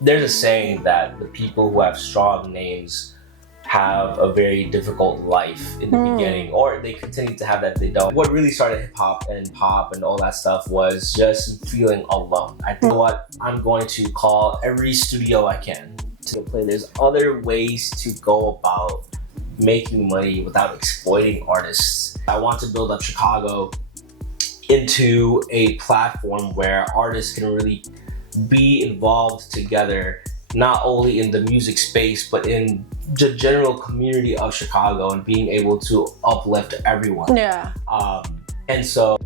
there's a saying that the people who have strong names have a very difficult life in the beginning, or they continue to have that they don't. What really started hip hop and pop and all that stuff was just feeling alone. I think what I'm going to call every studio I can to play. There's other ways to go about making money without exploiting artists. I want to build up Chicago into a platform where artists can really be involved together, not only in the music space, but in the general community of Chicago, and being able to uplift everyone. Yeah. And so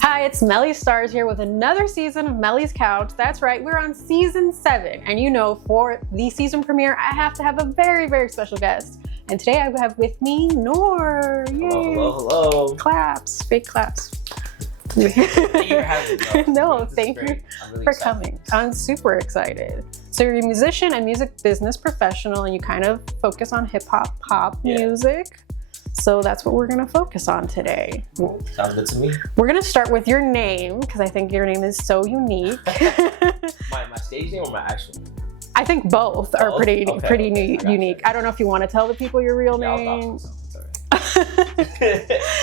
Hi, it's Melly Starz here with another season of Melly's Couch. That's right, we're on season 7. And you know, for the season premiere, I have to have a very, very special guest. And today I have with me Noor. Yay. Hello, hello. Claps, fake claps. Thank you for having me. No, thank you for coming. I'm super excited. So you're a musician and music business professional, and you kind of focus on hip hop, pop music. So that's what we're gonna focus on today. Sounds good to me. We're gonna start with your name, because I think your name is so unique. my stage name or my actual name? I think both are pretty unique. I don't know if you want to tell the people your real name.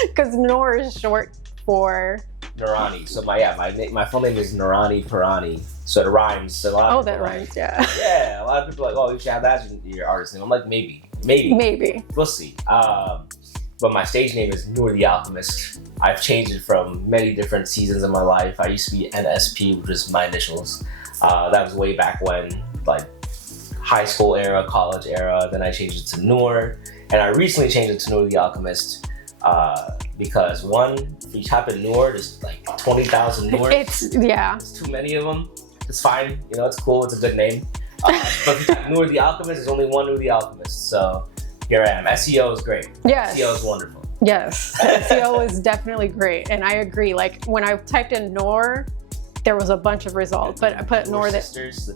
Because Noor is short for Noorani. So my full name is Noorani Pirani. So it rhymes. So that rhymes, yeah. Yeah, a lot of people are like, oh, you should have that as your artist name. I'm like, maybe. We'll see. But my stage name is Noor the Alchemist. I've changed it from many different seasons of my life. I used to be NSP, which is my initials. That was way back when, like high school era, college era. Then I changed it to Noor, and I recently changed it to Noor the Alchemist because one, if you type in Noor, there's like 20,000 Noor. It's too many of them. It's fine, you know, it's cool. It's a good name. But if you type Noor the Alchemist, there's only one Noor the Alchemist. So here I am. SEO is great. Yes. SEO is wonderful. Yes, SEO is definitely great, and I agree. Like when I typed in Noor, there was a bunch of results, but I put Noor. The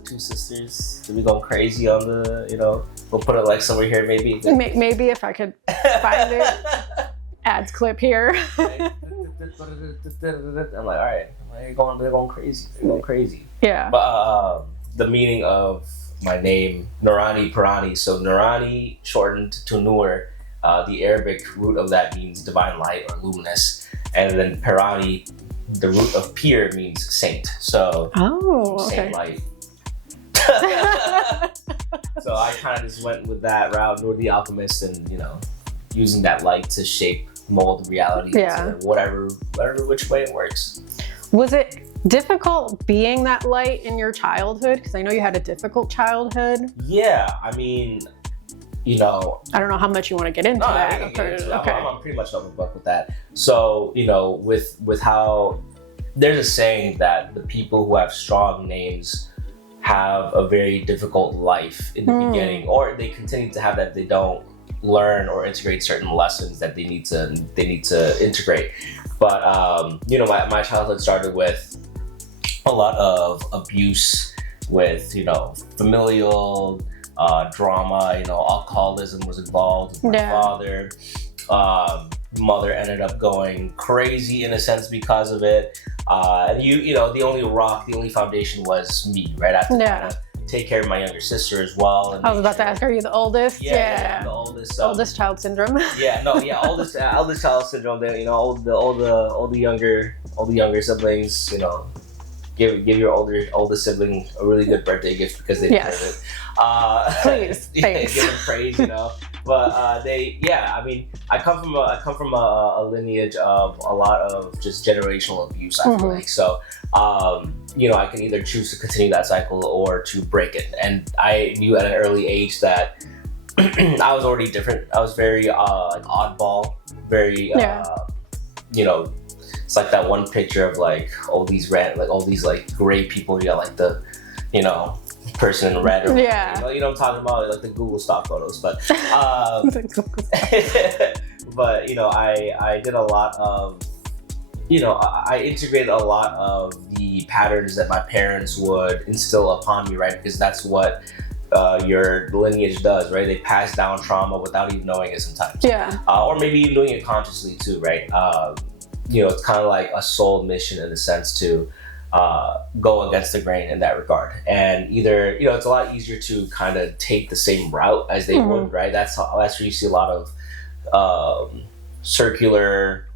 two sisters. They'll be going crazy on the, you know. We'll put it like somewhere here, maybe. Maybe if I could find it. Ads clip here. I'm like, all right, they're going crazy. They're going crazy. Yeah. But the meaning of my name, Noorani Pirani. So Noorani shortened to Noor. The Arabic root of that means divine light or luminous, and then Pirani, the root of pir means saint. So saint light. So I kind of just went with that route, Noor the Alchemist, and you know, using that light to mold reality into whatever which way it works. Was it difficult being that light in your childhood? Because I know you had a difficult childhood. Yeah, I mean, you know, I don't know how much you want to get into that. I'm pretty much open book with that. So, you know, with how there's a saying that the people who have strong names have a very difficult life in the beginning, or they continue to have that they don't learn or integrate certain lessons that they need to integrate. But you know, my childhood started with a lot of abuse, with, you know, familial drama. You know, alcoholism was involved with my father. Mother ended up going crazy in a sense because of it. And you know, the only foundation was me, right? I had to take care of my younger sister as well. And I was about to ask, are you the oldest? Yeah, I'm the oldest. Oldest child syndrome. Oldest child syndrome. You know, all the younger siblings. You know, give your oldest sibling a really good birthday gift because they deserve it. Please, thanks. Give them praise, you know. But I mean, I come from a lineage of a lot of just generational abuse. I feel like so. You know, I can either choose to continue that cycle or to break it. And I knew at an early age that I was already different. I was very like oddball, very you know, it's like that one picture of like all these gray people. You got like the, you know, person in red. Or you know what I'm talking about, like the Google stock photos. But but you know, I did a lot of, you know, I integrated a lot of the patterns that my parents would instill upon me, right? Because that's what your lineage does, right? They pass down trauma without even knowing it sometimes. Yeah. Or maybe even doing it consciously too, right? It's kind of like a soul mission in a sense to go against the grain in that regard. And either, it's a lot easier to kind of take the same route as they would, right? That's where you see a lot of circular,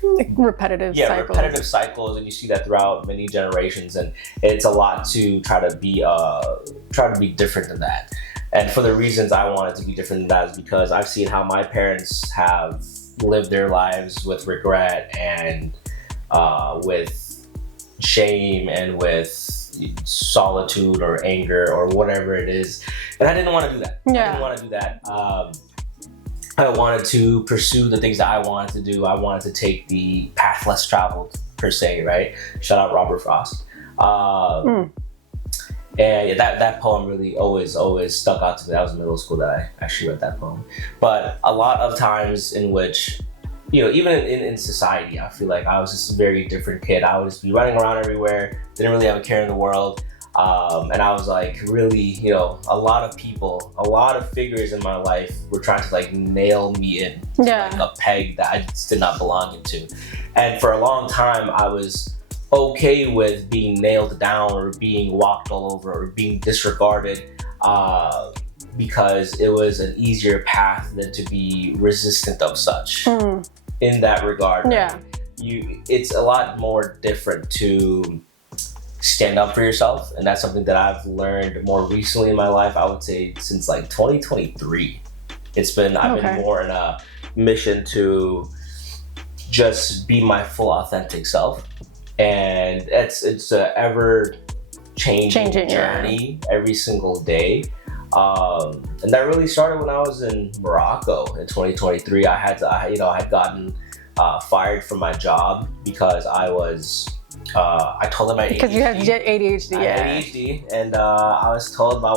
like repetitive cycles. Repetitive cycles, and you see that throughout many generations, and it's a lot to try to be different than that. And for the reasons I wanted to be different than that is because I've seen how my parents have lived their lives with regret and with shame and with solitude or anger or whatever it is, and I didn't want to do that. Yeah. I didn't want to do that. I wanted to pursue the things that I wanted to do. I wanted to take the path less traveled, per se, right? Shout out Robert Frost. And that poem really always stuck out to me. That was in middle school that I actually read that poem. But a lot of times in which, even in society, I feel like I was just a very different kid. I would just be running around everywhere, didn't really have a care in the world. And I was like, really, a lot of people, a lot of figures in my life were trying to like nail me in to like a peg that I just did not belong into. And for a long time, I was okay with being nailed down or being walked all over or being disregarded because it was an easier path than to be resistant of such in that regard. Yeah. It's a lot more different to stand up for yourself, and that's something that I've learned more recently in my life. I would say since like 2023. I've been more in a mission to just be my full authentic self, and it's a ever changing journey every single day. And that really started when I was in Morocco in 2023. I had gotten fired from my job because I told them I had ADHD. Because you have ADHD, I had ADHD, and I was told by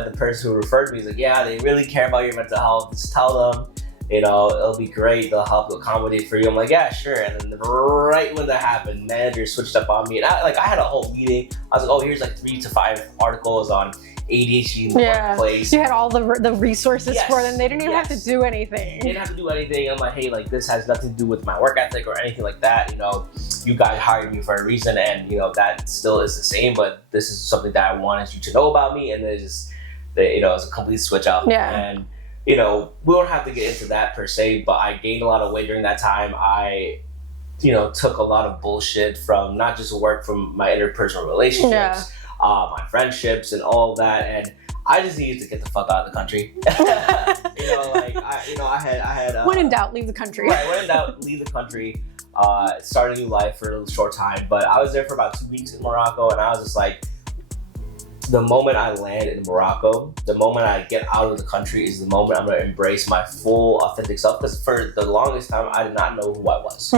the person who referred me, he's like, yeah, they really care about your mental health. Just tell them, it'll be great. They'll help accommodate for you. I'm like, yeah, sure. And then right when that happened, manager switched up on me, and I had a whole meeting. I was like, oh, here's like 3 to 5 articles on ADHD in the workplace. You had all the resources for them. They didn't even have to do anything. They didn't have to do anything. I'm like, hey, like this has nothing to do with my work ethic or anything like that. You guys hired me for a reason, and that still is the same. But this is something that I wanted you to know about me, and then it's a complete switch out. Yeah. And we don't have to get into that per se, but I gained a lot of weight during that time. I took a lot of bullshit from not just work, from my interpersonal relationships. My friendships and all of that, and I just needed to get the fuck out of the country. I had when in doubt, leave the country. Right, when in doubt, leave the country. Start a new life for a short time, but I was there for about 2 weeks in Morocco, and I was just like, the moment I land in Morocco, the moment I get out of the country is the moment I'm going to embrace my full authentic self, because for the longest time I did not know who I was.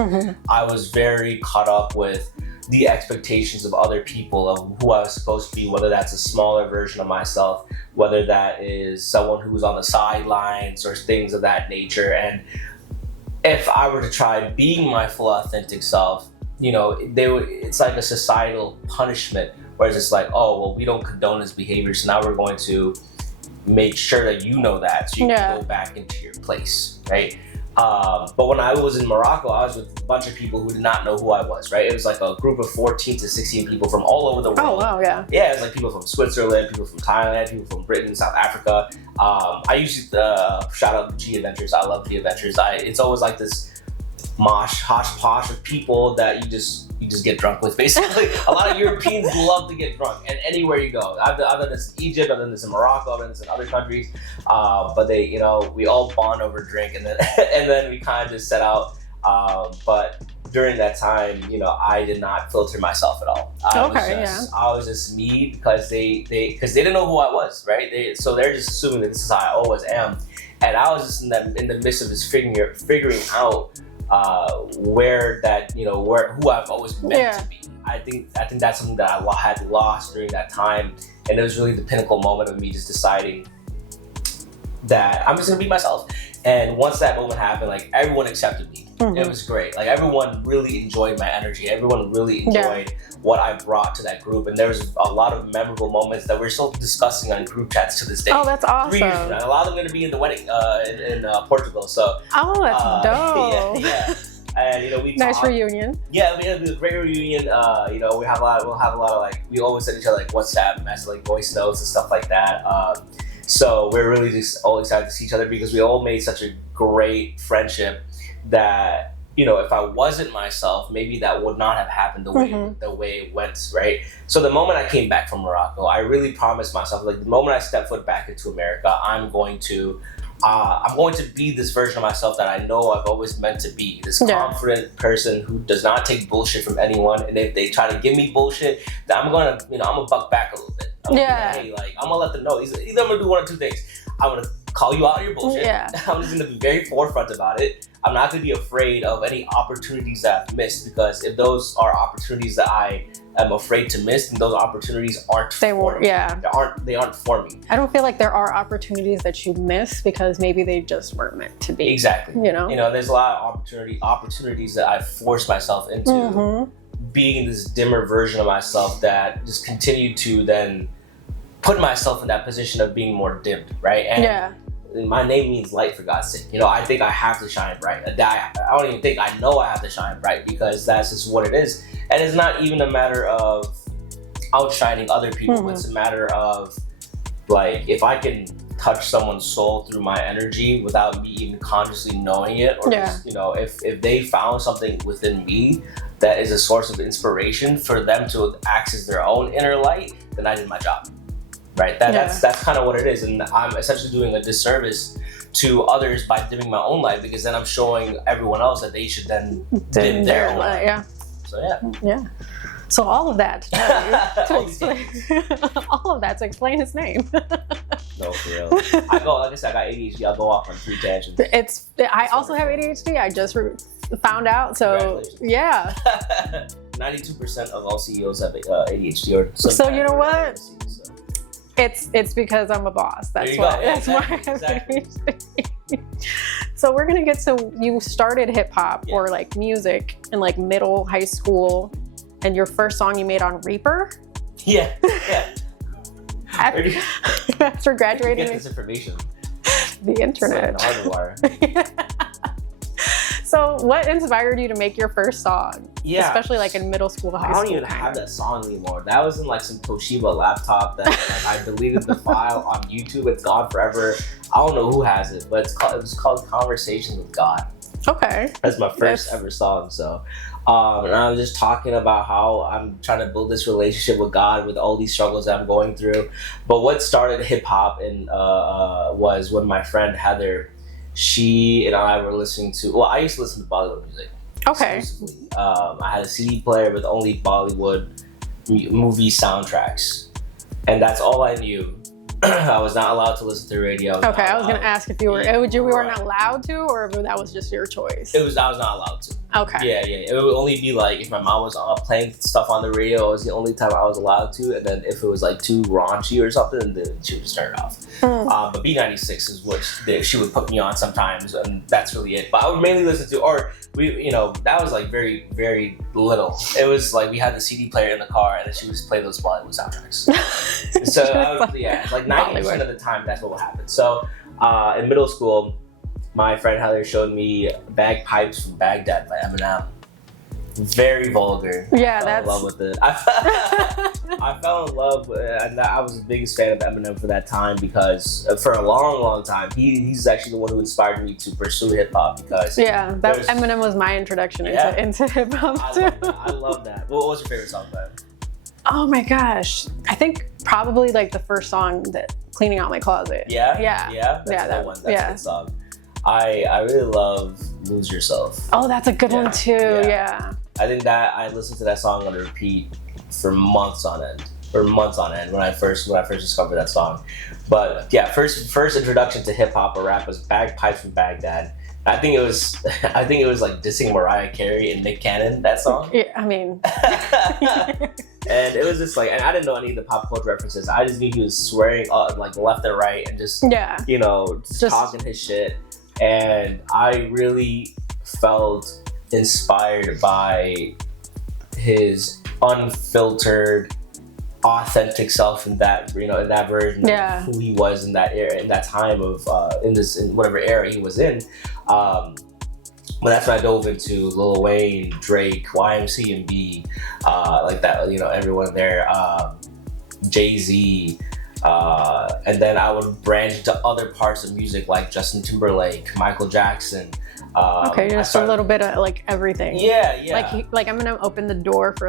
I was very caught up with the expectations of other people of who I was supposed to be, whether that's a smaller version of myself, whether that is someone who's on the sidelines or things of that nature. And if I were to try being my full authentic self, it's like a societal punishment where it's just like, oh, well, we don't condone this behavior, so now we're going to make sure that you know that so you can go back into your place, right? But when I was in Morocco, I was with a bunch of people who did not know who I was, right? It was like a group of 14 to 16 people from all over the world. Oh, wow, yeah. Yeah, it was like people from Switzerland, people from Thailand, people from Britain, South Africa. I usually shout out G Adventures. I love G Adventures. It's always like this hosh posh of people that you just get drunk with, basically. A lot of Europeans love to get drunk, and anywhere you go. I've done this in Egypt, I've done this in Morocco, I've done this in other countries. But they, we all bond over drink, and then we kind of just set out. But during that time, I did not filter myself at all. I was just me because they didn't know who I was, right? So they're just assuming that this is how I always am, and I was just in the midst of just figuring out who I've always meant to be. I think that's something that I had lost during that time, and it was really the pinnacle moment of me just deciding that I'm just gonna be myself. And once that moment happened, like everyone accepted me. Mm-hmm. It was great. Like everyone really enjoyed my energy. Everyone really enjoyed what I brought to that group. And there was a lot of memorable moments that we're still discussing on group chats to this day. Oh, that's awesome. 3 years from now. A lot of them are going to be in the wedding in Portugal. So. Oh, that's dope. Yeah. And we nice talk. reunion. Yeah, we had a great reunion. We'll have a lot of like, we always send each other like WhatsApp messages, like voice notes and stuff like that. So we're really just all excited to see each other because we all made such a great friendship that, if I wasn't myself, maybe that would not have happened the way it went, right? So the moment I came back from Morocco, I really promised myself, like the moment I step foot back into America, I'm going to be this version of myself that I know I've always meant to be. This confident person who does not take bullshit from anyone. And if they try to give me bullshit, then I'm gonna buck back a little bit. I'm gonna let them know. Either I'm gonna do one or two things. I'm gonna call you out on your bullshit. Yeah. I'm just gonna be very forefront about it. I'm not gonna be afraid of any opportunities that I've missed, because if those are opportunities that I am afraid to miss, and those opportunities aren't for me. They aren't for me. I don't feel like there are opportunities that you miss because maybe they just weren't meant to be. Exactly. There's a lot of opportunities that I forced myself into, being this dimmer version of myself that just continued to then put myself in that position of being more dimmed, right? And my name means light, for God's sake. I think I have to shine bright. I don't even think I know I have to shine bright, because that's just what it is. And it's not even a matter of outshining other people. It's a matter of, like, if I can touch someone's soul through my energy without me even consciously knowing it, or just, if they found something within me that is a source of inspiration for them to access their own inner light, then I did my job. Right, that's kind of what it is, and I'm essentially doing a disservice to others by dimming my own light, because then I'm showing everyone else that they should then dim their own light. Yeah. So So all of that all of that to explain his name. No, for real. I got ADHD. I'll go off on 3 tangents. I also have ADHD. I just found out. So 92% of all CEOs have ADHD or something. So you know what? It's because I'm a boss. That's why. That's why I have ADHD. So we're gonna get to, you started hip hop or like music in like middle high school, and your first song you made on Reaper. Yeah. After graduating. Get this information. The internet. Hardwire. So what inspired you to make your first song? Yeah. Especially like in middle school, high school. I don't even have that song anymore. That was in like some Toshiba laptop that I deleted the file on YouTube. It's gone forever. I don't know who has it, but it was called Conversations with God. Okay. That's my first ever song. So, and I was just talking about how I'm trying to build this relationship with God with all these struggles that I'm going through. But what started hip hop was when my friend Heather, she and I were listening to, well, I used to listen to Bollywood music. Okay. I had a CD player with only Bollywood movie soundtracks. And that's all I knew. I was not allowed to listen to radio. Okay, I was going to ask if you were, we weren't allowed to, or if that was just your choice? I was not allowed to. Okay. Yeah. It would only be like if my mom was playing stuff on the radio, it was the only time I was allowed to. And then if it was like too raunchy or something, then she would just turn it off. But B96 is what she would put me on sometimes, and that's really it. But I would mainly listen to, that was like very, very little. It was like we had the CD player in the car, and then she would just play those Bollywood soundtracks. So like 90% of the time, that's what would happen. So in middle school, my friend Heather showed me Bagpipes from Baghdad by Eminem. Very vulgar. Yeah, I fell in love with it. I fell in love with it, and I was the biggest fan of Eminem for that time, because for a long, long time, he's actually the one who inspired me to pursue hip hop, because Eminem was my introduction into hip hop too. I love that. What was your favorite song by him? Oh my gosh, I think probably like the first song, that Cleaning Out My Closet. Yeah. That's the one. That's a good song. I really love Lose Yourself. Oh, that's a good one too. Yeah. I think that I listened to that song on repeat for months on end when I first discovered that song. But yeah, first introduction to hip hop or rap was Bagpipes from Baghdad. I think it was like dissing Mariah Carey and Nick Cannon, that song. Yeah, I mean. And it was just like, and I didn't know any of the pop culture references. I just knew he was swearing like left and right and just talking his shit. And I really felt inspired by his unfiltered, authentic self in that, in that version of who he was in that era, in that time of in whatever era he was in. But that's when I dove into Lil Wayne, Drake, YMCMB, like that, everyone there, Jay-Z, and then I would branch into other parts of music like Justin Timberlake, Michael Jackson. Okay, just a little bit of like everything. Yeah. Like I'm gonna open the door for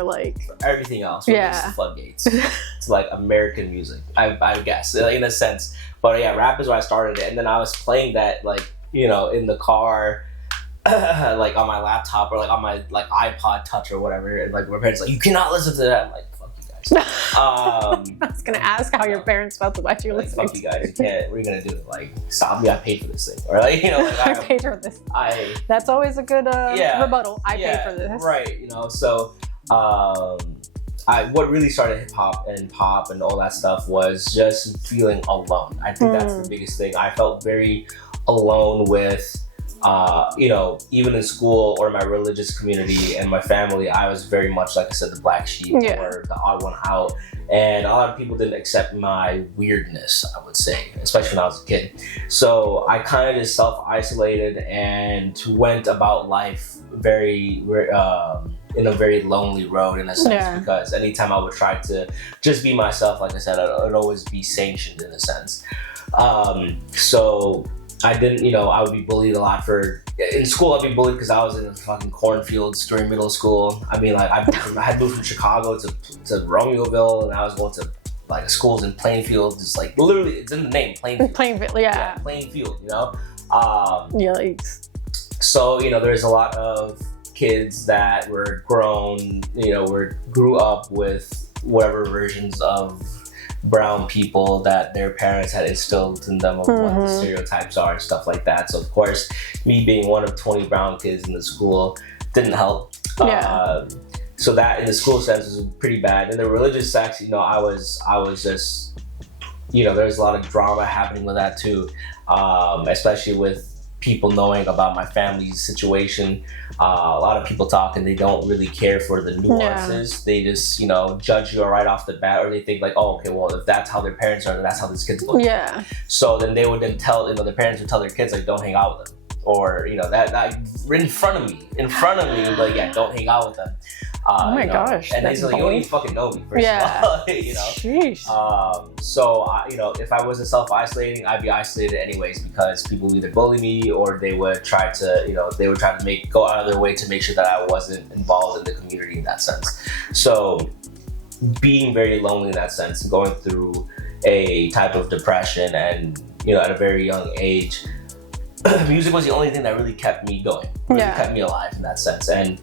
everything else. The floodgates to like American music, I guess, in a sense. But yeah, rap is where I started it, and then I was playing that in the car, like on my laptop or like on my iPod Touch or whatever, and like my parents you cannot listen to that. I'm like, fuck you guys. I was gonna ask how your parents felt about you listening. Fuck you guys, you can't. What are you gonna do? Stop me! I paid for this thing, or I paid for this. That's always a good rebuttal. I paid for this, right? So what really started hip hop and pop and all that stuff was just feeling alone. I think that's the biggest thing. I felt very alone with. Even in school or my religious community and my family, I was very much, like I said, the black sheep or the odd one out. And a lot of people didn't accept my weirdness, I would say, especially when I was a kid. So I kind of just self-isolated and went about life very, in a very lonely road in a sense, because anytime I would try to just be myself, like I said, I'd always be sanctioned in a sense. So I didn't, I would be bullied a lot in school. I'd be bullied because I was in the fucking cornfields during middle school. I mean, I had moved from Chicago to Romeoville, and I was going to schools in Plainfield. Just literally, it's in the name, Plainfield. Plainfield, yeah. Plainfield, Yikes. So, there's a lot of kids that were grown, grew up with whatever versions of brown people that their parents had instilled in them of what the stereotypes are and stuff like that. So of course, me being one of 20 brown kids in the school didn't help. So that in the school sense was pretty bad. In the religious sex, I was just, there's a lot of drama happening with that too, especially with people knowing about my family's situation. A lot of people talk and they don't really care for the nuances. They just, judge you right off the bat, or they think okay, well, if that's how their parents are, then that's how these kids look. Yeah. So then they would then tell, their parents would tell their kids don't hang out with them, or that in front of me, don't hang out with them. Oh my gosh. And they say, you don't even fucking know me, first of all. Sheesh. So, if I wasn't self-isolating, I'd be isolated anyways, because people would either bully me or they would try to go out of their way to make sure that I wasn't involved in the community in that sense. So being very lonely in that sense, going through a type of depression and, at a very young age, music was the only thing that really kept me going, kept me alive in that sense. And,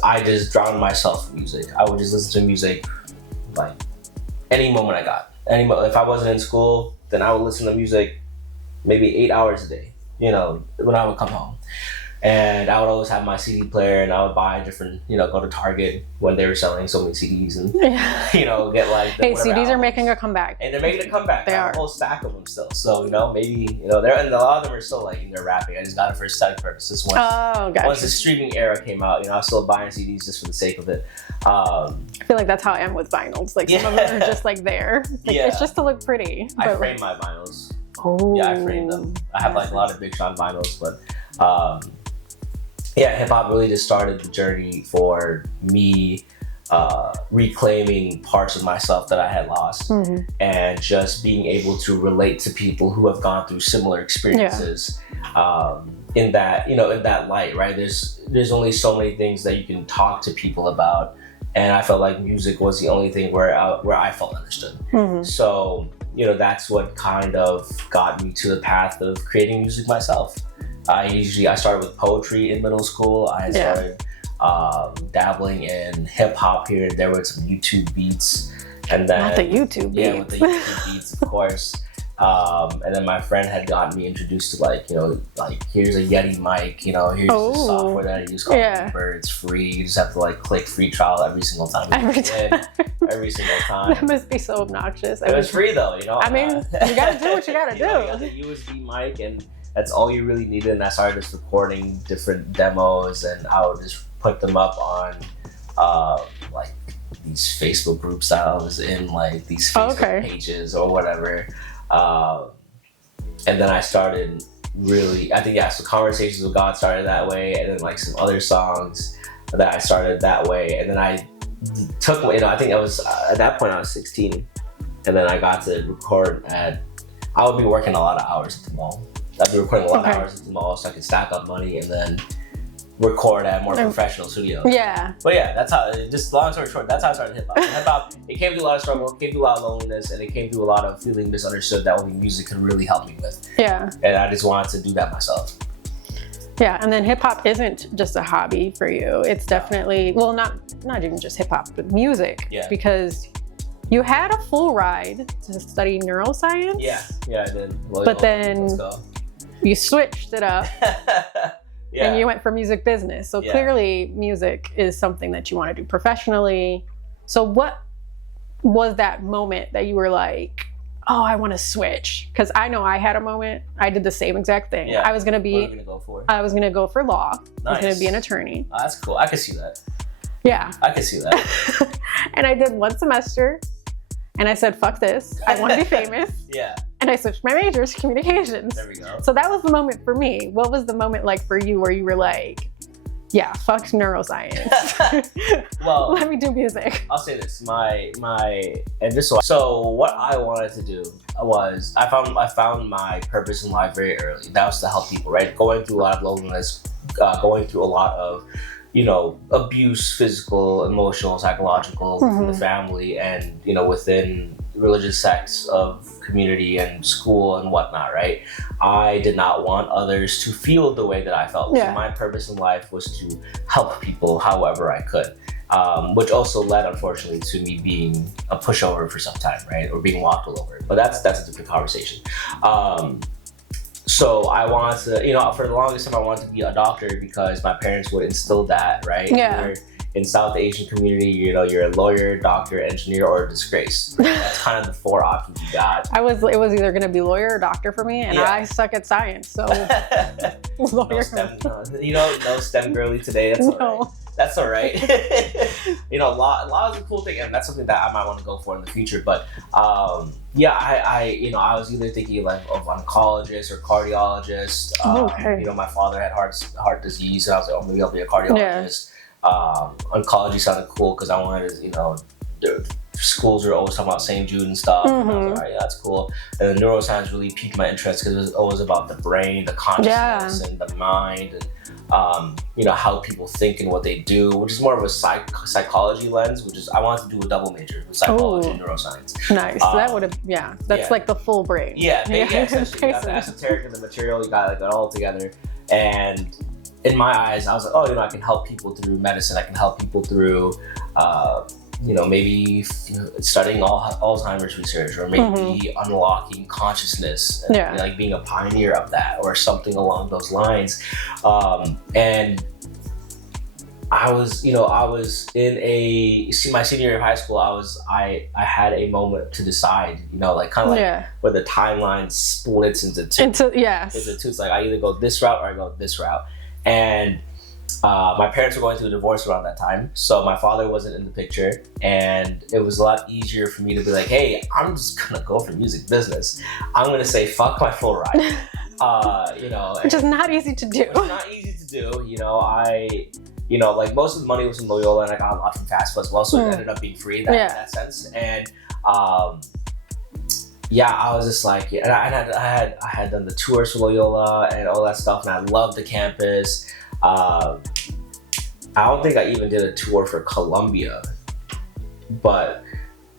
I just drowned myself in music. I would just listen to music any moment I got. If I wasn't in school, then I would listen to music maybe 8 hours a day, when I would come home. And I would always have my CD player, and I would buy different, go to Target when they were selling so many CDs and, get hey, CDs albums. Are making a comeback. And they're making a comeback. They are. A whole stack of them still. So, maybe, and a lot of them are still they're rapping. I just got it for aesthetic purposes. Once the streaming era came out, I was still buying CDs just for the sake of it. I feel like that's how I am with vinyls. Some of them are just there. It's just to look pretty. I frame my vinyls. Oh. Yeah, I frame them. I have a lot of Big Sean vinyls, but hip hop really just started the journey for me reclaiming parts of myself that I had lost, and just being able to relate to people who have gone through similar experiences. In that light, right? There's only so many things that you can talk to people about, and I felt like music was the only thing where I felt understood. So that's what kind of got me to the path of creating music myself. I started with poetry in middle school. I started dabbling in hip hop here and there with some YouTube beats, and then not the YouTube beats. Yeah, with the YouTube beats, of course. And then my friend had gotten me introduced to here's a Yeti mic, here's the software that I use called Reaper. It's free. You just have to click free trial every single time. Every single time. That must be so obnoxious. It was free though, I mean, you gotta do what you gotta do. You got the USB mic, and That's all you really needed. And I started just recording different demos, and I would just put them up on like these Facebook groups that I was in, like these Facebook pages or whatever. And then I started really, I think, so Conversations with God started that way, and then like some other songs that I started that way. And then I took, I think I was, at that point I was 16. And then I got to record I would be working a lot of hours at the mall. I'd be recording a lot of hours at the mall so I could stack up money and then record at more professional studios. Yeah. But yeah, that's how, just long story short, that's how I started hip hop. Hip hop, it came through a lot of struggle, it came through a lot of loneliness, and it came through a lot of feeling misunderstood that only music could really help me with. Yeah. And I just wanted to do that myself. Yeah, and then hip hop isn't just a hobby for you. It's definitely, well, not even just hip hop, but music. Yeah. Because you had a full ride to study neuroscience. Yeah, I did. But then you switched it up. Yeah. And you went for music business. So clearly music is something that you want to do professionally. So what was that moment that you were like, oh, I want to switch? Because I know I had a moment. I did the same exact thing. Yeah. I was going to What are you going to go for? I was going to go for law. Nice. I was going to be an attorney. Oh, that's cool. I can see that. Yeah. I can see that. And I did one semester and I said, fuck this. I want to be famous. Yeah. And I switched my majors to communications. There we go. So that was the moment for me. What was the moment like for you where you were like, yeah, fuck neuroscience. Well, let me do music. I'll say this, so what I wanted to do was, I found my purpose in life very early. That was to help people, right? Going through a lot of loneliness, going through a lot of, abuse, physical, emotional, psychological, within the family, and, within religious sects of community and school and whatnot, right? I did not want others to feel the way that I felt. Yeah. So my purpose in life was to help people however I could, which also led, unfortunately, to me being a pushover for some time, right? Or being walked all over. But that's a different conversation. So I wanted to, for the longest time, I wanted to be a doctor because my parents would instill that, right? Yeah. In South Asian community, you're a lawyer, doctor, engineer, or a disgrace. Right? That's kind of the four options you got. It was either going to be lawyer or doctor for me, and I suck at science, so lawyer. No STEM, no STEM girly today. That's all right. That's all right. Law is a cool thing, and that's something that I might want to go for in the future. But I was either thinking like of oncologist or cardiologist. My father had heart disease, and I was like, oh, maybe I'll be a cardiologist. Oncology sounded cool because I wanted to, the schools are always talking about St. Jude and stuff. And I was like, all right, yeah, that's cool. And then neuroscience really piqued my interest because it was always about the brain, the consciousness, and the mind, and how people think and what they do, which is more of a psychology lens, which is, I wanted to do a double major with psychology and neuroscience. Nice. That would have, that's like the full brain. Yeah, essentially. You got the esoteric and the material, you got like that all together. And in my eyes, I was like, oh, I can help people through medicine. I can help people through, maybe studying Alzheimer's research, or maybe unlocking consciousness, and like being a pioneer of that, or something along those lines. And I was in my senior year of high school. I had a moment to decide, where the timeline splits into two. It's like I either go this route or I go this route. And my parents were going through a divorce around that time, so my father wasn't in the picture, and it was a lot easier for me to be like, hey, I'm just gonna go for music business. I'm gonna say fuck my full ride. Which is not easy to do. It's not easy to do. Like most of the money was from Loyola, and I got a lot from FAFSA as well, so it ended up being free in that sense. And I was just like, and I had done the tours for Loyola and all that stuff, and I loved the campus. I don't think I even did a tour for Columbia, but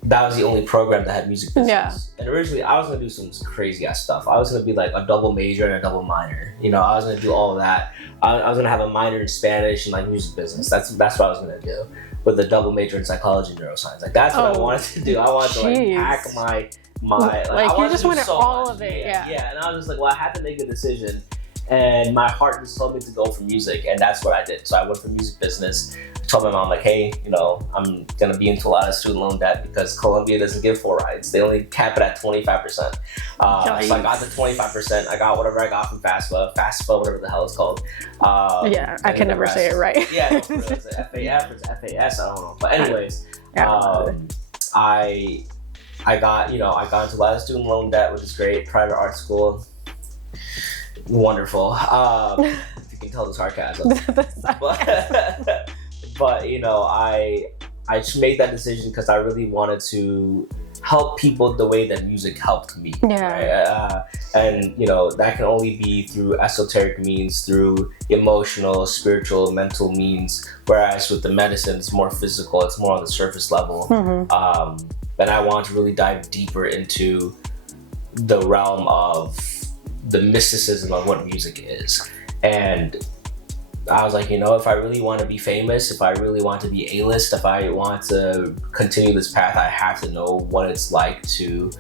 that was the only program that had music business. Yeah. And originally, I was gonna do some crazy ass stuff. I was gonna be like a double major and a double minor. I was gonna do all of that. I was gonna have a minor in Spanish and like music business. That's what I was gonna do, with a double major in psychology and neuroscience. Like that's what I wanted to do. I wanted to pack my you just wanted all of it. Yeah. And I was just like, well, I had to make a decision. And my heart just told me to go for music, and that's what I did. So I went for music business. I told my mom, like, hey, I'm gonna be into a lot of student loan debt because Columbia doesn't give full rides. They only cap it at 25%. So I got the 25%. I got whatever I got from FAFSA, whatever the hell it's called. I can never say it right. Yeah, it's FAF or it's FAS, I don't know. But anyways, I got into a lot of student loan debt, which is great. Private art school, wonderful. If you can tell the sarcasm. But I just made that decision because I really wanted to help people the way that music helped me. Yeah. Right? And that can only be through esoteric means, through emotional, spiritual, mental means. Whereas with the medicine, it's more physical. It's more on the surface level. Mm-hmm. And I want to really dive deeper into the realm of the mysticism of what music is. And I was like, if I really want to be famous, if I really want to be A-list, if I want to continue this path, I have to know what it's like to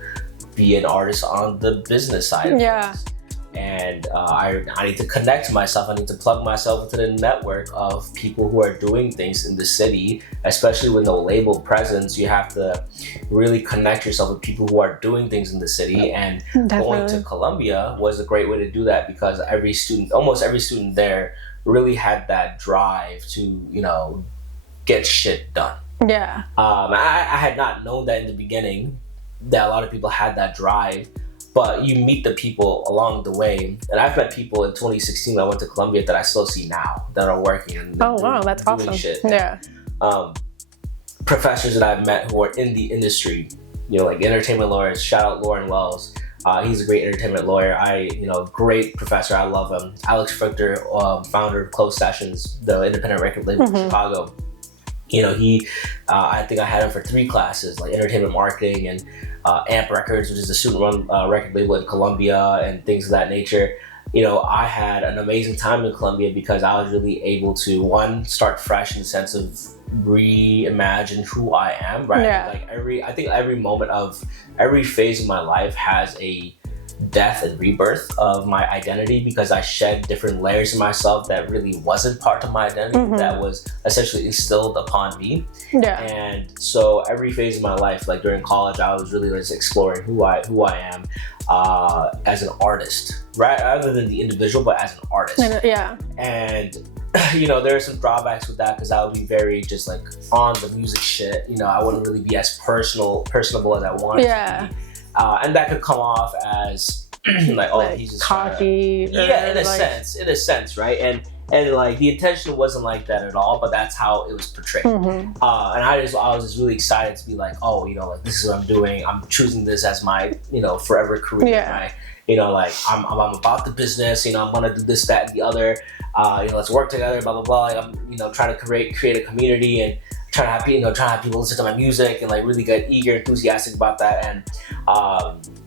be an artist on the business side of things. And I need to connect myself. I need to plug myself into the network of people who are doing things in the city, especially with no label presence. You have to really connect yourself with people who are doing things in the city. And going to Columbia was a great way to do that because almost every student there really had that drive to, get shit done. Yeah. I had not known that in the beginning, that a lot of people had that drive. But you meet the people along the way. And I've met people in 2016 when I went to Columbia that I still see now that are working. And wow, that's awesome. Shit. Yeah. Professors that I've met who are in the industry, like entertainment lawyers. Shout out Lauren Wells. He's a great entertainment lawyer. Great professor. I love him. Alex Frichter, founder of Closed Sessions, the independent record label in Chicago. I think I had him for 3 classes, like entertainment marketing and AMP Records, which is a student-run record label in Columbia, and things of that nature. I had an amazing time in Columbia because I was really able to, one, start fresh in the sense of reimagine who I am, right? Yeah. I think every moment of every phase of my life has a death and rebirth of my identity because I shed different layers of myself that really wasn't part of my identity, that was essentially instilled upon me. Yeah. And so every phase of my life, like during college, I was really just exploring who I am as an artist, right? Rather than the individual, but as an artist. Yeah. And there are some drawbacks with that because I would be very just like on the music shit. I wouldn't really be as personable as I wanted to be. And that could come off as he's just cocky. In a sense, right? And like the intention wasn't like that at all, but that's how it was portrayed. And I was just really excited to be like, this is what I'm doing. I'm choosing this as my forever career. Yeah. I'm about the business. I'm gonna do this, that, and the other. Let's work together. Blah blah blah. I'm trying to create a community and trying to have people listen to my music and like really get enthusiastic about that. And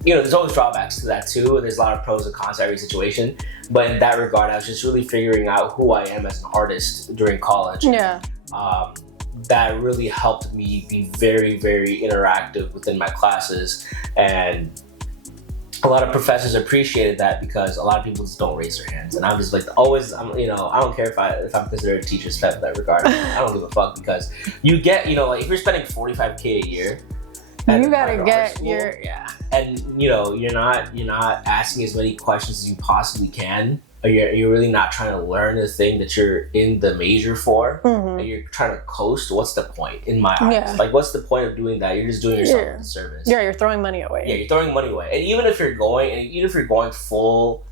there's always drawbacks to that too. There's a lot of pros and cons to every situation. But in that regard, I was just really figuring out who I am as an artist during college. Yeah. That really helped me be very, very interactive within my classes. And a lot of professors appreciated that because a lot of people just don't raise their hands. And I'm just like, I don't care if I'm considered a teacher's pet in that regard. I don't give a fuck because you get, if you're spending $45K a year, you gotta get school, and you're not asking as many questions as you possibly can. Or you're really not trying to learn the thing that you're in the major for, and you're trying to coast. What's the point in my eyes? Yeah. Like, what's the point of doing that? You're just doing yourself a disservice. Yeah, you're throwing money away. Yeah, you're throwing money away. And even if you're going full,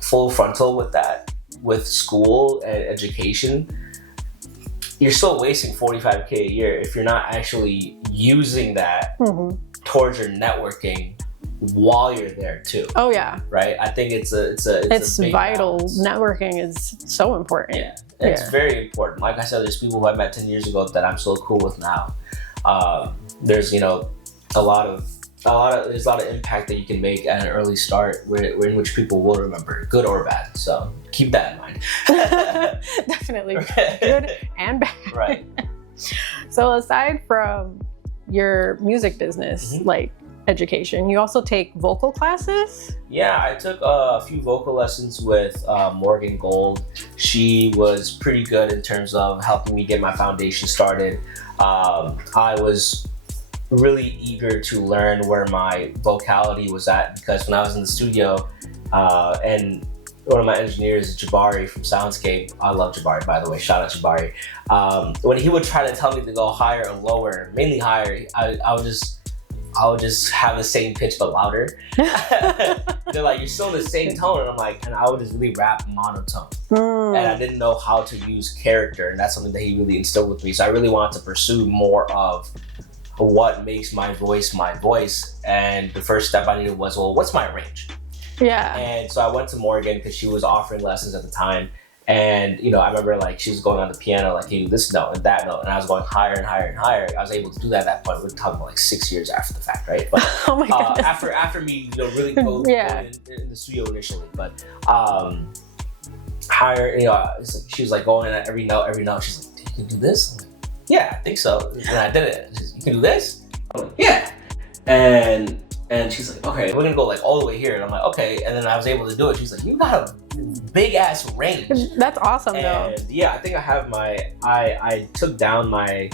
full frontal with that, with school and education, you're still wasting $45K a year if you're not actually using that towards your networking while you're there too. Oh yeah. Right? I think it's vital. Balance. Networking is so important. Yeah. It's very important. Like I said, there's people who I met 10 years ago that I'm so cool with now. There's a lot of impact that you can make at an early start in which people will remember, good or bad. So keep that in mind. Definitely. Good and bad. Right. So aside from your music business, like education. You also take vocal classes? Yeah, I took a few vocal lessons with Morgan Gold. She was pretty good in terms of helping me get my foundation started. I was really eager to learn where my vocality was at, because when I was in the studio, and one of my engineers, Jabari from Soundscape, I love Jabari, by the way, shout out Jabari. When he would try to tell me to go higher or lower, mainly higher, I would just have the same pitch but louder. They're like, you're still in the same tone, and I'm like, and I would just really rap monotone. And I didn't know how to use character, and that's something that he really instilled with me. So I really wanted to pursue more of what makes my voice. And the first step I needed was, well, what's my range? Yeah. And so I went to Morgan because she was offering lessons at the time. And, you know, I remember like she was going on the piano, like, hey, this note and that note. And I was going higher and higher and higher. I was able to do that at that point. We're talking about like 6 years after the fact, right? But oh my goodness. after me, you know, really going in the studio initially. But higher, you know, she was like going at every note. She's like, you can do this? I'm like, yeah, I think so. And I did it. She's like, you can do this? I'm like, yeah. And she's like, okay, we're gonna go like all the way here. And I'm like, okay. And then I was able to do it. She's like, you got a big ass range. That's awesome, and though. Yeah, I think I have I took down my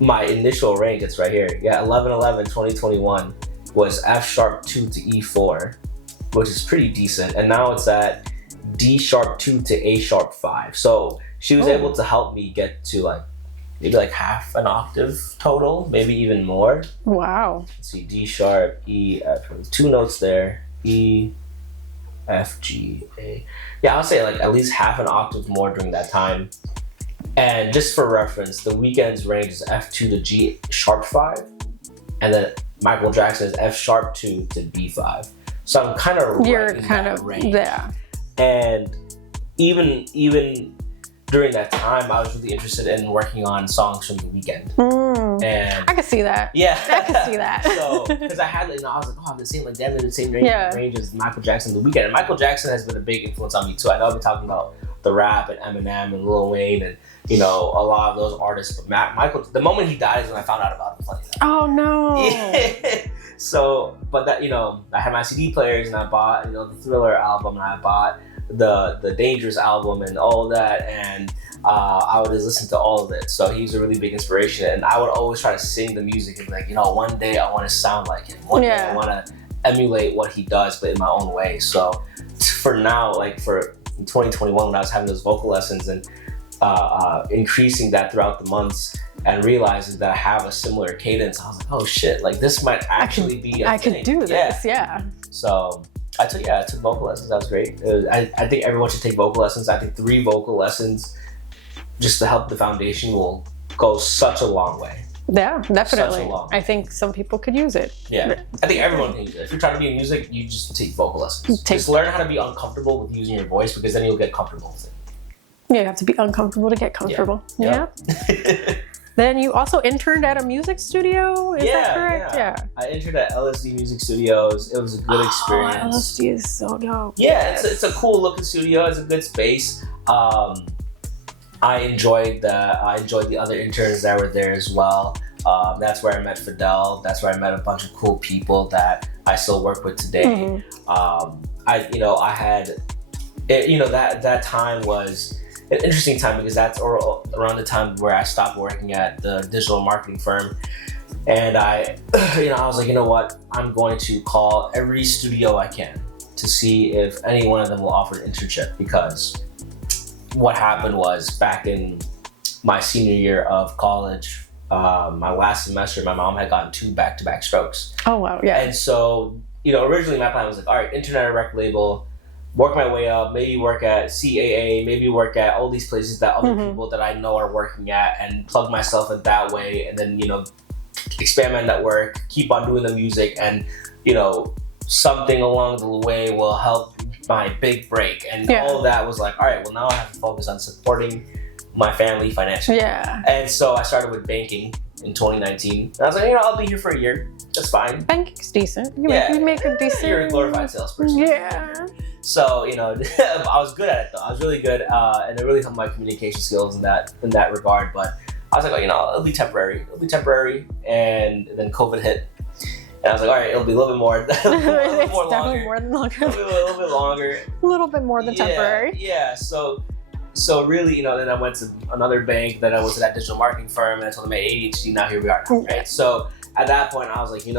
my initial range. It's right here. Yeah, 11/11/2021 was F sharp 2 to E4, which is pretty decent. And now it's at D sharp 2 to A sharp 5. So she was able to help me get to like maybe like half an octave total, maybe even more. Wow. Let's see, D sharp, E, F, 2 notes there, E, F, G, A. Yeah, I'll say like at least half an octave more during that time. And just for reference, The Weeknd's range is F2 to G sharp 5, and then Michael Jackson is F sharp 2 to B5. So I'm kind of range. Yeah. And even during that time, I was really interested in working on songs from The Weeknd. And I can see that. Yeah. I can see that. So, because I was like, oh, I'm the same, like, damn, they're the same range as Michael Jackson and The Weeknd. And Michael Jackson has been a big influence on me, too. I know I've been talking about the rap and Eminem and Lil Wayne and, you know, a lot of those artists. But Michael, the moment he died is when I found out about him. Funny enough. Oh, no. Yeah. So, but that, you know, I had my CD players and I bought, you know, the Thriller album, and I bought the Dangerous album and all that, and I would just listen to all of it. So he's a really big inspiration, and I would always try to sing the music and be like, you know, one day I want to sound like him. One day I want to emulate what he does, but in my own way. So for now, like for 2021, when I was having those vocal lessons and increasing that throughout the months and realizing that I have a similar cadence, I was like, oh shit, like this might actually be a thing. I could do this, yeah. So I took vocal lessons. That was great. I think everyone should take vocal lessons. I think 3 vocal lessons just to help the foundation will go such a long way. Yeah, definitely. I think some people could use it. Yeah, I think everyone can use it. If you're trying to be in music, you just take vocal lessons. Just learn how to be uncomfortable with using your voice, because then you'll get comfortable with it. Yeah, you have to be uncomfortable to get comfortable. Yeah. Then you also interned at a music studio, is that correct? Yeah. I interned at LSD Music Studios. It was a good experience. LSD is so dope. Yeah, it's a cool looking studio. It's a good space. I enjoyed the other interns that were there as well. That's where I met Fidel. That's where I met a bunch of cool people that I still work with today. That time was an interesting time, because that's around the time where I stopped working at the digital marketing firm. And I was like, you know what? I'm going to call every studio I can to see if any one of them will offer an internship, because what happened was, back in my senior year of college, my last semester, my mom had gotten 2 back-to-back strokes. Oh, wow, yeah. And so, originally my plan was like, all right, intern at a record label, work my way up, maybe work at CAA, maybe work at all these places that other people that I know are working at, and plug myself in that way, and then, expand my network, keep on doing the music, and, something along the way will help my big break. And all of that was like, all right, well, now I have to focus on supporting my family financially. Yeah. And so I started with banking in 2019. And I was like, I'll be here for a year. That's fine. Banking's decent. You make a decent... You're a glorified salesperson. Yeah. So, I was good at it, though. I was really good, and it really helped my communication skills in that regard. But I was like, oh, it'll be temporary. And then COVID hit. And I was like, all right, it'll be a little bit more. It's definitely more than longer. It'll be a little bit longer. A little bit more than temporary. Yeah. So really, then I went to another bank, then I went to that digital marketing firm, and I told them, hey, ADHD, now here we are, right? So at that point, I was like, I'm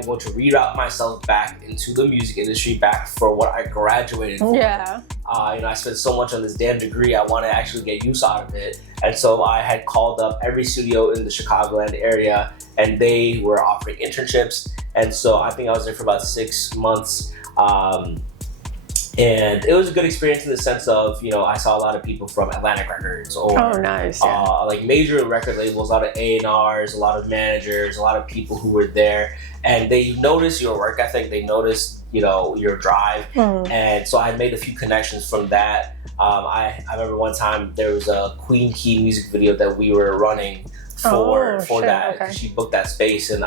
going to reroute myself back into the music industry, back for what I graduated for. Yeah. I spent so much on this damn degree, I want to actually get use out of it. And so I had called up every studio in the Chicagoland area, and they were offering internships. And so I think I was there for about 6 months. And it was a good experience in the sense of, I saw a lot of people from Atlantic Records or nice, like major record labels, a lot of A&Rs, a lot of managers, a lot of people who were there. And they noticed your work ethic, they noticed, your drive. And so I made a few connections from that. I remember one time there was a Queen Key music video that we were running for that. Okay. She booked that space, and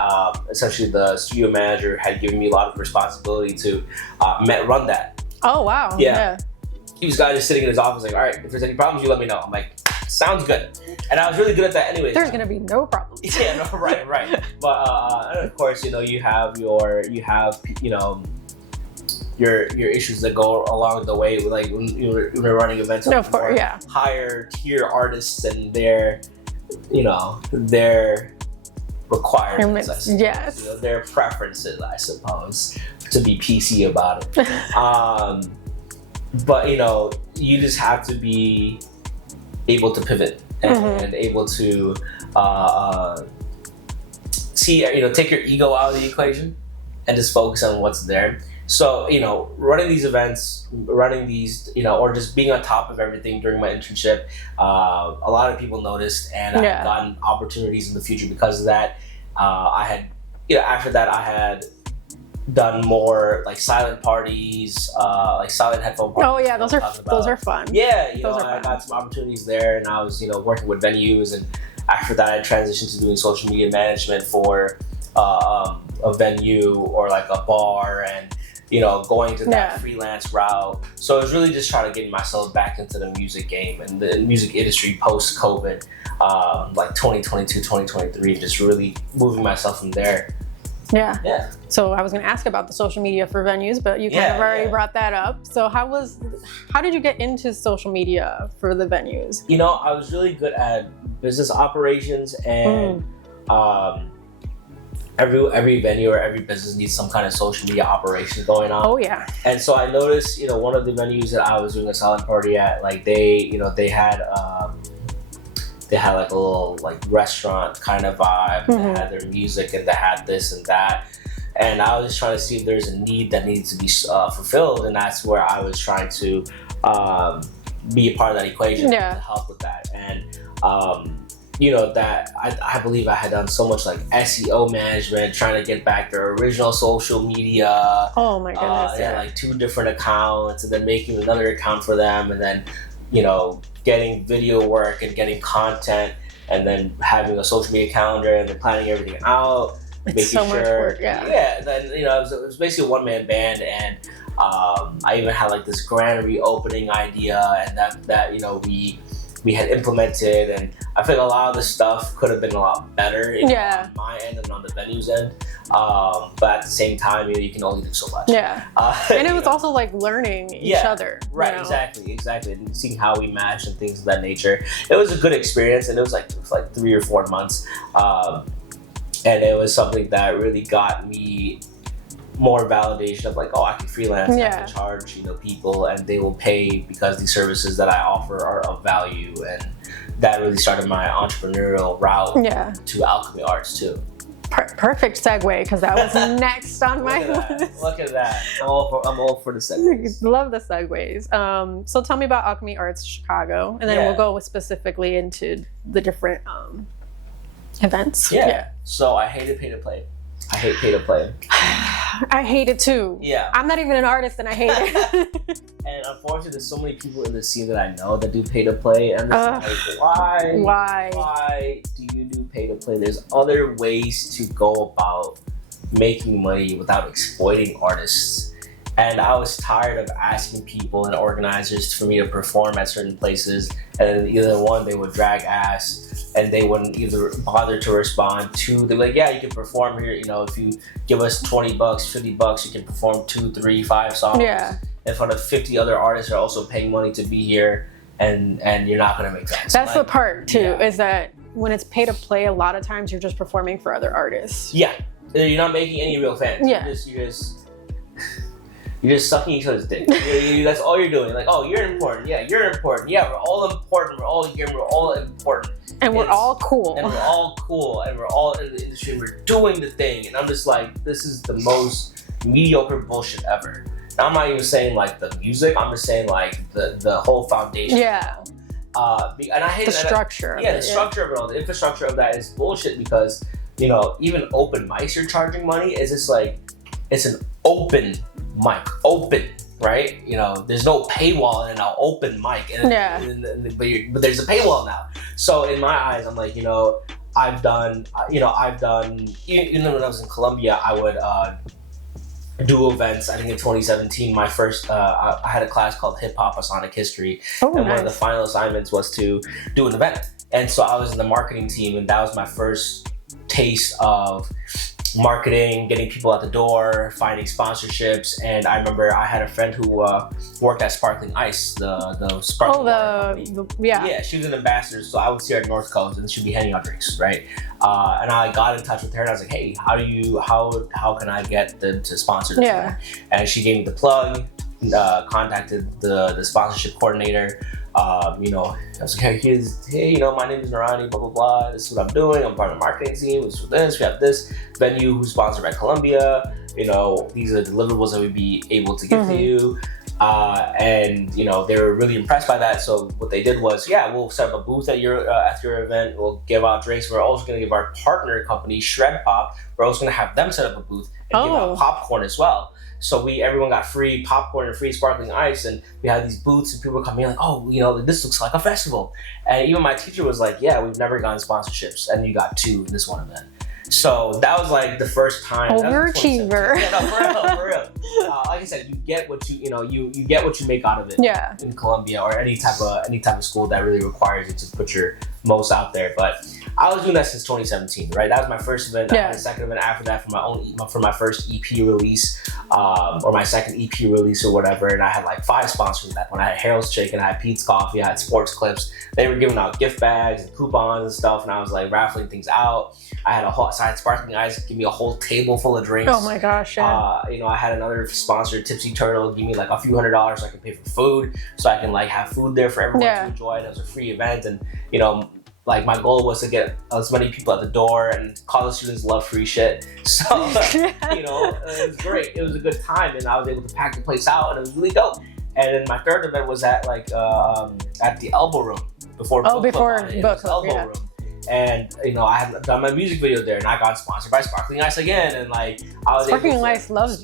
essentially the studio manager had given me a lot of responsibility to run that. Oh, wow. Yeah. He was just sitting in his office like, all right, if there's any problems, you let me know. I'm like, sounds good. And I was really good at that anyway. There's going to be no problems. Yeah, no, right. But and of course, you have your issues that go along the way, like when you're running events with higher tier artists and their requirements, yes. Their preferences, I suppose, to be PC about it. But you just have to be able to pivot and able to take your ego out of the equation and just focus on what's there. So, running these events, or just being on top of everything during my internship, a lot of people noticed, and I've gotten opportunities in the future because of that. After that, I had done more like silent parties, like silent headphone parties. Oh yeah, those are fun. Yeah, I got some opportunities there, and I was working with venues, and after that, I transitioned to doing social media management for a venue or like a bar, and going to that freelance route. So I was really just trying to get myself back into the music game and the music industry post-COVID, like 2022, 2023, just really moving myself from there. Yeah. So I was going to ask about the social media for venues, but you kind of already brought that up. So how did you get into social media for the venues? I was really good at business operations, and every venue or every business needs some kind of social media operation going on. Oh yeah. And so I noticed, one of the venues that I was doing a silent party at, like they had like a little like restaurant kind of vibe. They had their music, and they had this and that. And I was just trying to see if there's a need that needs to be fulfilled, and that's where I was trying to be a part of that equation to help with that. And that I believe I had done so much like SEO management, trying to get back their original social media. Oh my goodness! Like 2 different accounts, and then making another account for them, and then getting video work and getting content, and then having a social media calendar, and then planning everything out. It's so much work. Yeah. Then it was basically a one-man band, and I even had like this grand reopening idea, and that we had implemented, and I think a lot of the stuff could have been a lot better on my end and on the venue's end. But at the same time, you can only do so much. Yeah. And it was also like learning each other. Right, exactly. And seeing how we match and things of that nature. It was a good experience, and it was like 3 or 4 months. And it was something that really got me more validation of like, I can freelance, I can charge, people, and they will pay because the services that I offer are of value. And that really started my entrepreneurial route to Alchemy Arts too. Perfect segue, because that was next on my list. Look at that. I'm all for the segues. Love the segues. So tell me about Alchemy Arts Chicago, and then we'll go specifically into the different events. Yeah. So I hated pay to play. I hate pay to play. I hate it too. Yeah. I'm not even an artist, and I hate it. And unfortunately, there's so many people in the scene that I know that do pay to play, and it's like, why do you do pay to play? There's other ways to go about making money without exploiting artists. And I was tired of asking people and organizers for me to perform at certain places, and either one, they would drag ass and they wouldn't either bother to respond to. They're like, yeah, you can perform here. You know, if you give us $20, $50, you can perform 2, 3, 5 songs. Yeah. In front of 50 other artists who are also paying money to be here, and you're not gonna make sense. That's the part too, is that when it's pay to play, a lot of times you're just performing for other artists. Yeah, you're not making any real fans. Yeah. You're just sucking each other's dick. That's all you're doing. Like, oh, you're important. Yeah, you're important. Yeah, we're all important. We're all here. We're all important. And we're all cool. And we're all cool. And we're all in the industry. We're doing the thing. And I'm just like, this is the most mediocre bullshit ever. And I'm not even saying like the music. I'm just saying like the whole foundation. Yeah. And I hate the structure. The structure of it all. The infrastructure of that is bullshit because, you know, even open mics you're charging money is just like, it's an open mic, open, right? You know, there's no paywall in an open mic, but there's a paywall now. So in my eyes, I'm like, you know, I've done, even when I was in Colombia, I would do events. I think in 2017, my first, I had a class called Hip Hop, a Sonic History, and one of the final assignments was to do an event. And so I was in the marketing team, and that was my first taste of marketing, getting people at the door, finding sponsorships. And I remember I had a friend who worked at Sparkling Ice, the sparkling water company. Yeah, she was an ambassador, so I would see her at North Coast and she'd be handing out drinks, right? And I got in touch with her and I was like, hey, how can I get them to sponsor this? Yeah. And she gave me the plug, contacted the sponsorship coordinator. You know, I was like, hey, you know, my name is Narani, blah, blah, blah. This is what I'm doing. I'm part of the marketing team. This is this. We have this venue who's sponsored by Columbia. You know, these are the deliverables that we'd be able to give to you. And, you know, they were really impressed by that. So what they did was, yeah, we'll set up a booth at your event. We'll give out drinks. We're also going to give our partner company, Shred Pop, we're also going to have them set up a booth and give out popcorn as well. So everyone got free popcorn and free sparkling ice, and we had these booths, and people were coming in like, oh, you know, this looks like a festival. And even my teacher was like, yeah, we've never gotten sponsorships, and you got 2 in this one event. So that was like the first time. Overachiever. Yeah, no, for real. Like I said, you get what you get what you make out of it. Yeah. In Columbia or any type of school that really requires you to put your most out there. But I was doing that since 2017, right? That was my first event. I had a second event after that for my first EP release, or my second EP release or whatever. And I had like 5 sponsors that when I had Harold's Chicken, I had Pete's Coffee, I had Sports Clips. They were giving out gift bags and coupons and stuff, and I was like raffling things out. I had Sparkling Ice give me a whole table full of drinks. Oh my gosh, yeah. You know, I had another sponsor, Tipsy Turtle, give me like a few $100s so I can pay for food, so I can like have food there for everyone to enjoy. And it was a free event, and you know, like my goal was to get as many people at the door, and college students love free shit. So, you know, it was great. It was a good time, and I was able to pack the place out, and it was really dope. And then my third event was at like at the Elbow Room before Book Club Room. And you know, I had done my music video there, and I got sponsored by Sparkling Ice again, and like I was Sparkling Ice loves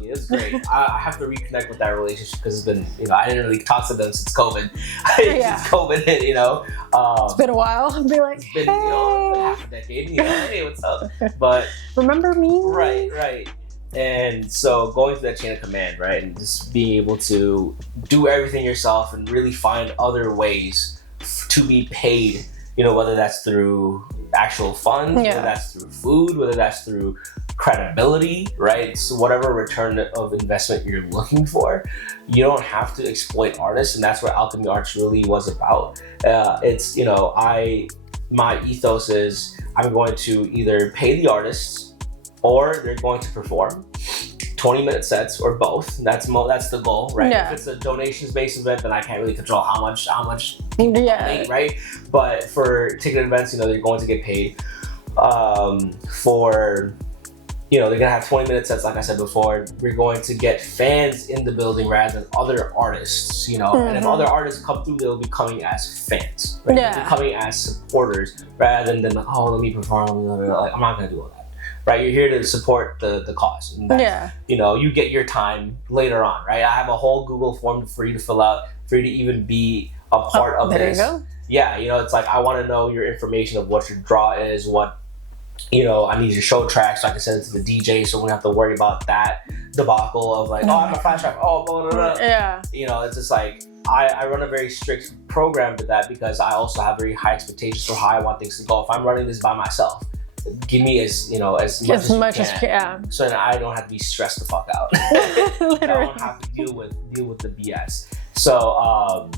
me. It's great. I have to reconnect with that relationship because it's been, you know, I didn't really talk to them since COVID. Since COVID hit, you know. It's been a while. I'll be like, it's been, you know, it's been half a decade. You know, hey, what's up? But remember me? Right. And so going through that chain of command, right, and just being able to do everything yourself and really find other ways to be paid. You know, whether that's through actual funds, whether that's through food, whether that's through credibility, right? So whatever return of investment you're looking for, you don't have to exploit artists, and that's what Alchemy Arts really was about. It's, you know, my ethos is I'm going to either pay the artists or they're going to perform 20-minute sets or both. That's the goal, right? If it's a donations-based event, then I can't really control how much people donate, right? But for ticket events, you know, they're going to get paid. For, you know, they're gonna have 20-minute sets, like I said before. We're going to get fans in the building rather than other artists, you know. And if other artists come through, they'll be coming as fans, right? They'll be coming as supporters rather than like, oh, let me perform. Like, I'm not gonna do all that. Right, you're here to support the cause. And you know, you get your time later on, right? I have a whole Google form for you to fill out, for you to even be a part of this. There you go. Yeah, you know, it's like I want to know your information of what your draw is, what, you know, I need your show track so I can send it to the DJ, so we don't have to worry about that debacle of like, oh, I have a flash drive, oh, blah, blah, blah. Yeah. You know, it's just like, I run a very strict program to that because I also have very high expectations for how I want things to go. If I'm running this by myself, give me as much as you can. So then I don't have to be stressed the fuck out. I don't have to deal with the BS. So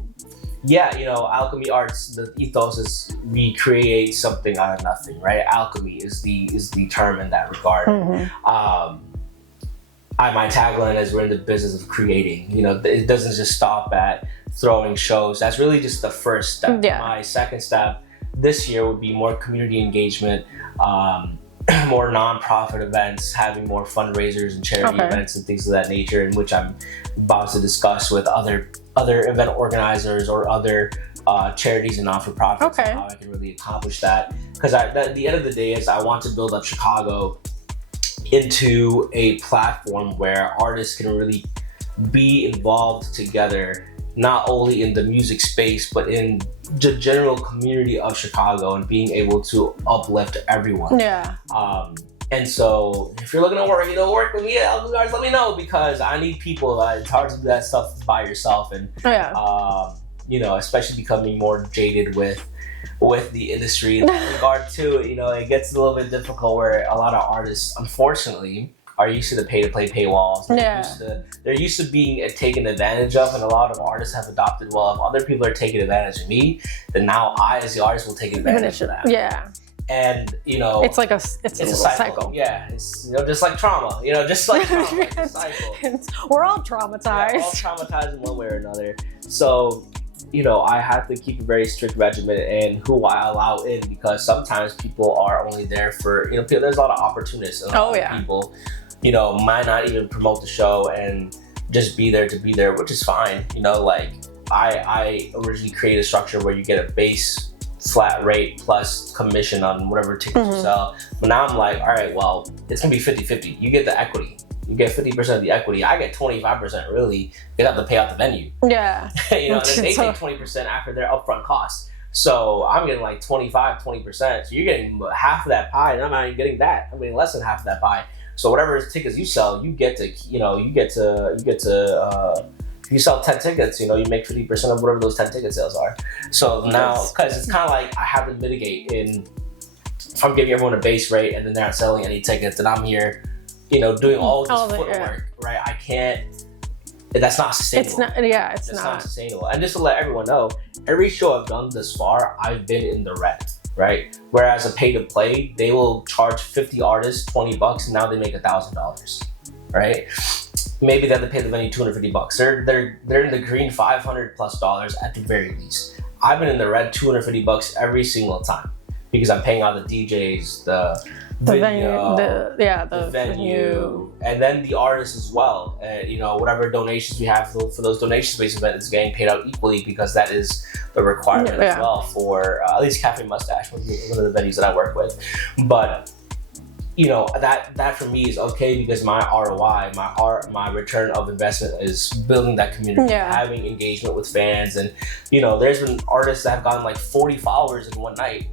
Alchemy Arts, the ethos is we create something out of nothing, right? Alchemy is the term in that regard. My tagline is we're in the business of creating. It doesn't just stop at throwing shows. That's really just the first step. Yeah. My second step this year would be more community engagement, more nonprofit events, having more fundraisers and charity events and things of that nature, in which I'm about to discuss with other event organizers or other charities and not-for-profits and how I can really accomplish that. Because at the end of the day is I want to build up Chicago into a platform where artists can really be involved together, not only in the music space, but in the general community of Chicago, and being able to uplift everyone. Yeah. And so if you're looking to work with me at Alchemist, let me know, because I need people. It's hard to do that stuff by yourself, and especially becoming more jaded with the industry in that regard too. It gets a little bit difficult where a lot of artists, unfortunately, are used to the pay-to-play paywalls. They're used to being taken advantage of, and a lot of artists have adopted, well, if other people are taking advantage of me, then now I, as the artist, will take advantage of that. Yeah. And it's like it's a cycle. Yeah, it's just like trauma. Just like trauma. It's a cycle. We're all traumatized. Yeah, we're all traumatized in one way or another. So I have to keep a very strict regimen in who I allow in, because sometimes people are only there for there's a lot of opportunists and a lot of people might not even promote the show and just be there to be there, which is fine. I originally created a structure where you get a base flat rate plus commission on whatever tickets you sell. But now I'm like, all right, well, it's gonna be 50-50. You get the equity. You get 50% of the equity. I get 25% really. They have to pay out the venue. Yeah. And then they take 20% after their upfront costs. So I'm getting like 20%. So you're getting half of that pie, and I'm not even getting that. I'm getting less than half of that pie. So whatever tickets you sell, you get to if you sell 10 tickets, you make 50% of whatever those 10 ticket sales are. So now, because it's kind of like I have to mitigate if I'm giving everyone a base rate and then they're not selling any tickets, and I'm here, doing all this footwork, right? I can't. That's not sustainable. It's not sustainable. And just to let everyone know, every show I've done this far, I've been in the red, right? Whereas a pay to play, they will charge 50 artists $20, and now they make $1,000, right? Maybe they have to pay the venue $250. They're in the green $500+ at the very least. I've been in the red $250 every single time, because I'm paying out the DJs, the venue, the venue, and then the artists as well. Whatever donations we have for those donation-based events is getting paid out equally, because that is the requirement as well for at least Cafe Mustache, one of the venues that I work with. But that for me is okay, because my ROI, my return of investment is building that community, having engagement with fans. And there's been artists that have gotten like 40 followers in one night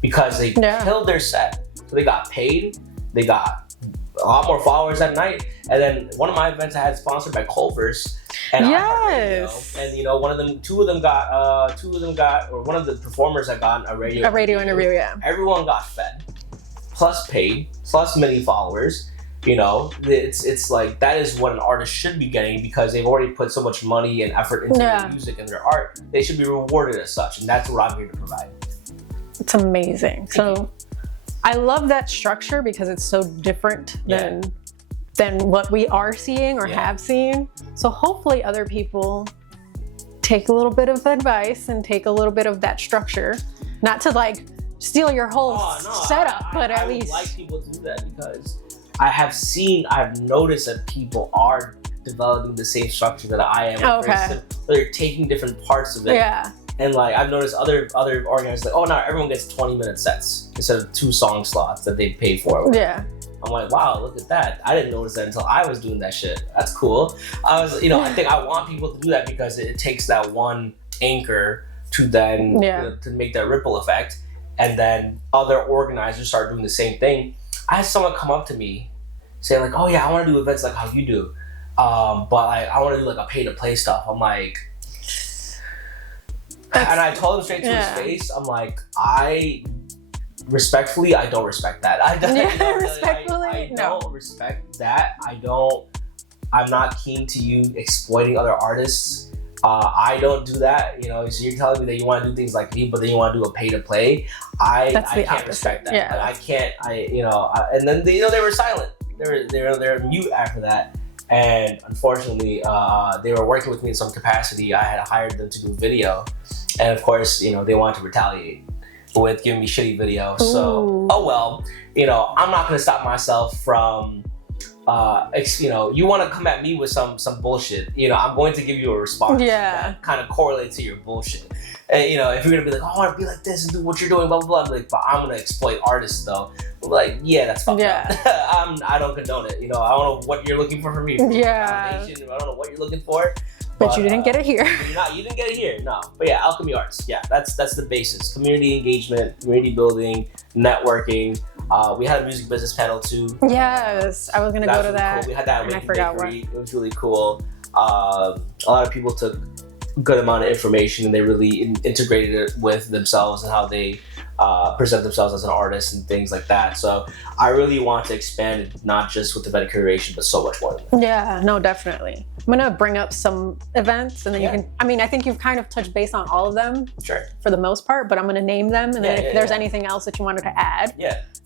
because they killed their set. So they got paid, they got a lot more followers that night. And then one of my events I had sponsored by Culver's and and one of the performers that got a radio interview. Everyone got fed, plus paid, plus many followers. It's like that is what an artist should be getting, because they've already put so much money and effort into their music and their art. They should be rewarded as such, and that's what I'm here to provide. It's amazing. So I love that structure, because it's so different than what we are seeing or have seen. So hopefully other people take a little bit of advice and take a little bit of that structure, not to like steal your whole setup, but at least I would like people to do that, because I've noticed that people are developing the same structure that I am. They're taking different parts of it. Yeah. And like I've noticed other organizers like, now everyone gets 20-minute sets instead of 2 song slots that they pay for. Yeah. I'm like, wow, look at that. I didn't notice that until I was doing that shit. That's cool. I think I want people to do that, because it takes that one anchor to then to make that ripple effect. And then other organizers start doing the same thing. I had someone come up to me, say like, I want to do events like how you do. But I want to do like a pay to play stuff. I'm like, And I told him straight to his face, I'm like, respectfully, I don't respect that. I don't respect that. I'm not keen to you exploiting other artists. I don't do that, so you're telling me that you want to do things like me, but then you want to do a pay to play. I can't respect that. Yeah. I can't, and then they were silent. They're mute after that. And unfortunately, they were working with me in some capacity. I had hired them to do video. And of course, they wanted to retaliate with giving me shitty video. Ooh. So, I'm not going to stop myself from, you want to come at me with some bullshit. I'm going to give you a response that kind of correlates to your bullshit. And, if you're going to be like, oh, I want to be like this and do what you're doing, blah, blah, blah. I'm like, but I'm going to exploit artists, though. I'm like, yeah, that's fucked up. I don't condone it. I don't know what you're looking for from me. I don't know what you're looking for. But you didn't get it here. You didn't get it here, no. But yeah, Alchemy Arts. Yeah, that's the basis. Community engagement, community building, networking. We had a music business panel too. Yes, I was going to go to that. Cool. We had that and I forgot what. It was really cool. A lot of people took a good amount of information and they really integrated it with themselves and how they present themselves as an artist and things like that. So I really want to expand it, not just with event curation, but so much more than that. Yeah, no, definitely. I'm going to bring up some events and then you can, I think you've kind of touched base on all of them for the most part, but I'm going to name them. And then if there's anything else that you wanted to add.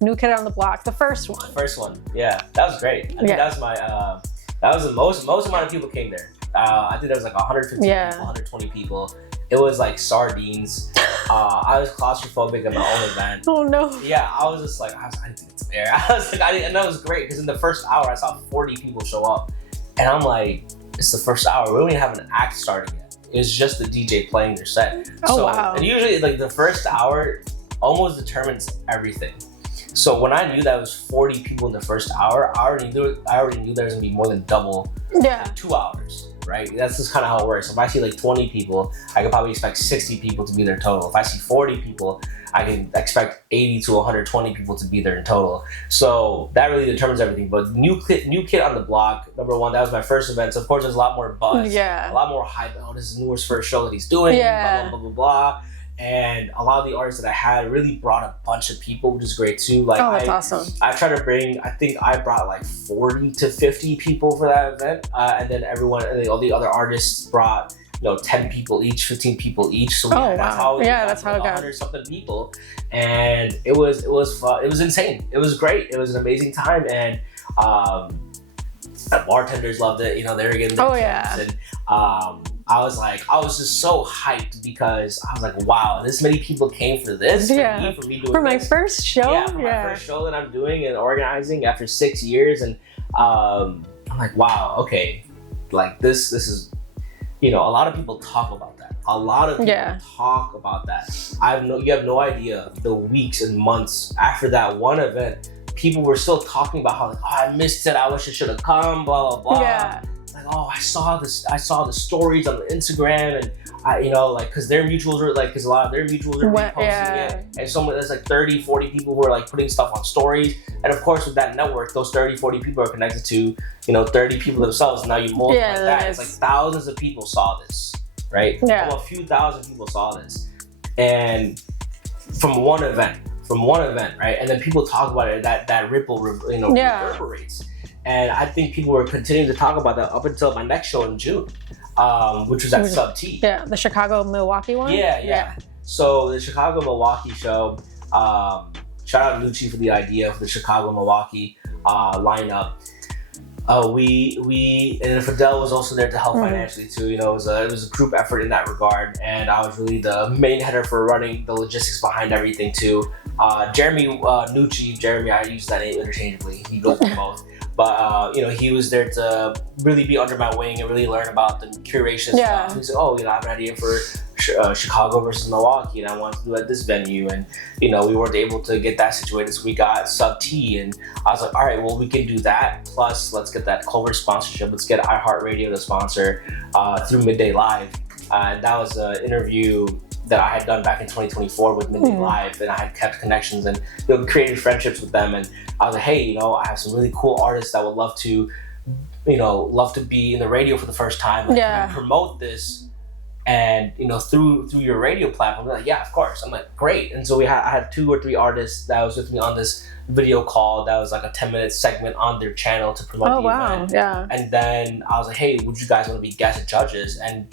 New Kid on the Block, the first one. Yeah, that was great. I think that was that was the most amount of people came there. I think there was like 150 people, 120 people. It was like sardines. I was claustrophobic at my own event. Oh no. Yeah, I was just like, I didn't get to there. And that was great because in the first hour I saw 40 people show up. And I'm like, it's the first hour. We don't even have an act starting yet. It's just the DJ playing their set. Wow. And usually like the first hour almost determines everything. So when I knew that it was 40 people in the first hour, I already knew there was gonna be more than double in 2 hours. Right? That's just kind of how it works. If I see like 20 people, I could probably expect 60 people to be there total. If I see 40 people, I can expect 80 to 120 people to be there in total. So that really determines everything. But new kid on the block, number one, that was my first event. So of course there's a lot more buzz, a lot more hype. Oh, this is Noor's first show that he's doing, blah, blah, blah, blah, blah. And a lot of the artists that I had really brought a bunch of people, which is great too. Like, that's awesome. I tried to bring, I think I brought like 40 to 50 people for that event. And then all the other artists brought, 10 people each, 15 people each. So that's how it got 100 something people. And it was fun. It was insane. It was great. It was an amazing time. And the bartenders loved it. They were getting their tips. And I was just so hyped because I was like, wow, this many people came for this, for me doing my first show? My first show that I'm doing and organizing after 6 years. And I'm like, wow, okay, like this is, a lot of people talk about that. A lot of people talk about that. You have no idea the weeks and months after that one event, people were still talking about how, like, oh, I missed it, I wish I should have come, blah, blah, blah. Like, oh, I saw the stories on Instagram, and because their mutuals were because a lot of their mutuals are reposting it, and there's like 30, 40 people who are like putting stuff on stories, and of course with that network, those 30, 40 people are connected to 30 people themselves. And now you multiply that, it's like thousands of people saw this, right? A few thousand people saw this, and from one event, right? And then people talk about it, that ripple, reverberates. And I think people were continuing to talk about that up until my next show in June, which was at Sub T. Yeah, the Chicago-Milwaukee one? Yeah. So the Chicago-Milwaukee show, shout out Lucci for the idea for the Chicago-Milwaukee lineup. And Fidel was also there to help financially too. It was a group effort in that regard, and I was really the main header for running the logistics behind everything too. Jeremy Nucci, I use that name interchangeably. He goes for both. But he was there to really be under my wing and really learn about the curation stuff. He said, "Oh, I have an idea for Chicago versus Milwaukee, and I want to do it at this venue." And we weren't able to get that situated, so we got Sub T. And I was like, "All right, well, we can do that. Plus, let's get that Culver sponsorship. Let's get iHeartRadio to sponsor through Midday Live." And that was an interview that I had done back in 2024 with Midday Live, and I had kept connections and created friendships with them. And I was like, hey, I have some really cool artists that would love to be in the radio for the first time, and promote this and through your radio platform. They're like, yeah, of course. I'm like, great. And so I had 2 or 3 artists that was with me on this video call that was like a 10-minute segment on their channel to promote the event. Yeah. And then I was like, hey, would you guys want to be guest judges and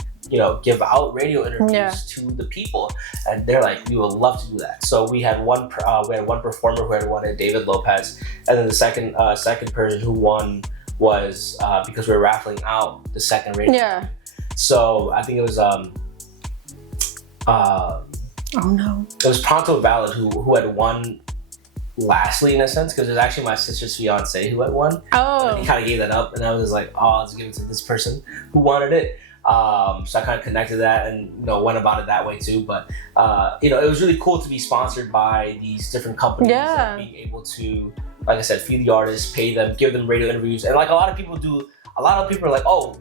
give out radio interviews to the people? And they're like, we would love to do that. So we had one performer who had won it, David Lopez, and then the second person who won was because we were raffling out the second radio. Yeah. So I think it was it was Pronto Valid who had won lastly, in a sense, because it was actually my sister's fiance who had won. Oh. And he kind of gave that up, and I was like, oh, let's give it to this person who wanted it. So I kind of connected that and went about it that way too. But it was really cool to be sponsored by these different companies and being able to, like I said, feed the artists, pay them, give them radio interviews, and like a lot of people are like, oh,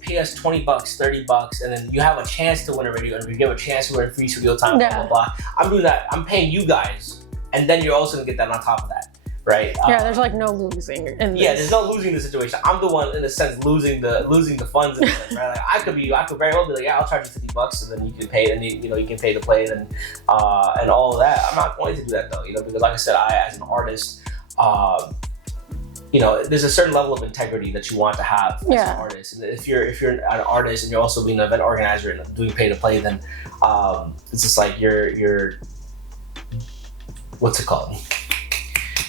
pay us $20, $30, and then you have a chance to win a radio interview, you have a chance to win free studio time, blah blah blah. I'm doing that. I'm paying you guys, and then you're also gonna get that on top of that. Right. There's like no losing in this. Yeah, there's no losing the situation. I'm the one, in a sense, losing the funds in a sense, right? Like I could very well be like, yeah, I'll charge you $50, and then you can pay it, and you can pay to play it, and all of that. I'm not going to do that though, because like I said, I as an artist, there's a certain level of integrity that you want to have as an artist. And if you're an artist and you're also being an event organizer and doing pay to play, then it's just like you're what's it called?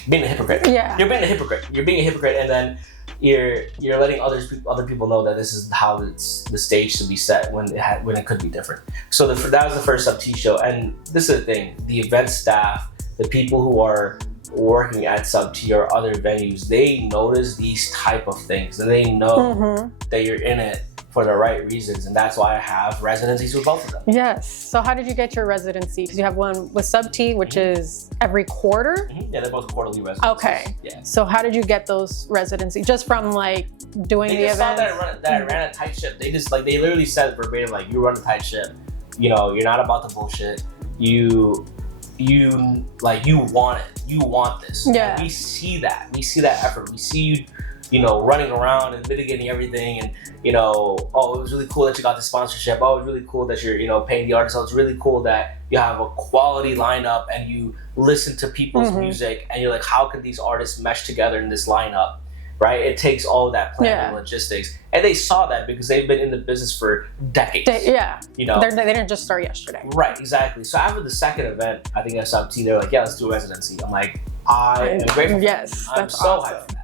Being a hypocrite. Yeah. You're being a hypocrite. You're being a hypocrite, and then you're letting other people know that this is how the stage should be set when it could be different. So that was the first Sub T show, and this is the thing: the event staff, the people who are working at Sub T or other venues, they notice these type of things, and they know that you're in it for the right reasons, and that's why I have residencies with both of them. Yes. So how did you get your residency? Because you have one with Sub T, which is every quarter? Yeah, they're both quarterly residencies. Okay. Yeah. So how did you get those residencies? Just from like doing the event? They just saw that I ran a tight ship. They literally said verbatim, like, you run a tight ship. You're not about the bullshit. You want it. You want this. Yeah. And we see that. We see that effort. We see you, running around and mitigating everything, and oh, it was really cool that you got the sponsorship. Oh, it was really cool that you're paying the artists. Oh, it's really cool that you have a quality lineup and you listen to people's music, and you're like, how can these artists mesh together in this lineup? Right? It takes all of that planning and logistics, and they saw that because they've been in the business for decades. They didn't just start yesterday. Right, exactly. So after the second event, I think at Sub T, they're like, yeah, let's do a residency. I'm like, I am grateful. Yes, I'm so awesome. Hyped for that.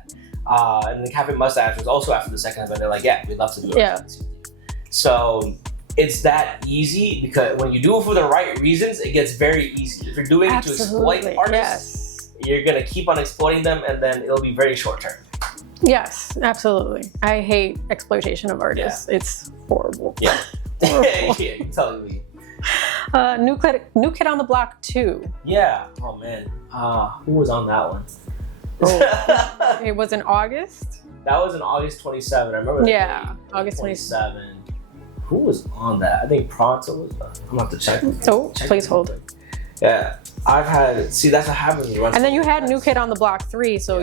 And the Cafe Mustache was also after the second event. They're like, yeah, we'd love to do a residency with you. So it's that easy, because when you do it for the right reasons, it gets very easy. If you're doing it to exploit artists, you're going to keep on exploiting them, and then it'll be very short term. Yes, absolutely. I hate exploitation of artists. Yeah. It's horrible. Yeah. Yeah, you're telling me. New Kid on the Block 2. Yeah. Oh, man. Who was on that one? Oh. It was in August? That was in August 27. I remember that. Yeah, August 27. Who was on that? I think Pronto was. I'm going to have to check. Oh, please hold. Yeah. That's what happens. And then you had New Kid on the Block 3, so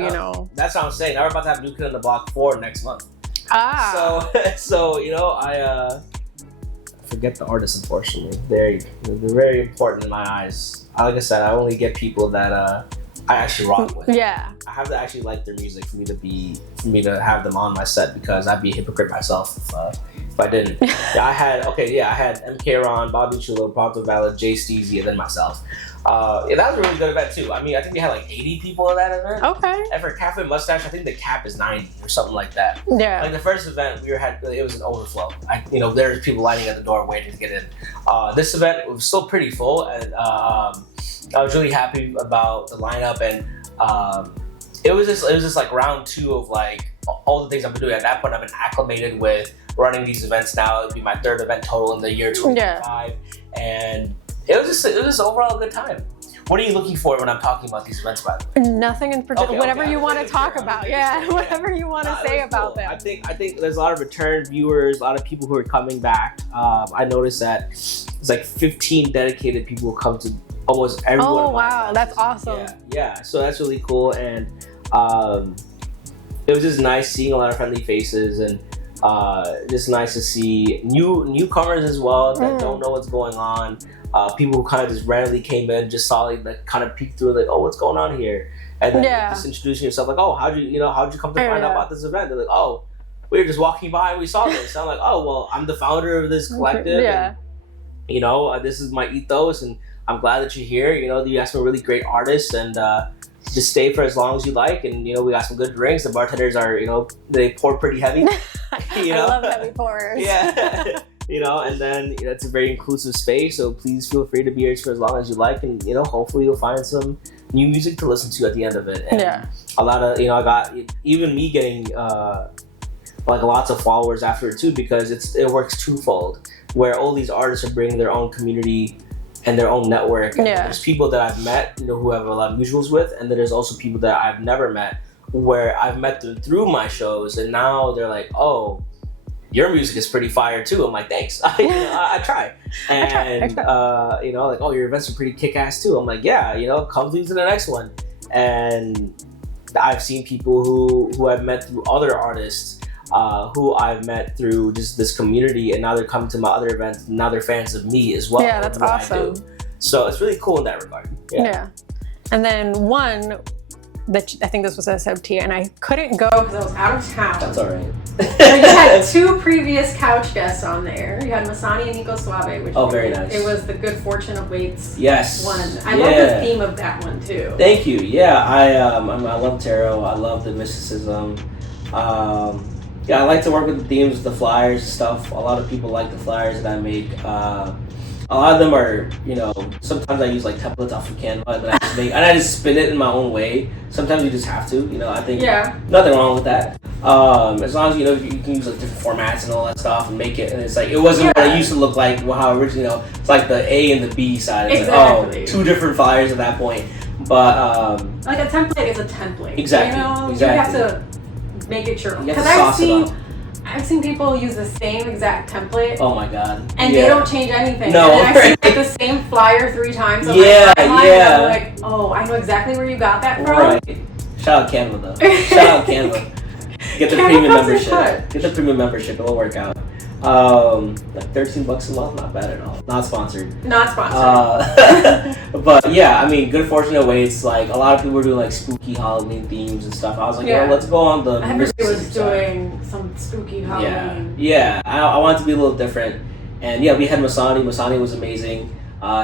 That's what I'm saying. Now we're about to have New Kid on the Block 4 next month. So I forget the artists, unfortunately. They're very important in my eyes. Like I said, I only get people that I actually rock with. Yeah. I have to actually like their music for me to have them on my set, because I'd be a hypocrite myself if I didn't. I had MK Ron, Bobby Chulo, Pronto Valid, Jay Steezy, and then myself. That was a really good event too. I mean, I think we had like 80 people at that event. Okay. And for Cafe Mustache, I think the cap is 90 or something like that. Yeah. Like the first event it was an overflow. There was people lining at the door waiting to get in. This event was still pretty full, and I was really happy about the lineup, and it was just like round 2 of like all the things I've been doing. At that point, I've been acclimated with running these events now. It would be my 3rd event total in the year 2025, and it was just overall a good time. What are you looking for when I'm talking about these events, by the way? Nothing in particular. Whatever you want to talk about. Yeah, whatever you want to say about them. I think there's a lot of return viewers, a lot of people who are coming back. I noticed that it's like 15 dedicated people who come to almost every one of my wow, events. that's awesome. Yeah. So that's really cool, and it was just nice seeing a lot of friendly faces, and Just nice to see newcomers as well that don't know what's going on. People who kind of just randomly came in, just saw like kind of peeked through, like, oh, what's going on here, and then just introducing yourself, like, oh, how'd you come to find out about this event? They're like, oh, we were just walking by and we saw this. I'm like, oh, well, I'm the founder of this collective. And, this is my ethos, and I'm glad that you're here. You got some really great artists, and just stay for as long as you like. And we got some good drinks. The bartenders are, they pour pretty heavy. I love heavy pours. Yeah. And then it's a very inclusive space, so please feel free to be here for as long as you like, and hopefully you'll find some new music to listen to at the end of it. And a lot of I got even me getting lots of followers after it too, because it works twofold, where all these artists are bringing their own community and their own network. And there's people that I've met who have a lot of mutuals with, and then there's also people that I've never met, where I've met them through my shows, and now they're like, oh, your music is pretty fire too. I'm like, thanks. I try. And like, oh, your events are pretty kick-ass too. I'm like, yeah, come through to the next one. And I've seen people who I've met through other artists, who I've met through just this community, and now they're coming to my other events, and now they're fans of me as well. Yeah, that's awesome. So it's really cool in that regard. Yeah. And then one that I think this was SMT, and I couldn't go because I was out of town. That's all right. So you had two previous couch guests on there. You had Masani and Nico Suave, which very nice. It was the Good Fortune of Waits one. I love the theme of that one too. Thank you. Yeah, I love tarot. I love the mysticism. I like to work with the themes, the flyers and stuff. A lot of people like the flyers that I make. A lot of them are, sometimes I use like templates off of Canva, and then I just spin it in my own way. Sometimes you just have to, I think nothing wrong with that. As long as you can use like different formats and all that stuff and make it, and it's like it wasn't what it used to look like. How originally, it's like the A and the B side. It's like, two different flyers at that point. But like a template is a template. Exactly. You have to make it your own. Because I've seen people use the same exact template. Oh my god! And they don't change anything. No. And then I see the same flyer 3 times. On my timeline, and I'm like, oh, I know exactly where you got that from. Right. Shout out Canva though. Shout out Canva. Get the premium membership. Get the premium membership. It'll work out. Like $13 a month, not bad at all. Not sponsored. But yeah, I mean, Good Fortune awaits. Like a lot of people were doing like spooky Halloween themes and stuff. I was like, let's go on the. Everybody was doing some spooky Halloween. Yeah. I wanted to be a little different, and we had Masani. Masani was amazing.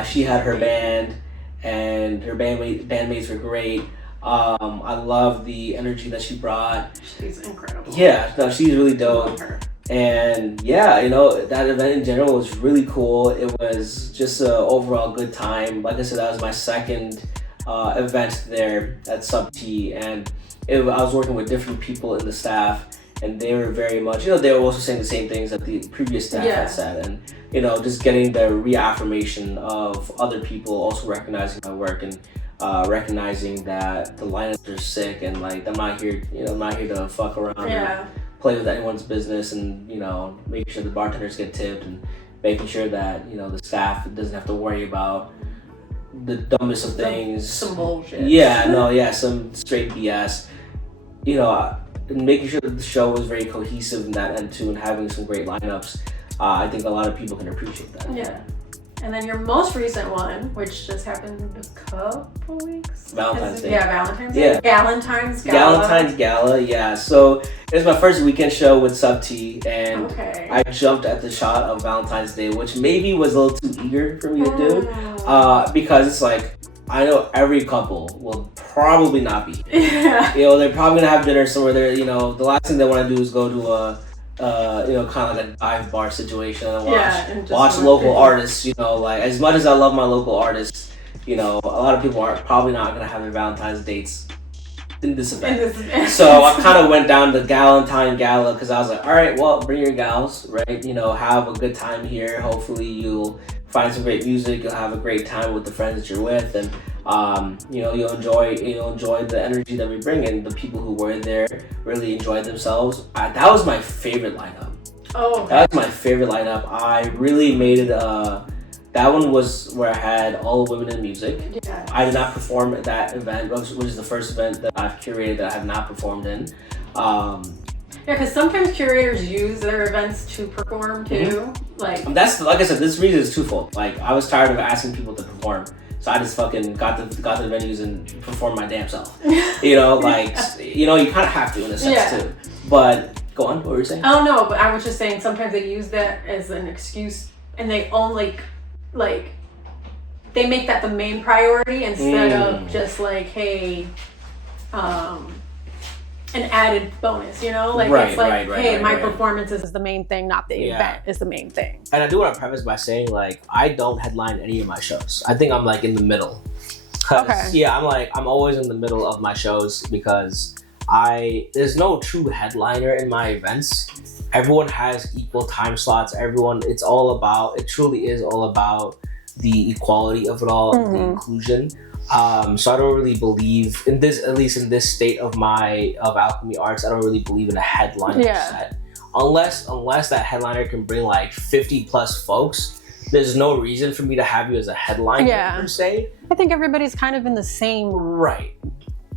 She had her band, and her bandmates were great. I love the energy that she brought. She's incredible. Yeah, no, she's really dope. I love her. And that event in general was really cool. It was just an overall good time. Like I said, that was my second event there at Sub T, and I was working with different people in the staff, and they were very much, they were also saying the same things that the previous staff had said, and just getting the reaffirmation of other people also recognizing my work and recognizing that the lineups are sick, and like I'm not here to fuck around. Yeah. Play with anyone's business, and making sure the bartenders get tipped, and making sure that the staff doesn't have to worry about the dumbest of things. Some bullshit. Some straight BS. And making sure that the show was very cohesive in that end too, and having some great lineups. I think a lot of people can appreciate that. Yeah. And then your most recent one, which just happened a couple weeks? Valentine's Day. Yeah, Valentine's Day. Yeah. Galentine's Gala, yeah. So it was my first weekend show with Sub T, and I jumped at the shot of Valentine's Day, which maybe was a little too eager for me to do, because it's like, I know every couple will probably not be here. Yeah. They're probably gonna have dinner somewhere there. The last thing they want to do is go to a kind of like a dive bar situation and watch local artists. Like as much as I love my local artists, a lot of people are probably not gonna have their Valentine's dates in this event. So I kind of went down the Galentine Gala because I was like, all right, well, bring your gals, right? Have a good time here. Hopefully you'll find some great music. You'll have a great time with the friends that you're with, and you'll enjoy the energy that we bring, and the people who were there really enjoyed themselves. That was my favorite lineup. Oh, okay. That was my favorite lineup. I really made it. That one was where I had all women in music. Yeah. I did not perform at that event, which is the first event that I've curated that I have not performed in. Yeah, because sometimes curators use their events to perform too. Like that's like I said, this reason is twofold. Like I was tired of asking people to perform, so I just fucking got the venues and performed my damn self. You know, like you know, you kind of have to in a sense too. But go on, what were you saying? Oh no, but I was just saying sometimes they use that as an excuse, and they only like they make that the main priority instead of just like, hey, an added bonus, you know? Like it's like, hey, my performance is the main thing, not the event is the main thing. And I do want to preface by saying, like, I don't headline any of my shows. I think I'm like in the middle. Yeah, I'm always in the middle of my shows because there's no true headliner in my events. Everyone has equal time slots. It truly is all about the equality of it all, the inclusion. So I don't really believe in this, at least in this state of Alchemy Arts, I don't really believe in a headliner set. Unless that headliner can bring like 50 plus folks, there's no reason for me to have you as a headliner per se. I think everybody's kind of in the same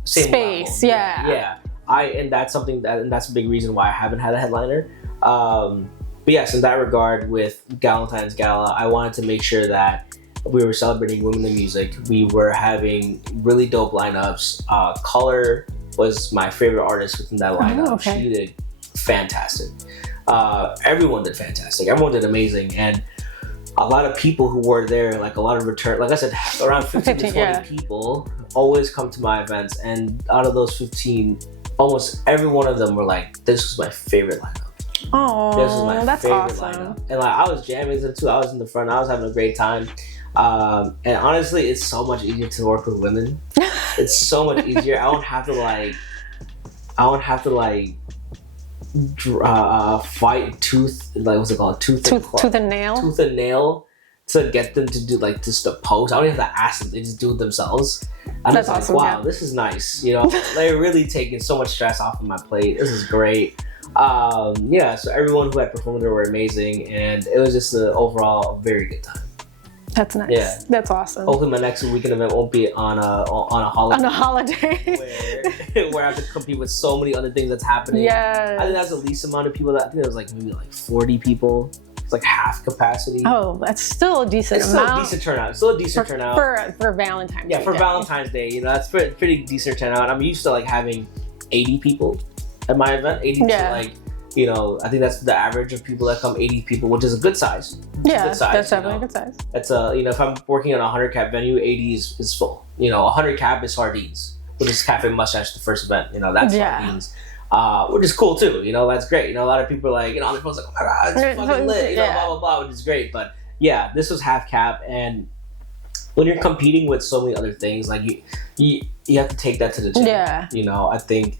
same space. Level. Yeah. And that's a big reason why I haven't had a headliner. But yes, in that regard, with Galentine's Gala, I wanted to make sure that we were celebrating women in music. We were having really dope lineups. Color was my favorite artist within that lineup. She did fantastic. Everyone did fantastic. Everyone did amazing. And a lot of people who were there, like a lot of return, like I said, around 15 to 20 people always come to my events. And out of those 15, almost every one of them were like, this was my favorite lineup. Oh, that's awesome. Lineup. And like I was jamming them too. I was in the front. I was having a great time. And honestly, it's so much easier to work with women. It's so much easier. I don't have to fight tooth and nail to get them to do like just a post. I don't even have to ask them; they just do it themselves. And that's like, awesome. Wow, this is nice. You know, they're really taking so much stress off of my plate. This is great. So everyone who had performed there were amazing, and it was just an overall very good time. That's nice. Yeah. That's awesome. Hopefully my next weekend event won't be on a holiday. On a holiday. where I have to compete with so many other things that's happening. Yeah. I think that's the least amount of people. I think it was like maybe like 40 people. It's like half capacity. Oh, that's still a decent amount. Still a decent turnout. Still a decent turnout. For Valentine's Day. Yeah, for Valentine's Day. You know, that's pretty decent turnout. I'm used to like having 80 people at my event. 80 to like, you know, I think that's the average of people that come, 80 people, which is a good size. That's definitely a good size. That's if I'm working on a 100 cap venue, 80 is full. You know, 100 cap is sardines, which is Cafe Mustache, the first event. You know, that's sardines, which is cool too. You know, that's great. You know, a lot of people are like, you know, other people's like, oh my god, it's fucking lit. You know, blah blah blah, which is great. But yeah, this was half cap, and when you're competing with so many other things, like you have to take that to the chin. Yeah. You know, I think.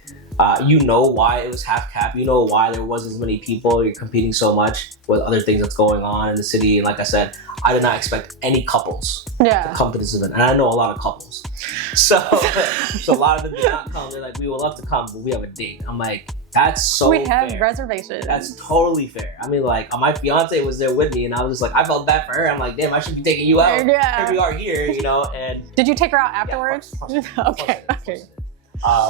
You know why it was half cap. You know why there was as many people. You're competing so much with other things that's going on in the city. And like I said, I did not expect any couples to come to this event. And I know a lot of couples. So a lot of them did not come. They're like, we would love to come, but we have a date. I'm like, that's so fair. We have reservations. That's totally fair. I mean, like, my fiance was there with me, and I was just like, I felt bad for her. I'm like, damn, I should be taking you out. Here we are here, you know. And did you take her out afterwards? Yeah, of course. Okay.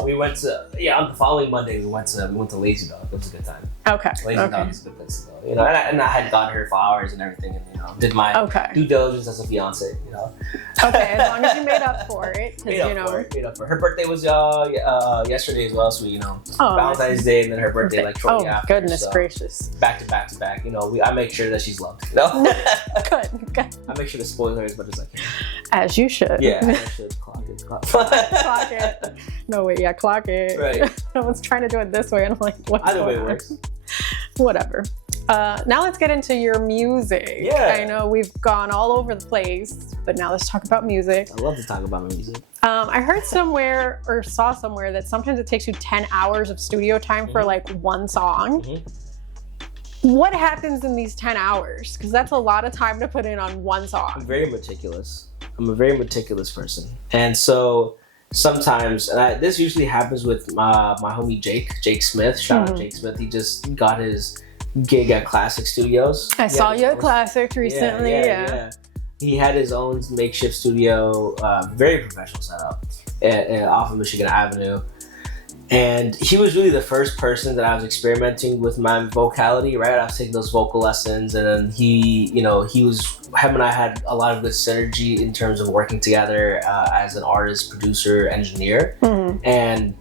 We went to on the following Monday we went to Lazy Dog. It was a good time. Okay. Lazy Dog is a good place to go. You know, and I had gotten her flowers and everything, and you know, did my due diligence as a fiance. You know. Okay, as long as you made up for it. Made up for it. Her birthday was yesterday as well, so you know, Valentine's Day and then her birthday like shortly after. Oh goodness gracious! Back to back to back. You know, I make sure that she's loved. You know. Good. I make sure to spoil her as much as I can. As you should. Yeah, I should clock it. Clock it. No wait, clock it. Right. I was trying to do it this way, and I'm like, what's either way works. Whatever. Now let's get into your music. Yeah. I know we've gone all over the place, but now let's talk about music. I love to talk about my music. I heard somewhere or saw somewhere that sometimes it takes you 10 hours of studio time for like one song. What happens in these 10 hours? Because that's a lot of time to put in on one song. I'm very meticulous. I'm a very meticulous person. And so sometimes, and this usually happens with my homie Jake Smith. Shout out Jake Smith. He just got his gig at Classic Studios. I saw you at Classic recently. Yeah. He had his own makeshift studio, very professional setup, off of Michigan Avenue. And he was really the first person that I was experimenting with my vocality, right? I was taking those vocal lessons, and then him and I had a lot of good synergy in terms of working together as an artist, producer, engineer. And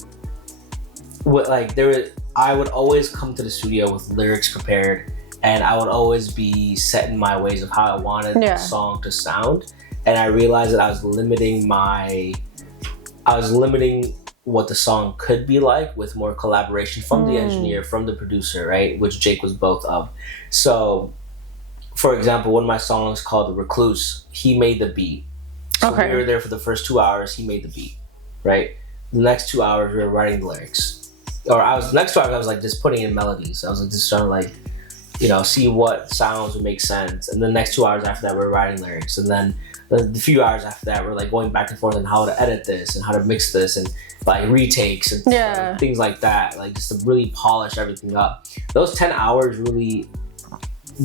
I would always come to the studio with lyrics prepared, and I would always be set in my ways of how I wanted the song to sound. And I realized that I was limiting what the song could be like with more collaboration from the engineer, from the producer, right? Which Jake was both of. So, for example, one of my songs called The Recluse, he made the beat. So we were there for the first 2 hours, he made the beat, right? The next 2 hours, we were writing the lyrics. Next 2 hours, I was like just putting in melodies. I was like just trying to like, see what sounds would make sense. And the next 2 hours after that, we were writing lyrics. And then the few hours after that, we're like going back and forth on how to edit this and how to mix this and like retakes and things like that, like just to really polish everything up. Those 10 hours really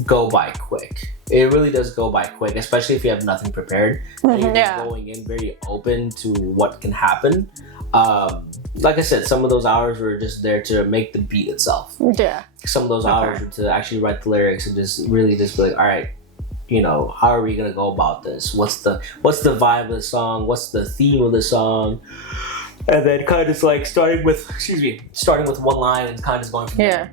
go by quick. It really does go by quick, especially if you have nothing prepared. And you're just going in very open to what can happen. Like I said, some of those hours were just there to make the beat itself. Some of those hours were to actually write the lyrics and just really just be like, all right, how are we gonna go about this? What's the vibe of the song? What's the theme of the song? And then kind of just like starting with one line and kind of just going from there.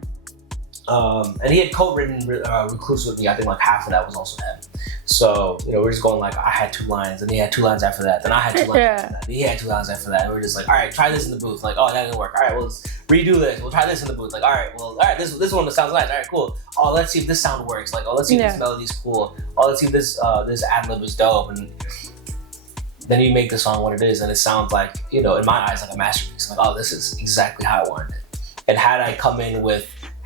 And he had co-written Recluse with me. I think like half of that was also him. So, we're just going like, I had 2 lines, and he had 2 lines after that. Then I had 2 lines after that. He had 2 lines after that. And we're just like, all right, try this in the booth. Like, oh, that didn't work. All right, well, let's redo this. We'll try this in the booth. Like, all right, this one sounds nice. All right, cool. Oh, let's see if this sound works. Like, oh, let's see if this melody's cool. Oh, let's see if this ad-lib is dope. And then you make the song what it is, and it sounds like, in my eyes, like a masterpiece. Like, oh, this is exactly how I wanted it. And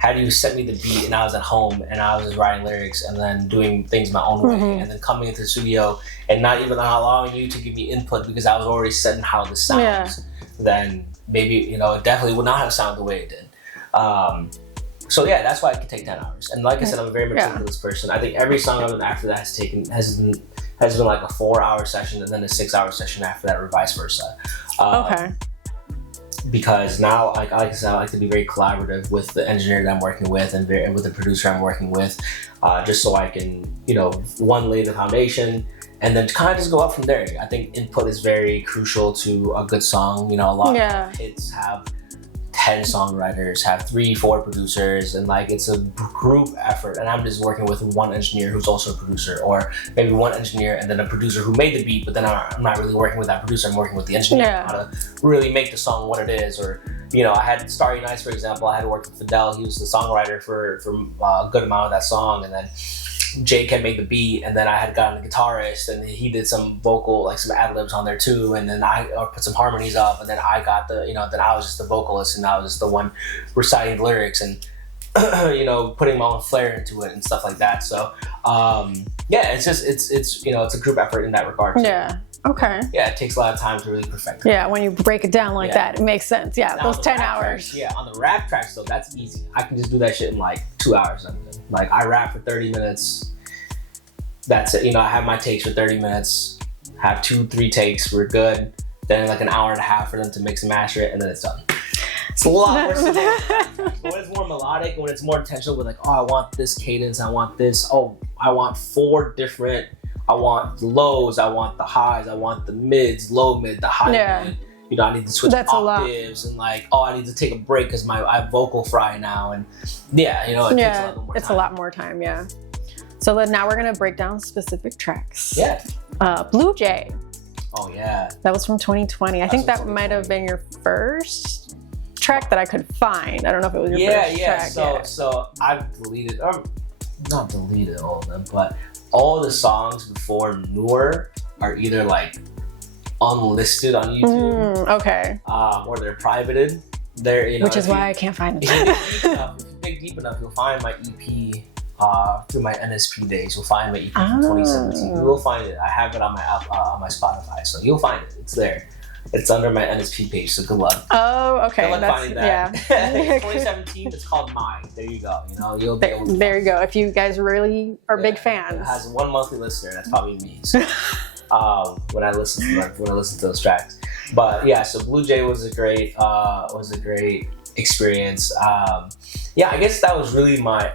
had you sent me the beat and I was at home and I was just writing lyrics and then doing things my own way, and then coming into the studio and not even allowing you to give me input because I was already setting how this sounds, then maybe, it definitely would not have sounded the way it did. So yeah, that's why it could take 10 hours. And like I said, I'm a very meticulous person. I think every song I've done after that has been like a 4-hour session and then a 6-hour session after that, or vice versa. Because now, like I said, I like to be very collaborative with the engineer that I'm working with and with the producer I'm working with, just so I can, lay the foundation and then kind of just go up from there. I think input is very crucial to a good song. A lot of hits have 10 songwriters, have 3-4 producers, and like it's a group effort. And I'm just working with one engineer who's also a producer, or maybe one engineer and then a producer who made the beat, but then I'm not really working with that producer, I'm working with the engineer how to really make the song what it is. Or I had Starry Nights, for example. I had worked with Fidel. He was the songwriter for a good amount of that song, and then Jake had made the beat, and then I had gotten a guitarist, and he did some vocal, like some ad-libs on there too, and then I put some harmonies up, and then I got then I was just the vocalist, and I was just the one reciting the lyrics and putting my own flair into it and stuff like that. So it's just it's it's a group effort in that regard too. Okay. Yeah, it takes a lot of time to really perfect it. Yeah, when you break it down like that, it makes sense. Yeah, now, those 10 hours. Tracks, on the rap tracks though, that's easy. I can just do that shit in like 2 hours. Like I rap for 30 minutes. That's it. I have my takes for 30 minutes. Have 2-3 takes. We're good. Then like an hour and a half for them to mix and master it, and then it's done. It's a lot more simple. But when it's more melodic, when it's more intentional with like, oh, I want this cadence, I want this. Oh, I want 4 different. I want the lows, I want the highs, I want the mids, low mid, the high mid. I need to switch octaves and like, oh, I need to take a break because I vocal fry now, and it takes a lot more time. It's a lot more time, So then now we're gonna break down specific tracks. Blue Jay. Oh yeah. That was from 2020. I think that might have been your first track that I could find. I don't know if it was your first track. So I've deleted, or not deleted all of them, but all the songs before Noor are either like unlisted on YouTube, or they're privated. Which is why I can't find them. If you dig deep enough, you'll find my EP through my NSP days. You'll find my EP from 2017. You will find it. I have it on my Spotify, so you'll find it. It's there. It's under my NSP page, so good luck. Oh, okay. Good luck finding that. 2017, it's called Mine. There you go. You'll be able to there you go. If you guys really are big fans. It has 1 monthly listener. That's probably me. So, when I listen to those tracks. But yeah, so Blue Jay was a great experience. Yeah, I guess that was really my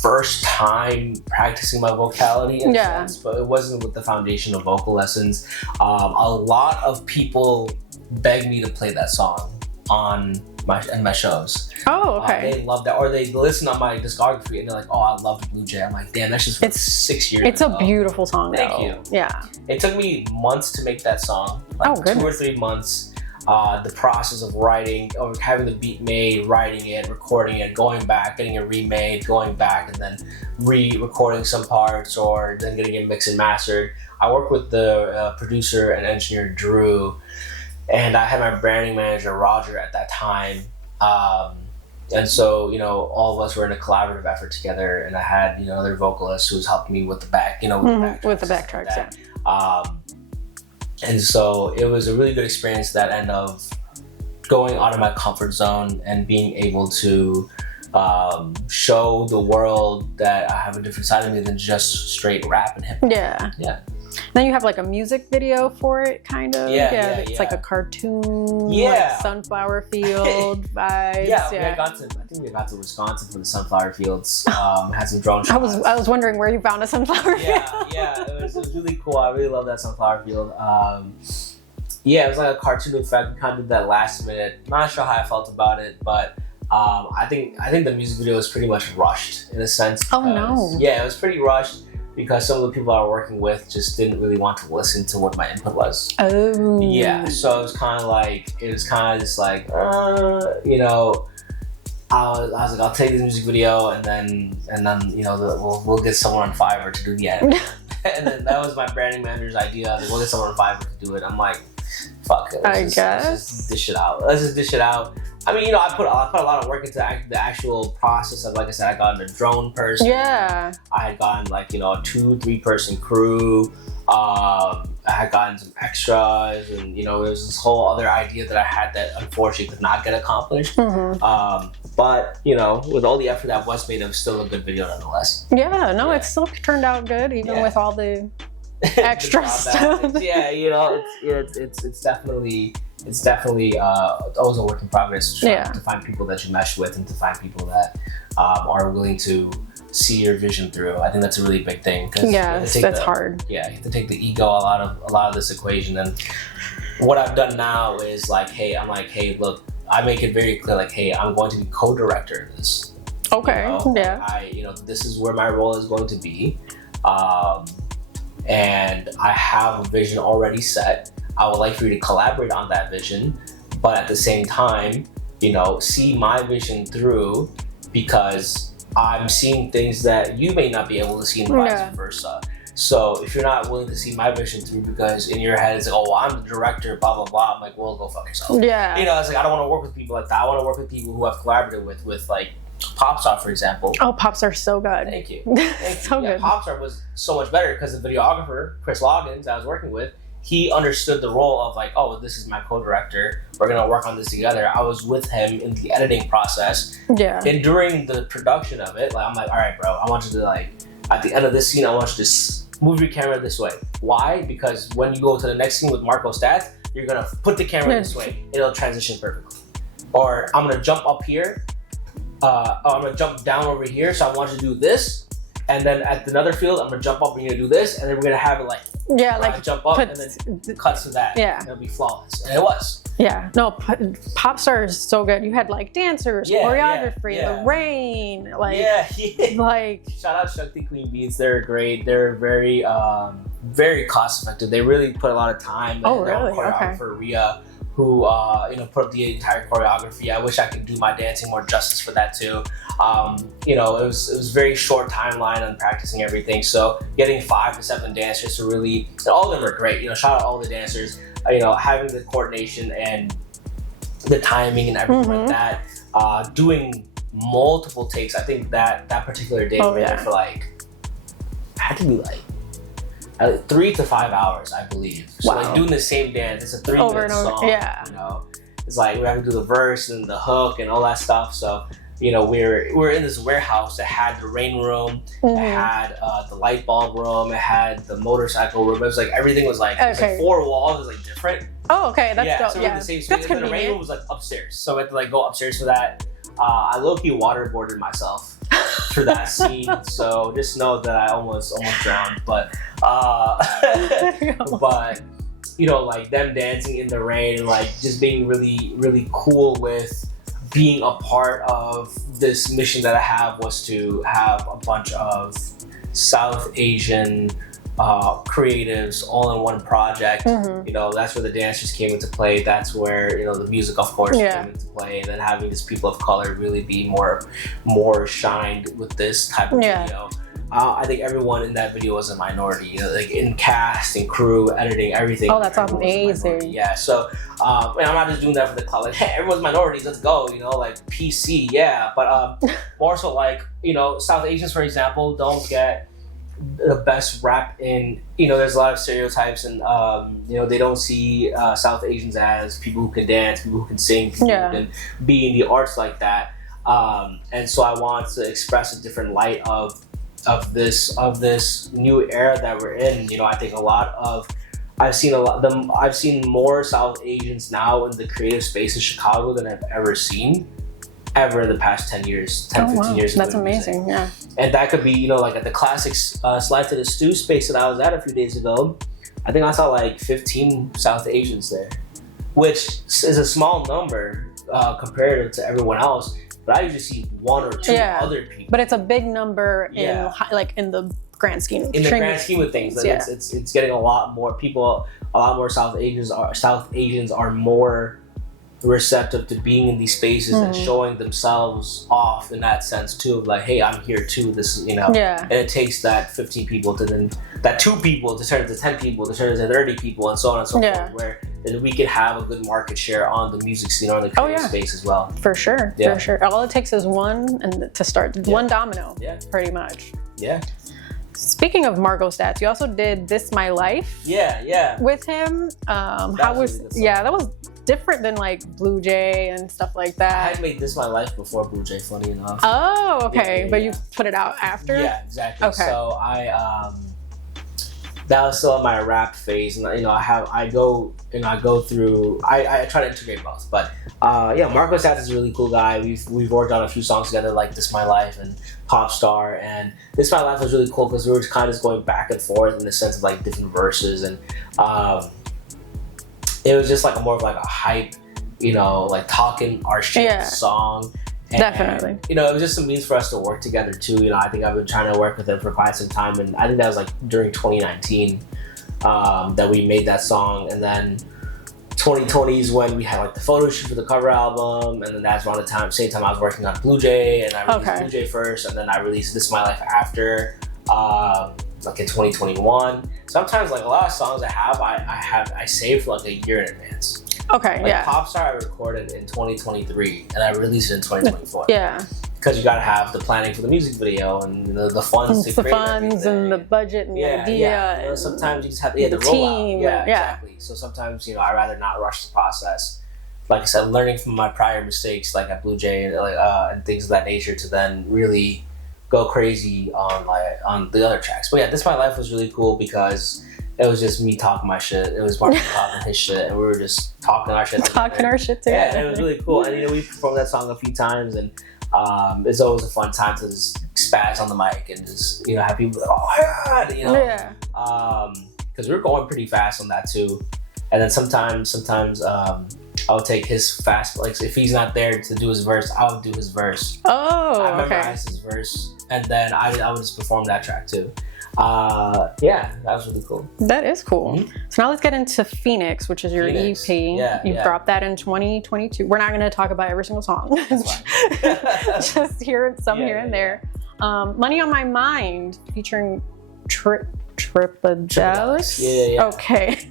first time practicing my vocality in a sense, but it wasn't with the foundational vocal lessons. A lot of people begged me to play that song on my shows. Oh, okay. They love that, or they listen on my discography and they're like, "Oh, I love Blue Jay." I'm like, "Damn, that's just 6 years." It's ago. a beautiful song. Thank you. Yeah. It took me months to make that song. Like 2 or 3 months. The process of writing, or having the beat made, writing it, recording it, going back, getting it remade, going back, and then re-recording some parts, or then getting it mixed and mastered. I worked with the producer and engineer Drew, and I had my branding manager Roger at that time. And so, all of us were in a collaborative effort together, and I had, other vocalists who was helping me with the back, with the backtracks, yeah. And so it was a really good experience, that end of going out of my comfort zone and being able to show the world that I have a different side of me than just straight rap and hip hop. Yeah. Yeah. Then you have like a music video for it, kind of. Yeah, it's like a cartoon, Yeah. like sunflower field vibes. Yeah, I think we got to Wisconsin for the sunflower fields. Had some drone shots. I was wondering where you found a sunflower field. Yeah, it was really cool. I really love that sunflower field. Yeah, it was like a cartoon effect. We kind of did that last minute. Not sure how I felt about it, but I think the music video was pretty much rushed in a sense. Oh no. Yeah, it was pretty rushed, because some of the people I was working with just didn't really want to listen to what my input was. Oh. Yeah, so it was kind of just like, I was like, I'll take this music video, and then we'll get someone on Fiverr to do the edit. And then that was my branding manager's idea. Like, we'll get someone on Fiverr to do it. I'm like, fuck it. Let's just dish it out. Let's just dish it out. I mean, I put a lot of work into the actual process of, like I said, I got a drone person. Yeah. I had gotten a 2-3 person crew. I had gotten some extras, and there was this whole other idea that I had that unfortunately could not get accomplished. Mm-hmm. But with all the effort that was made, it was still a good video nonetheless. Yeah, no, it still turned out good, even with all the extra stuff. Yeah, it's definitely always a work in progress. To find people that you mesh with, and to find people that are willing to see your vision through. I think that's a really big thing. That's hard. Yeah, you have to take the ego out of this equation. And what I've done now is hey, look, I make it very clear, hey, I'm going to be co-director of this. Okay. This is where my role is going to be, and I have a vision already set. I would like for you to collaborate on that vision, but at the same time, see my vision through, because I'm seeing things that you may not be able to see, and vice versa. So if you're not willing to see my vision through, because in your head it's like, oh, well, I'm the director, blah, blah, blah. I'm like, well, go fuck yourself. Yeah. It's like, I don't want to work with people like that. I want to work with people who I've collaborated with like Popstar, for example. Oh, Popstar so good. Thank you. So good. Popstar was so much better because the videographer, Chris Loggins, I was working with, he understood the role of like, oh, this is my co-director. We're going to work on this together. I was with him in the editing process. Yeah. And during the production of it, I'm like, all right, bro, I want you to at the end of this scene, I want you to move your camera this way. Why? Because when you go to the next scene with Marco Stats, you're going to put the camera this way. It'll transition perfectly. Or I'm going to jump up here. I'm going to jump down over here. So I want you to do this. And then at another field, I'm going to jump up and you're going to do this. And then we're going to have it jump up and then cuts to that. Yeah. It'll be flawless. And it was. Yeah. No, Popstar is so good. You had dancers, choreography, the rain. Shout out Shakti Queen Beats. They're great. They're very, very cost effective. They really put a lot of time. Oh, really? Choreographer Rhea, who put up the entire choreography. I wish I could do my dancing more justice for that too. It was very short timeline on practicing everything. So getting 5 to 7 dancers to really, and all of them are great. Shout out all the dancers. Having the coordination and the timing and everything like that. Doing multiple takes. I think that particular day we were there for had to be 3 to 5 hours, I believe. So doing the same dance. It's a 3-minute song. Yeah. It's we have to do the verse and the hook and all that stuff. So you know, we're in this warehouse that had the rain room, it had the light bulb room, it had the motorcycle room. It was like everything was like, it was like 4 walls, it was like different. Oh, okay, that's dope. So we're in the same space. And then the rain room was like upstairs, so I had to like go upstairs for that. I low-key waterboarded myself for that scene, so just know that I almost drowned. But but you know, like them dancing in the rain, like just being really, really cool with being a part of this mission that I have was to have a bunch of South Asian creatives all in one project. You know, that's where the dancers came into play. That's where, you know, the music, of course, came into play. And then having these people of color really be more shined with this type of video. I think everyone in that video was a minority, you know, like in cast and crew, editing, everything. Oh, that's amazing. Yeah, so and I'm not just doing that for the clout. Like, hey, everyone's minorities, let's go, you know, like PC, yeah. But more so like, you know, South Asians, for example, don't get the best rap in, you know, there's a lot of stereotypes and, you know, they don't see South Asians as people who can dance, people who can sing, people who can be in the arts like that. And so I want to express a different light of this new era that we're in. You know, I think I've seen more South Asians now in the creative space in Chicago than I've ever seen in the past 10 years, 15 years. That's amazing, yeah. And that could be, you know, like at the classic Slide to the Stew space that I was at a few days ago, I think I saw like 15 South Asians there, which is a small number compared to everyone else. But I usually see 1 or 2 other people. But it's a big number in like in the grand scheme of things. In the grand scheme of things, like it's getting a lot more people. A lot more South Asians are more receptive to being in these spaces and showing themselves off in that sense too. Like, hey, I'm here too. This is, you know. And it takes that 15 people to then that 2 people to turn into 10 people to turn into 30 people and so on and so forth. Where then we can have a good market share on the music scene or on the creative space as well. For sure, for sure. All it takes is one and to start one domino. Pretty much. Speaking of Margot Stats, you also did This My Life. With him. How was that was different than like Blue Jay and stuff like that. I had made This My Life before Blue Jay, funny enough. Oh, okay. But you put it out after? Yeah, exactly. Okay. So that was still in my rap phase, and you know, I go through. I try to integrate both, but Marco Stats is a really cool guy. We've worked on a few songs together, like This My Life and Pop Star, and This My Life was really cool because we were kind of just going back and forth in the sense of like different verses, and it was just like more of like a hype, you know, like talking our shit song. And, definitely. You know, it was just some means for us to work together too. You know, I think I've been trying to work with him for quite some time, and I think that was like during 2019 that we made that song, and then 2020 is when we had like the photo shoot for the cover album, and then that's around the same time I was working on Blue Jay, and I released Blue Jay first, and then I released This My Life after, like in 2021. Sometimes like a lot of songs I save for like a year in advance. Okay, like Popstar I recorded in 2023 and I released it in 2024. Because you gotta have the planning for the music video and the funds to create everything. And the budget and the idea. You know, sometimes you just have the rollout. Exactly. So sometimes, you know, I'd rather not rush the process. Like I said, learning from my prior mistakes, like at Blue Jay and things of that nature, to then really go crazy on the other tracks. But yeah, This My Life was really cool because it was just me talking my shit. It was Martin talking his shit, and we were just talking our shit together. together. Yeah, and it was really cool. And you know, we performed that song a few times, and it's always a fun time to just spaz on the mic and just, you know, have people like, oh my god, you know. Because we were going pretty fast on that too. And then sometimes I'll take his fast, like if he's not there to do his verse, I'll do his verse. I memorize his verse, and then I would just perform that track too. That was really cool. That is cool. So now let's get into Phoenix, which is your EP. You dropped that in 2022. We're not going to talk about every single song. Just hear some here and there. Money on My Mind featuring Tripadelic. Okay.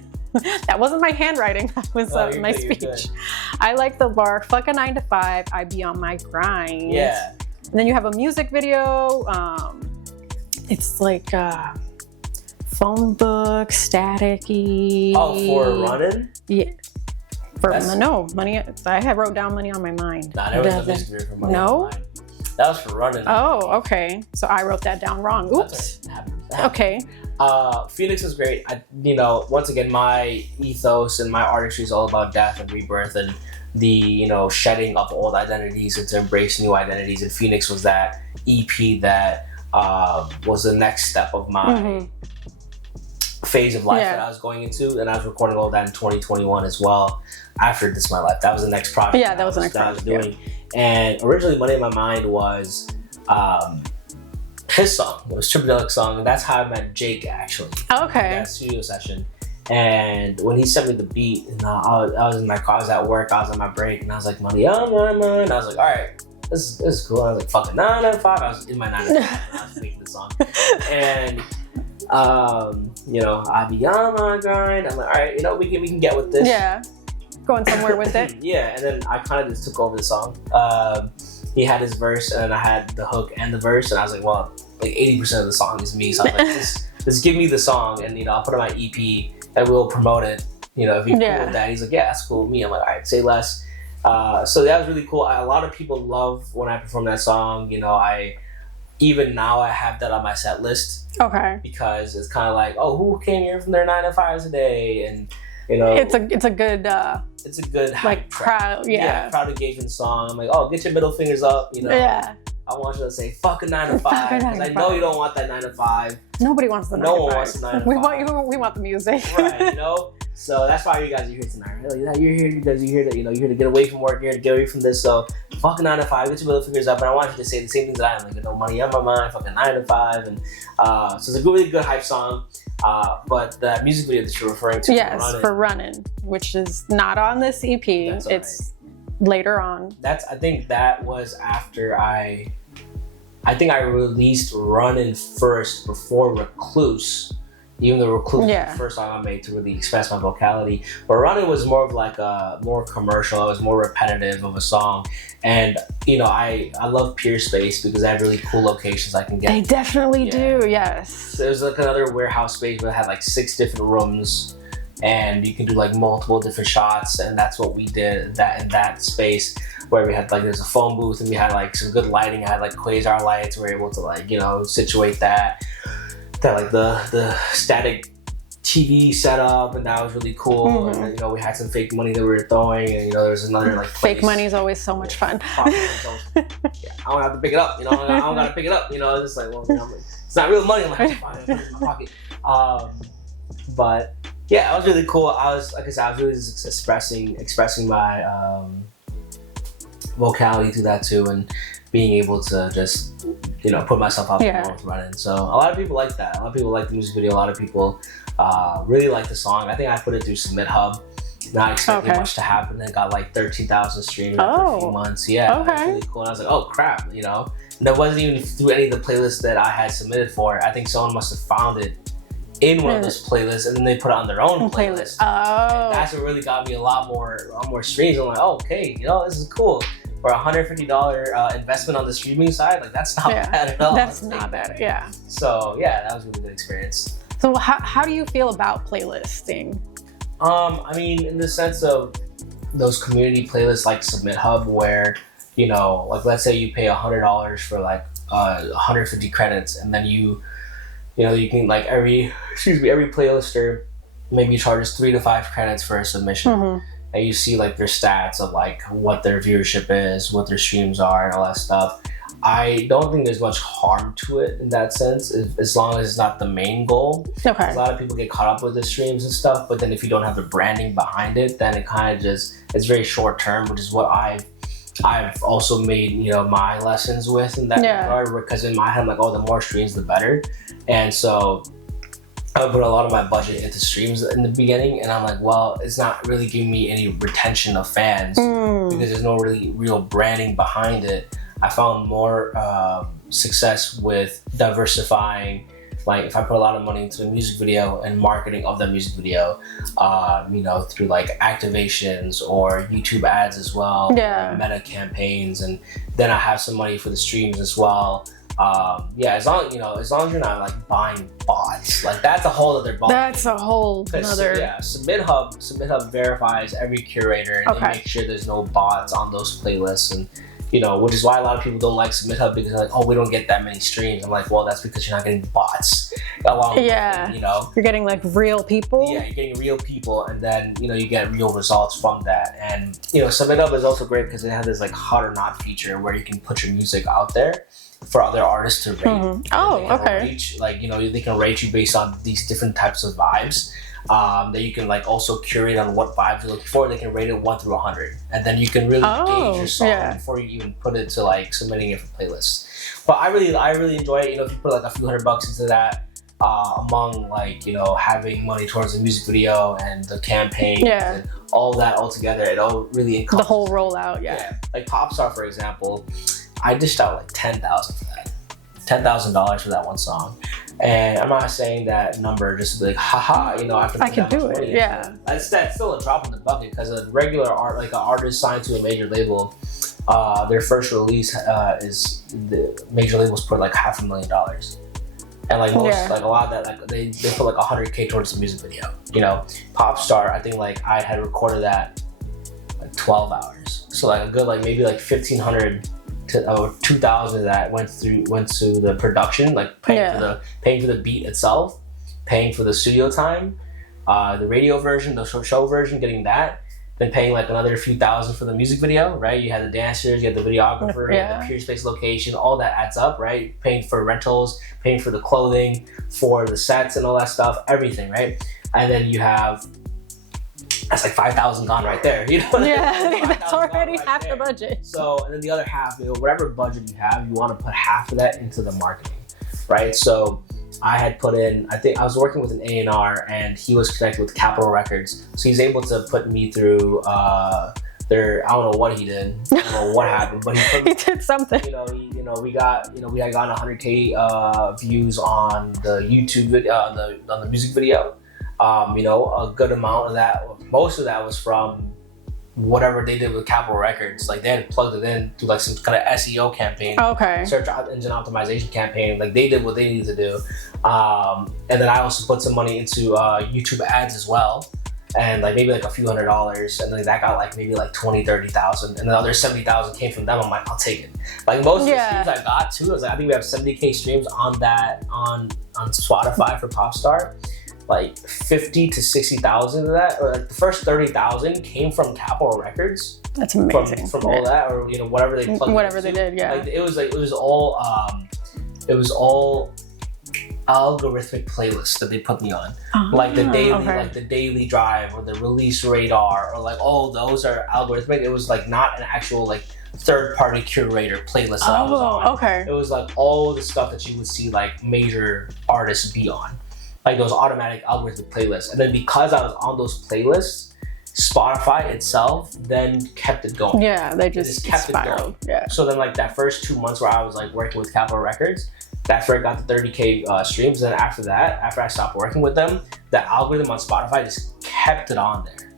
That wasn't my handwriting. That was my speech. I like the bar. Fuck a 9 to 5. I be on my grind. And then you have a music video. It's like phone book, static-y. Oh, for running? Yeah. Money. I had wrote down Money on My Mind. Nah, there was no music video for Money on My Mind. That was for Running. Oh, okay. So I wrote that down wrong. Oops. Okay. Phoenix is great. Once again, my ethos and my artistry is all about death and rebirth and the, shedding of old identities and to embrace new identities. And Phoenix was that EP that was the next step of my phase of life that I was going into. And I was recording all that in 2021 as well. After This Is My Life, that was the next project. Yeah, that was the next project I was doing. And originally, Money in My Mind was his song. It was Tripadelic's song, and that's how I met Jake, actually. Okay. That studio session. And when he sent me the beat, and I was in my car, I was at work, I was on my break, and I was like, Money on my mind. I was like, all right, this is cool. I was like, fuck it, 9 to 5. I was in my 9 to 5, and I was making the song. And, I be on my grind. I'm like, all right, we can get with this. Yeah. Going somewhere with it. Yeah, and then I kind of just took over the song. He had his verse, and then I had the hook and the verse, and I was like, well, like 80% of the song is me, so I was like, just give me the song, and I'll put it on my EP, and we'll promote it. If you're cool with that, he's like, yeah, that's cool with me. I'm like, all right, say less. So that was really cool. A lot of people love when I perform that song. Even now I have that on my set list. Okay. Because it's kind of like, oh, who came here from their 9 to 5s a day, and it's a good it's a good like proud proud engagement song. I'm like, oh, get your middle fingers up, Yeah. I want you to say fuck a 9 to 5 because I know you don't want that 9 to 5. Nobody wants the 9 to 5. No one wants the 9 to 5. We want the music. Right, So that's why you guys are here tonight. You're here because you're here to you're here to get away from work, you're here to get away from this. So fuck a 9 to 5, get your middle fingers up, and I want you to say the same things that I am. Like, money on my mind, fucking 9 to 5, and so it's a really good hype song. But the music video that you're referring to, for Running, which is not on this EP. It's later on. I think that was after I released Running first before Recluse. Even though Recluse was the first song I made to really express my vocality. But Running was more of like a more commercial, it was more repetitive of a song. And I love Peer Space because I have really cool locations I can get. They definitely do, yes. So there's like another warehouse space where it had like 6 different rooms and you can do like multiple different shots, and that's what we did in that space where we had like there's a phone booth and we had like some good lighting. I had like quasar lights, we were able to like situate that like the static TV setup, and that was really cool. And then, we had some fake money that we were throwing, and there was another like fake money is always so much fun. I don't have to pick it up, I don't gotta pick it up, it's just like, well, it's not real money. I'm like, I have to put it in my pocket. But yeah, it was really cool. I was really just expressing my vocality through that too, and being able to just put myself out there with Running. So a lot of people like that. A lot of people like the music video. A lot of people really like the song. I think I put it through Submit Hub, not expecting much to happen. It got like 13,000 streams after a few months. Yeah, it was really cool. And I was like, oh crap, and that wasn't even through any of the playlists that I had submitted for. I think someone must have found it in one of those playlists, and then they put it on their own playlist. Oh, and that's what really got me a lot more streams. I'm like, oh, okay, this is cool. For $150 investment on the streaming side, like that's not bad at all. That's not bad, yeah. So yeah, that was a really good experience. So how do you feel about playlisting? I mean, in the sense of those community playlists like Submit Hub, where like let's say you pay $100 for like 150 credits, and then you can like every playlister maybe charges 3 to 5 credits for a submission. And you see like their stats of like what their viewership is, what their streams are, and all that stuff. I don't think there's much harm to it in that sense, as long as it's not the main goal. Okay. A lot of people get caught up with the streams and stuff, but then if you don't have the branding behind it, then it kind of it's very short term, which is what I've also made my lessons with in that regard. Because in my head, I'm like, oh, the more streams, the better, and so I would put a lot of my budget into streams in the beginning, and I'm like, well, it's not really giving me any retention of fans because there's no really real branding behind it. I found more success with diversifying. Like if I put a lot of money into a music video and marketing of that music video, through like activations or YouTube ads as well, meta campaigns, and then I have some money for the streams as well. As long as you're not like buying bots, like that's a whole other ball. That's a whole other. Submit Hub verifies every curator, and they make sure there's no bots on those playlists, and which is why a lot of people don't like Submit Hub, because they're like, oh, we don't get that many streams. I'm like, well, that's because you're not getting bots along with it, You're getting like real people. Yeah, you're getting real people, and then, you get real results from that. And, Submit Hub is also great because it has this like hot or not feature where you can put your music out there for other artists to rate. Mm-hmm. Oh, okay. They can rate you based on these different types of vibes. That you can like also curate on what vibes you're looking for. They can rate it 1 through 100, and then you can really gauge your song before you even put it to like submitting it for playlists. But I really enjoy it. If you put like a few $100 into that, among like having money towards the music video and the campaign and all that all together, it all really encompasses the whole rollout. Like Popstar, for example, I dished out like $10,000 for that, $10,000 for that one song. And I'm not saying that number just to be like, haha, after I can do it. That's still a drop in the bucket, because a regular an artist signed to a major label, their first release is the major labels put like $500,000, and like most like a lot of that, like they put like $100K towards the music video. Popstar, I think like I had recorded that like 12 hours, so like a good like maybe like 1,500 or 2,000 that went to the production, like paying for the beat itself, paying for the studio time, the radio version, the show version, getting that, then paying like another few thousand for the music video, right? You had the dancers, you had the videographer, you had the Pure Space location, all that adds up, right? Paying for rentals, paying for the clothing, for the sets and all that stuff, everything, right? And then you have, that's like 5,000 gone right there, that's already half the budget. So, and then the other half, whatever budget you have, you want to put half of that into the marketing, right? So I had put in, I think I was working with an A&R, and he was connected with Capitol Records, so he's able to put me through I don't know what he did, I don't know what happened, but he did something. We had gotten 100K views on the YouTube video, on the music video. A good amount of that, most of that was from whatever they did with Capitol Records. Like they had plugged it in through like some kind of SEO campaign, search engine optimization campaign. Like they did what they needed to do, and then I also put some money into YouTube ads as well, and like maybe like a few $100, and then that got like maybe like 20-30,000, and the other 70,000 came from them. I'm like, I'll take it. Like most of the streams I got too, I think we have 70K streams on that on Spotify for Popstar. Like 50 to 60,000 of that, or like the first 30,000 came from Capitol Records. That's amazing. From all that, or whatever they plugged. Whatever they did, Like it was all algorithmic playlists that they put me on, like the daily drive or the release radar, or like those are algorithmic. It was like not an actual like third-party curator playlist that I was on. It was like all the stuff that you would see like major artists be on. Like those automatic algorithmic playlists. And then because I was on those playlists, Spotify itself then kept it going. They just kept spiraled. It going. So then like that first 2 months where I was like working with Capitol Records, that's where I got the 30K streams. And then after that, after I stopped working with them, the algorithm on Spotify just kept it on there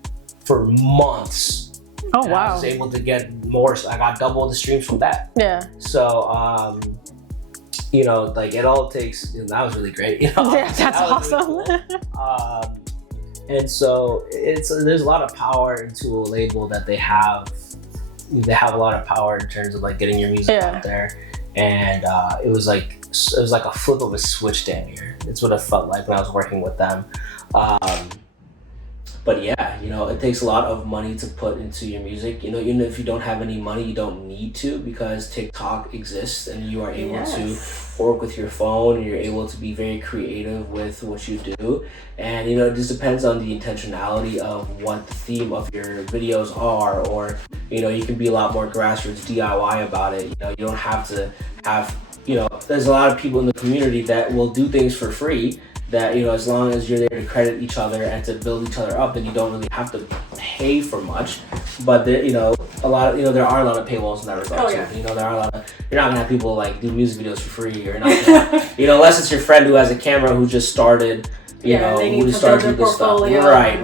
for months. Oh, wow. I was able to get more, so I got double the streams from that. So, like it all takes, that was really great. That's awesome. Really cool. And so there's a lot of power into a label that they have a lot of power in terms of like getting your music out there. And it was like a flip of a switch damn near. It's what it felt like when I was working with them. But yeah, it takes a lot of money to put into your music. Even if you don't have any money, you don't need to, because TikTok exists and you are able to work with your phone, and you're able to be very creative with what you do. And it just depends on the intentionality of what the theme of your videos are, or you can be a lot more grassroots DIY about it. You don't have to have, there's a lot of people in the community that will do things for free, that as long as you're there to credit each other and to build each other up, then you don't really have to pay for much. But there, a lot of there are a lot of paywalls in that regard too. There are a lot of, you're not gonna have people like do music videos for free, or not gonna, unless it's your friend who has a camera who just started who just started doing this stuff.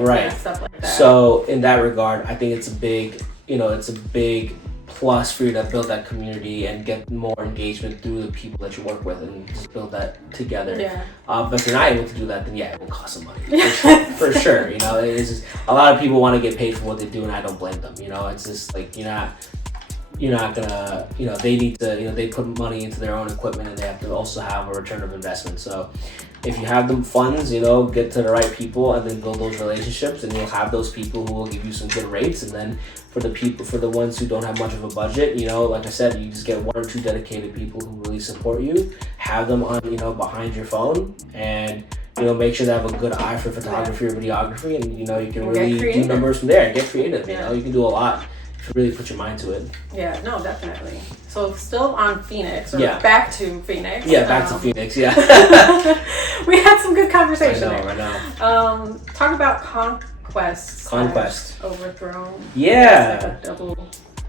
Right. Stuff like that. So in that regard, I think it's a big plus for you to build that community and get more engagement through the people that you work with, and just build that together. But if you're not able to do that, then it will cost some money for sure. It's just, a lot of people want to get paid for what they do, and I don't blame them. It's just like you're not gonna, they need to, they put money into their own equipment and they have to also have a return of investment. So if you have the funds, get to the right people and then build those relationships, and you'll have those people who will give you some good rates. And then for the ones who don't have much of a budget, like I said, you just get 1 or 2 dedicated people who really support you, have them on, behind your phone, and make sure they have a good eye for photography or videography, and you can really do numbers from there and get creative. You can do a lot if you really put your mind to it. Yeah, no, definitely. So still on Phoenix, or back to Phoenix. Yeah, back to Phoenix, yeah. We had some good conversation there. I know. Talk about Conquest. Overthrown. Yeah. Like a double.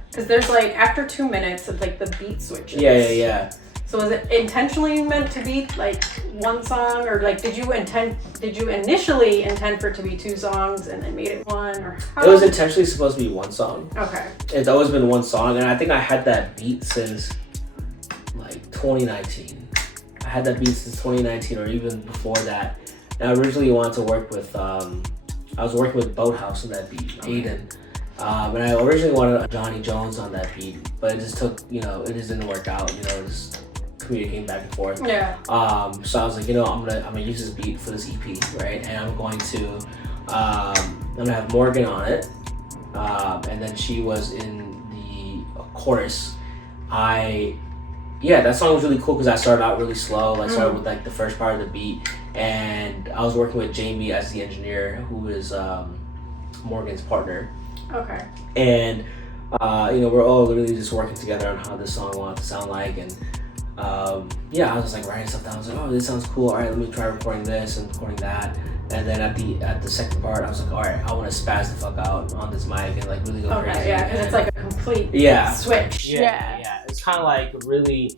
Because there's like, after 2 minutes, it's like the beat switches. Yeah. So was it intentionally meant to be like one song, or like did you initially intend for it to be 2 songs and then made it one, or how? It was intentionally supposed to be 1 song. Okay. It's always been 1 song, and I think I had that beat since like 2019. I had that beat since 2019 or even before that. And I originally wanted to work with, I was working with Boathouse on that beat, Aiden. And I originally wanted Johnny Jones on that beat, but it just took, it just didn't work out, just communicating back and forth. Yeah. So I was like, I'm gonna use this beat for this EP, right? And I'm gonna have Morgan on it, and then she was in the chorus. That song was really cool because I started out really slow. I started with like the first part of the beat, and I was working with Jamie as the engineer, who is Morgan's partner. Okay. And we're all literally just working together on how this song wanted to sound like, and I was just like writing stuff down. I was like, oh, this sounds cool. All right, let me try recording this and recording that. And then at the second part, I was like, all right, I want to spaz the fuck out on this mic and like really go crazy. Yeah, because it's like a complete switch. Yeah. It's kind of like really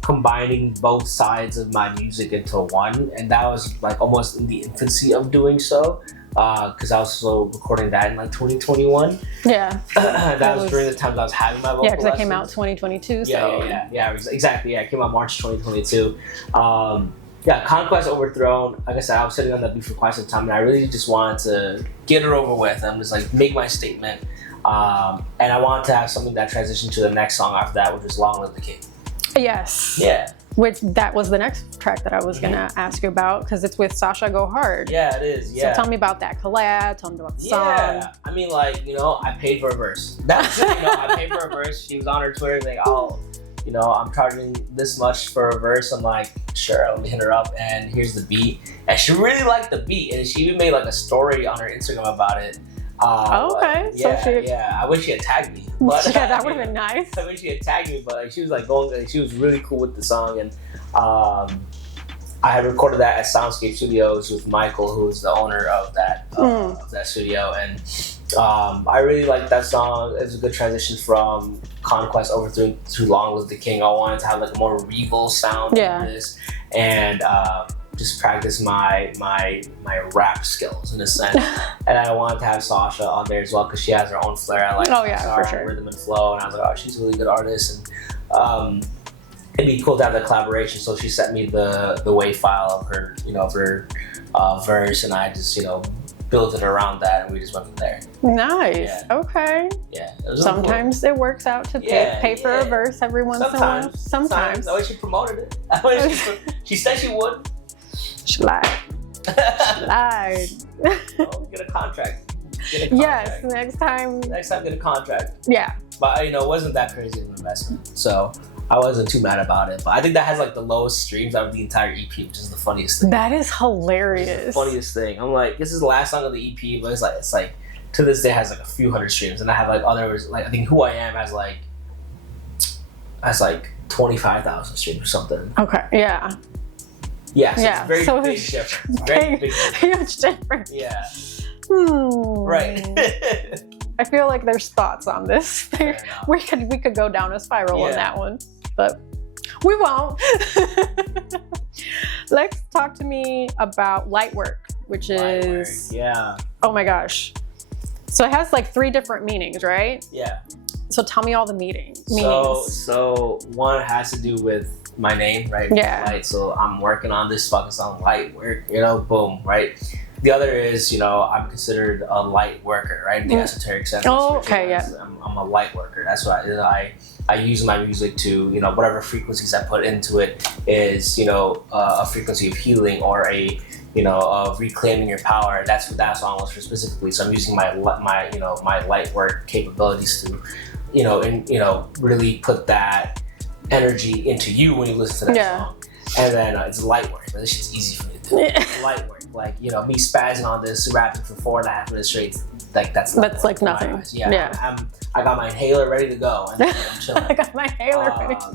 combining both sides of my music into one, and that was like almost in the infancy of doing so. Because I was also recording that in like 2021. Yeah. that was during the time that I was having my vocal because it lessons. came out 2022. Yeah, exactly. Yeah, it came out March 2022. Conquest Overthrown. Like I said, I was sitting on that beat for quite some time, and I really just wanted to get it over with and just like make my statement. And I wanted to have something that transitioned to the next song after that, which was Long Live the King. Yes. Yeah. Which that was the next track that I was gonna ask you about, because it's with Sasha Go Hard. Yeah, it is. Yeah. So tell me about that collab. Tell me about the song. Yeah, I mean, like, I paid for a verse. That's it. I paid for a verse. She was on her Twitter like, oh, I'm charging this much for a verse. I'm like, sure, let me hit her up, and here's the beat. And she really liked the beat, and she even made like a story on her Instagram about it. Okay. I wish she had tagged me. But, that would have been nice. I wish she had tagged me, but like, she was like she was really cool with the song, and I had recorded that at Soundscape Studios with Michael, who's the owner of that studio, and I really liked that song. It was a good transition from Conquest Overthrown to Long Live the King. I wanted to have like a more regal sound in this, and just practice my rap skills in a sense. And I wanted to have Sasha on there as well because she has her own flair. I like for sure. rhythm and flow, and I was like, oh, she's a really good artist, and it'd be cool to have the collaboration. So she sent me the WAV file of her, of her verse, and I just built it around that, and we just went from there. Nice. Yeah. Okay. Yeah. Sometimes it works out to pay for a verse every once in a while. Sometimes. I wish she promoted it. She said she would. She lied. Get a contract. Yes, next time get a contract. Yeah. But it wasn't that crazy of an investment, so I wasn't too mad about it. But I think that has like the lowest streams out of the entire EP, which is the funniest thing. That is hilarious. It's the funniest thing. I'm like, this is the last song of the EP, but it's like to this day has like a few hundred streams, and I have like others, like I think Who I Am has like 25,000 streams or something. Okay. Yeah. Yeah, so it's very big difference. Very big difference. Huge difference. Yeah. Right. I feel like there's thoughts on this. We could go down a spiral on that one, but we won't. Let's talk to me about Light Work, which is oh my gosh. So it has like 3 different meanings, right? Yeah. So tell me all the meanings. So one has to do with my name, right? Yeah. Light. So I'm working on this fucking song, Light Work, boom, right? The other is, I'm considered a light worker, right? In the esoteric sense. Oh, okay, yeah. I'm a light worker. That's why I use my music to, whatever frequencies I put into it is, a frequency of healing or of reclaiming your power. That's what that song was for specifically. So I'm using my light work capabilities to, really put that energy into you when you listen to that song. And then it's light work. This shit's easy for me to do. It's light work. Like, me spazzing on this, rapping for 4.5 minutes straight. Like that's like nothing. Yeah. I got my inhaler ready to go. And I'm chilling. I got my inhaler ready to go.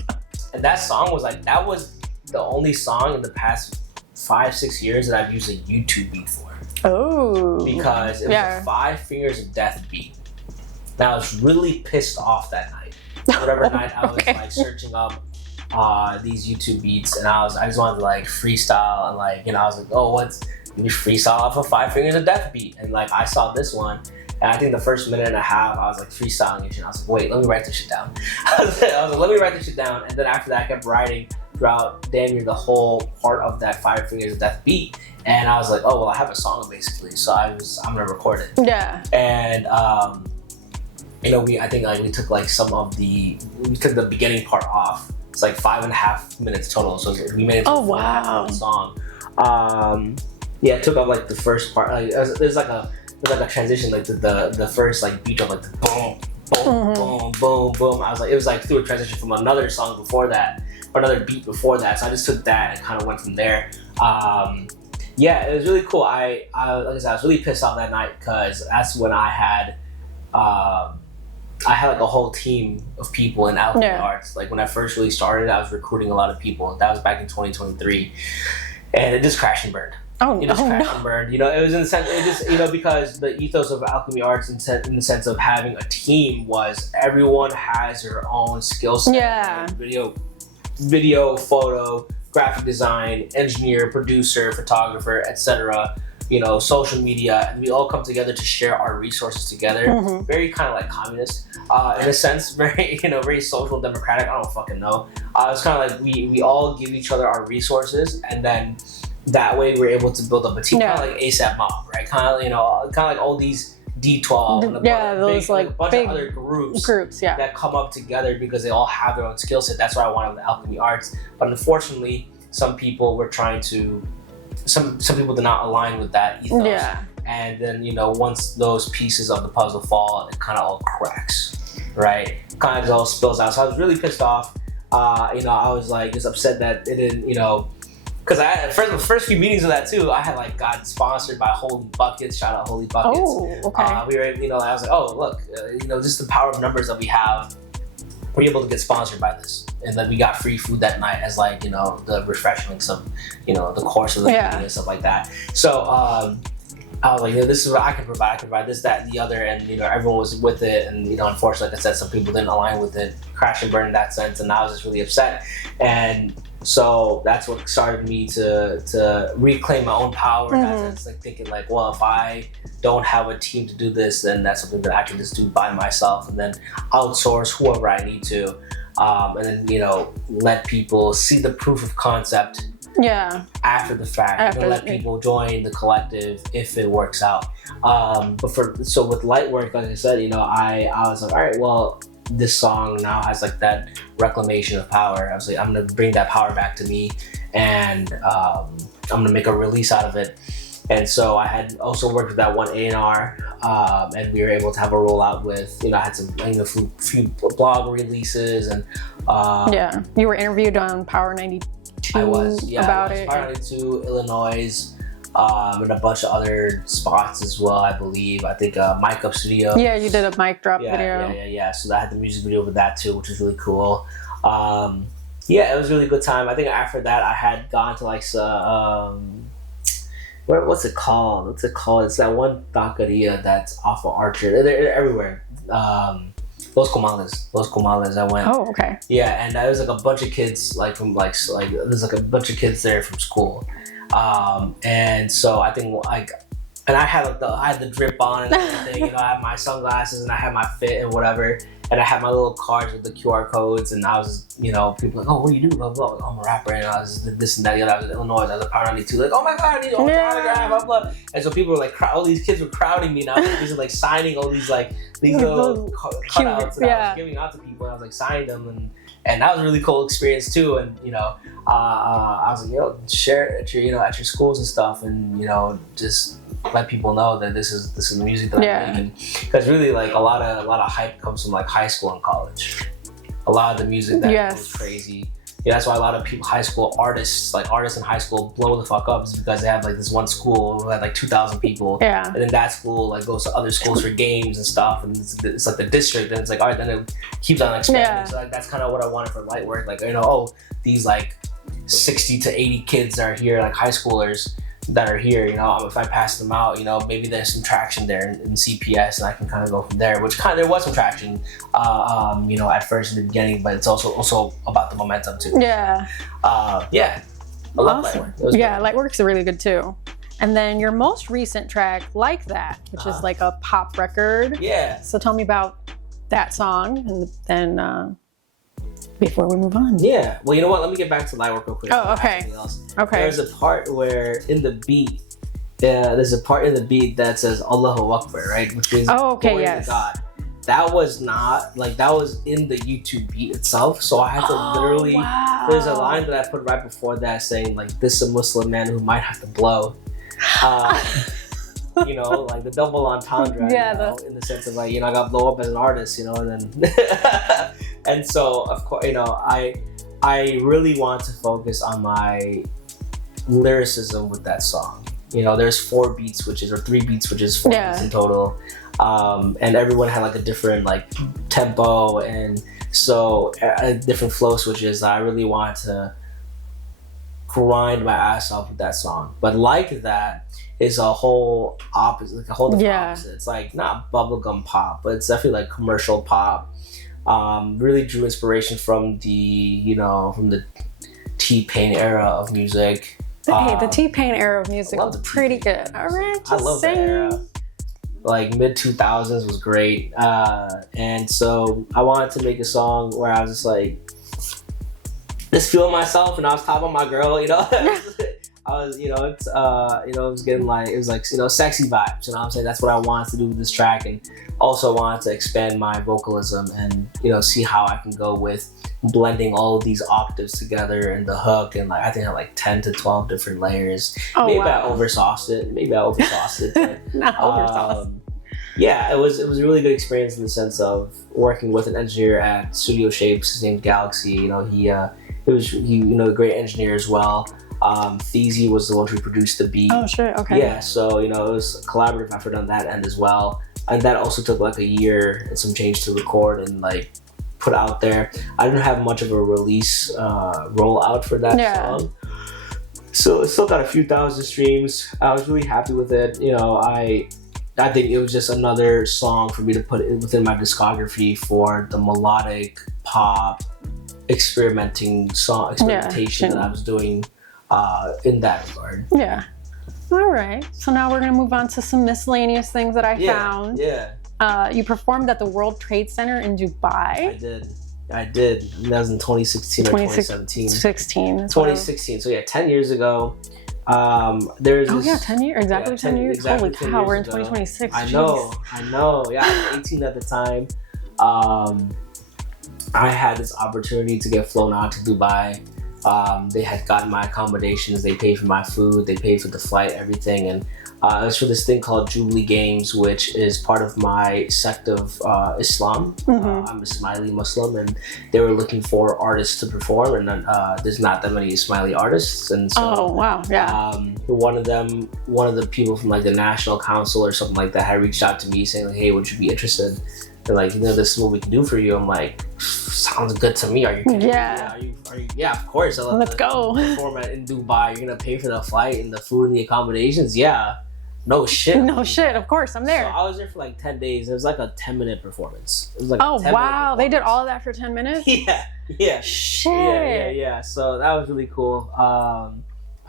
And that song was that was the only song in the past 5-6 years that I've used a YouTube beat for. Oh. Because it was a 5 Fingers of Death beat. And I was really pissed off that night. Whatever night I was searching up these YouTube beats, and I just wanted to freestyle, and I was like, oh, you freestyle off of 5 Fingers of Death beat, and I saw this one, and I think the first minute and a half I was freestyling and shit. I was like, wait, let me write this shit down. I was like, let me write this shit down, and then after that I kept writing throughout damn near the whole part of that 5 Fingers of Death beat, and I was like, oh well, I have a song basically, so I'm gonna record it. Yeah. And I think we took the beginning part off. It's 5.5 minutes total, so we made it to the song. It took off the first part. There's a transition, the first beat of the boom, boom, boom, boom, boom. I was it was through a transition from another song before that, or another beat before that. So I just took that and kind of went from there. It was really cool. Like I said, I was really pissed off that night because that's when I had a whole team of people in Alchemy Arts. When I first really started, I was recruiting a lot of people. That was back in 2023, and it just crashed and burned. It just crashed and burned. It was in the sense, because the ethos of Alchemy Arts in the sense of having a team was everyone has their own skill set. Yeah. Video, photo, graphic design, engineer, producer, photographer, etc. Social media, and we all come together to share our resources together. Mm-hmm. Very kind of communist, in a sense. Very, very social, democratic. I don't fucking know. It's kind of we all give each other our resources, and then that way we're able to build up a team, kind of like ASAP Mob, right? Kind of like all these D12, and a bunch of other groups, that come up together because they all have their own skill set. That's why I wanted the Alchemy Arts, but unfortunately, some people were trying to. Some people did not align with that ethos. Yeah. And then, once those pieces of the puzzle fall, it kind of all cracks, right? Kind of just all spills out. So I was really pissed off. I was just upset that it didn't, because I had the first few meetings of that too. I had got sponsored by Holy Buckets. Shout out Holy Buckets. Oh, okay. We were, I was like, oh look, just the power of numbers that we have. We're able to get sponsored by this, and then we got free food that night as the refreshments of the course of the meeting and stuff like that. So I was like, this is what I can provide. I can provide this, that, and the other, and everyone was with it. And unfortunately, like I said, some people didn't align with it, crash and burn in that sense, and I was just really upset. And so that's what started me to reclaim my own power. In that sense, thinking well, if I don't have a team to do this, then that's something that I can just do by myself, and then outsource whoever I need to, and then let people see the proof of concept. Yeah. After the fact, let people join the collective if it works out. But with light work, like I said, I was like, all right, well, this song now has that reclamation of power. I was like, I'm gonna bring that power back to me, and I'm gonna make a release out of it. And so I had also worked with that one A&R, and we were able to have a rollout with, I had some, few blog releases, and you were interviewed on Power 92. I was, about it. Power 92, Illinois, and a bunch of other spots as well, I believe. I think Mic Up Studio. Yeah, you did a mic drop video. Yeah. So I had the music video with that too, which was really cool. It was a really good time. I think after that, I had gone to what's it called? It's that one taqueria that's off of Archer. They're everywhere. Los Comales. I went. Oh, okay. Yeah, and there was a bunch of kids from there's a bunch of kids there from school. And so I think and I had the drip on and everything. I had my sunglasses and I had my fit and whatever. and I had my little cards with the QR codes, and I was, you know, people like, oh, what do you do? Blah, blah, blah. I'm a rapper, and I was this and that. The other, I was in Illinois, I was Power 92. Like, oh my God, I need an autograph, blah, blah. And so people were like, all these kids were crowding me, and I was just like signing all these like these little cutouts that I was giving out to people. And I was like signing them, and that was a really cool experience too. And you know, I was like, yo, share it at your at your schools and stuff, and you know, just let people know that this is the music that I'm making. Because really, like a lot of hype comes from like high school and college. A lot of the music that goes crazy. Yeah, that's why a lot of people, high school artists, like artists in high school, blow the fuck up, is because they have like this one school who had like 2,000 people, and then that school like goes to other schools for games and stuff, and it's like the district, and it's like, all right, then it keeps on expanding. So like, that's kind of what I wanted for light work, like, you know, oh, these like 60 to 80 kids are here, like high schoolers that are here, you know, if I pass them out, you know, maybe there's some traction there in CPS, and I can kind of go from there, which there was some traction, you know, at first in the beginning, but it's also about the momentum too. I love Lightwork. Lightwork's really good too. And then your most recent track, Like That, which is like a pop record. So tell me about that song, and then before we move on. Well, you know what? Let me get back to Lightwork real quick. Oh, okay. There's a part where in the beat, there's a part in the beat that says Allahu Akbar, right? Which is glory to God. That was not, like, that was in the YouTube beat itself. So I had to literally, there's a line that I put right before that saying, like, this is a Muslim man who might have to blow. You know, like the double entendre, you know, in the sense of like, you know, I got blow up as an artist, you know, and then, and so of course, you know, I really want to focus on my lyricism with that song. You know, there's 4 beat switches or 3 beat switches, 4 beats in total, and everyone had like a different like tempo, and so different flow switches. I really want to grind my ass off with that song, but Like That is a whole opposite, like a whole different opposite. It's like not bubblegum pop, but it's definitely like commercial pop. Really drew inspiration from the T-Pain era of music. Hey, the T-Pain era of music was pretty good. All right, I love that era. Like mid 2000s was great, and so I wanted to make a song where I was just like, just feeling myself, and I was talking about my girl, you know. I was, you know, it's, you know, it was getting like, it was like, you know, sexy vibes, you know what I'm saying? That's what I wanted to do with this track, and also wanted to expand my vocalism and, you know, see how I can go with blending all of these octaves together and the hook, and like, I think I had like 10 to 12 different layers. I oversauced it. But, not oversauced. Yeah, it was a really good experience in the sense of working with an engineer at Studio Shapes. His name's Galaxy. You know, he you know, a great engineer as well. Theezy was the one who produced the beat. Oh, sure, okay. Yeah, so, you know, it was a collaborative effort on that end as well. And that also took like a year and some change to record and like put out there. I didn't have much of a release rollout for that song. So it still got a few thousand streams. I was really happy with it. You know, I think it was just another song for me to put within my discography for the melodic pop experimentation that I was doing in that regard. Yeah. All right. So now we're going to move on to some miscellaneous things that I found. Yeah. You performed at the World Trade Center in Dubai. I did. That was in 2016 or 2017. 2016. So yeah, 10 years ago. 10 years. Exactly 10 years. Exactly. Holy cow, we're in 2026. I know. Yeah, I was 18 at the time. I had this opportunity to get flown out to Dubai. They had gotten my accommodations, they paid for my food, they paid for the flight, everything, and it was for this thing called Jubilee Games, which is part of my sect of Islam. I'm a Ismaili Muslim, and they were looking for artists to perform, and there's not that many Ismaili artists, and so one of the people from like the National Council or something like that had reached out to me saying like, hey, would you be interested? They're like, you know, this is what we can do for you. I'm like, sounds good to me. Are you kidding? Yeah. Yeah, of course. Let's go. Perform in Dubai. You're gonna pay for the flight and the food and the accommodations. Yeah. No shit. No shit. Of course, I'm there. So I was there for like 10 days. It was like a 10-minute performance. It was like wow. They did all of that for 10 minutes? Yeah. Shit. Yeah. So that was really cool.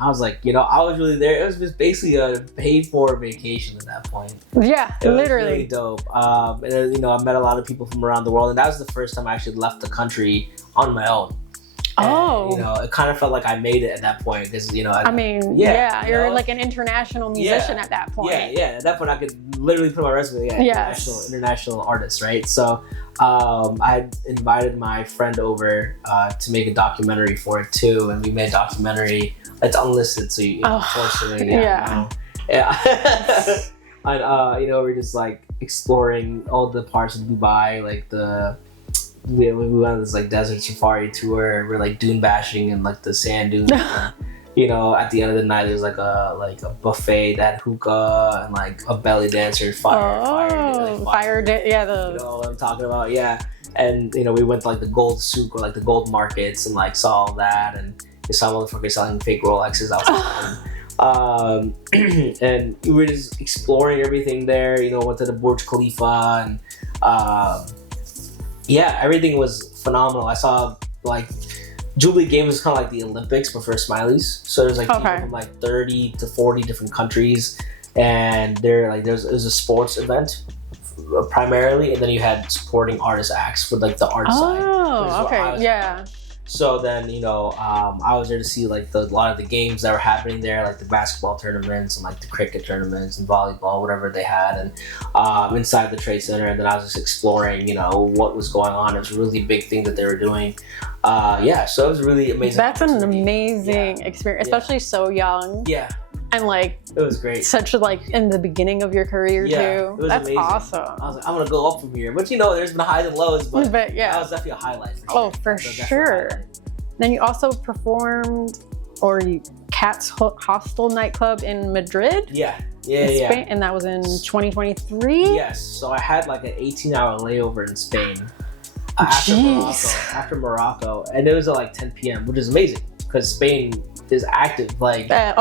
I was like, I was really there. It was just basically a paid for vacation at that point. Yeah, It was literally. really dope. And then, I met a lot of people from around the world, and that was the first time I actually left the country on my own. And, it kind of felt like I made it at that point because, you're like an international musician at that point. Yeah. At that point, I could literally put on my resume, international artist, right? So I invited my friend over to make a documentary for it too, and we made a documentary. It's unlisted, so unfortunately, and we're just like exploring all the parts of Dubai, like we went on this like desert safari tour. We're like dune bashing and like the sand dunes. And, at the end of the night, there's like a buffet that had hookah and like a belly dancer, fire. You know what I'm talking about, yeah. And we went to like the gold souk or like the gold markets and like saw all that, and we saw motherfuckers selling fake Rolexes outside. And we were just exploring everything there. Went to the Burj Khalifa and. Everything was phenomenal. I saw like Jubilee Games was kind of like the Olympics but for Smileys. So there's like people from like 30 to 40 different countries, and it was a sports event primarily, and then you had supporting artist acts for like the art side. Oh, okay, yeah. So then, I was there to see like a lot of the games that were happening there, like the basketball tournaments and like the cricket tournaments and volleyball, whatever they had, and inside the Trade Center. And then I was just exploring, what was going on. It was a really big thing that they were doing. So it was really amazing. That's an amazing experience, especially so young. Yeah. And like it was great. Such like in the beginning of your career too. It was That's amazing. awesome. I was like, I'm gonna go up from here. But there's been highs and lows, but yeah. that was definitely a highlight for sure. Oh, for sure. Then you also performed Cat's Hostel nightclub in Madrid. Yeah. Spain, and that was in 2023. Yes. So I had like an 18-hour layover in Spain after Morocco, and it was at like 10 p.m., which is amazing because Spain is active at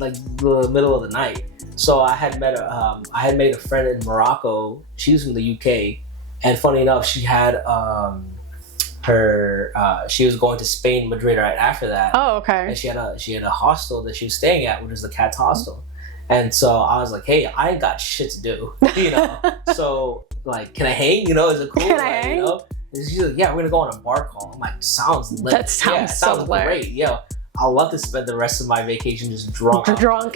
like the middle of the night. So I had made a friend in Morocco. She was from the UK, and funny enough, she had she was going to Spain, Madrid right after that. Oh, okay. And she had a hostel that she was staying at, which was the Cat's Hostel. And so I was like, hey, I ain't got shit to do, So like, can I hang? Is it cool? Can I hang? And she's like, yeah, we're gonna go on a bar crawl. I'm like, sounds lit. That sounds so great. Yeah. I'll love to spend the rest of my vacation just drunk.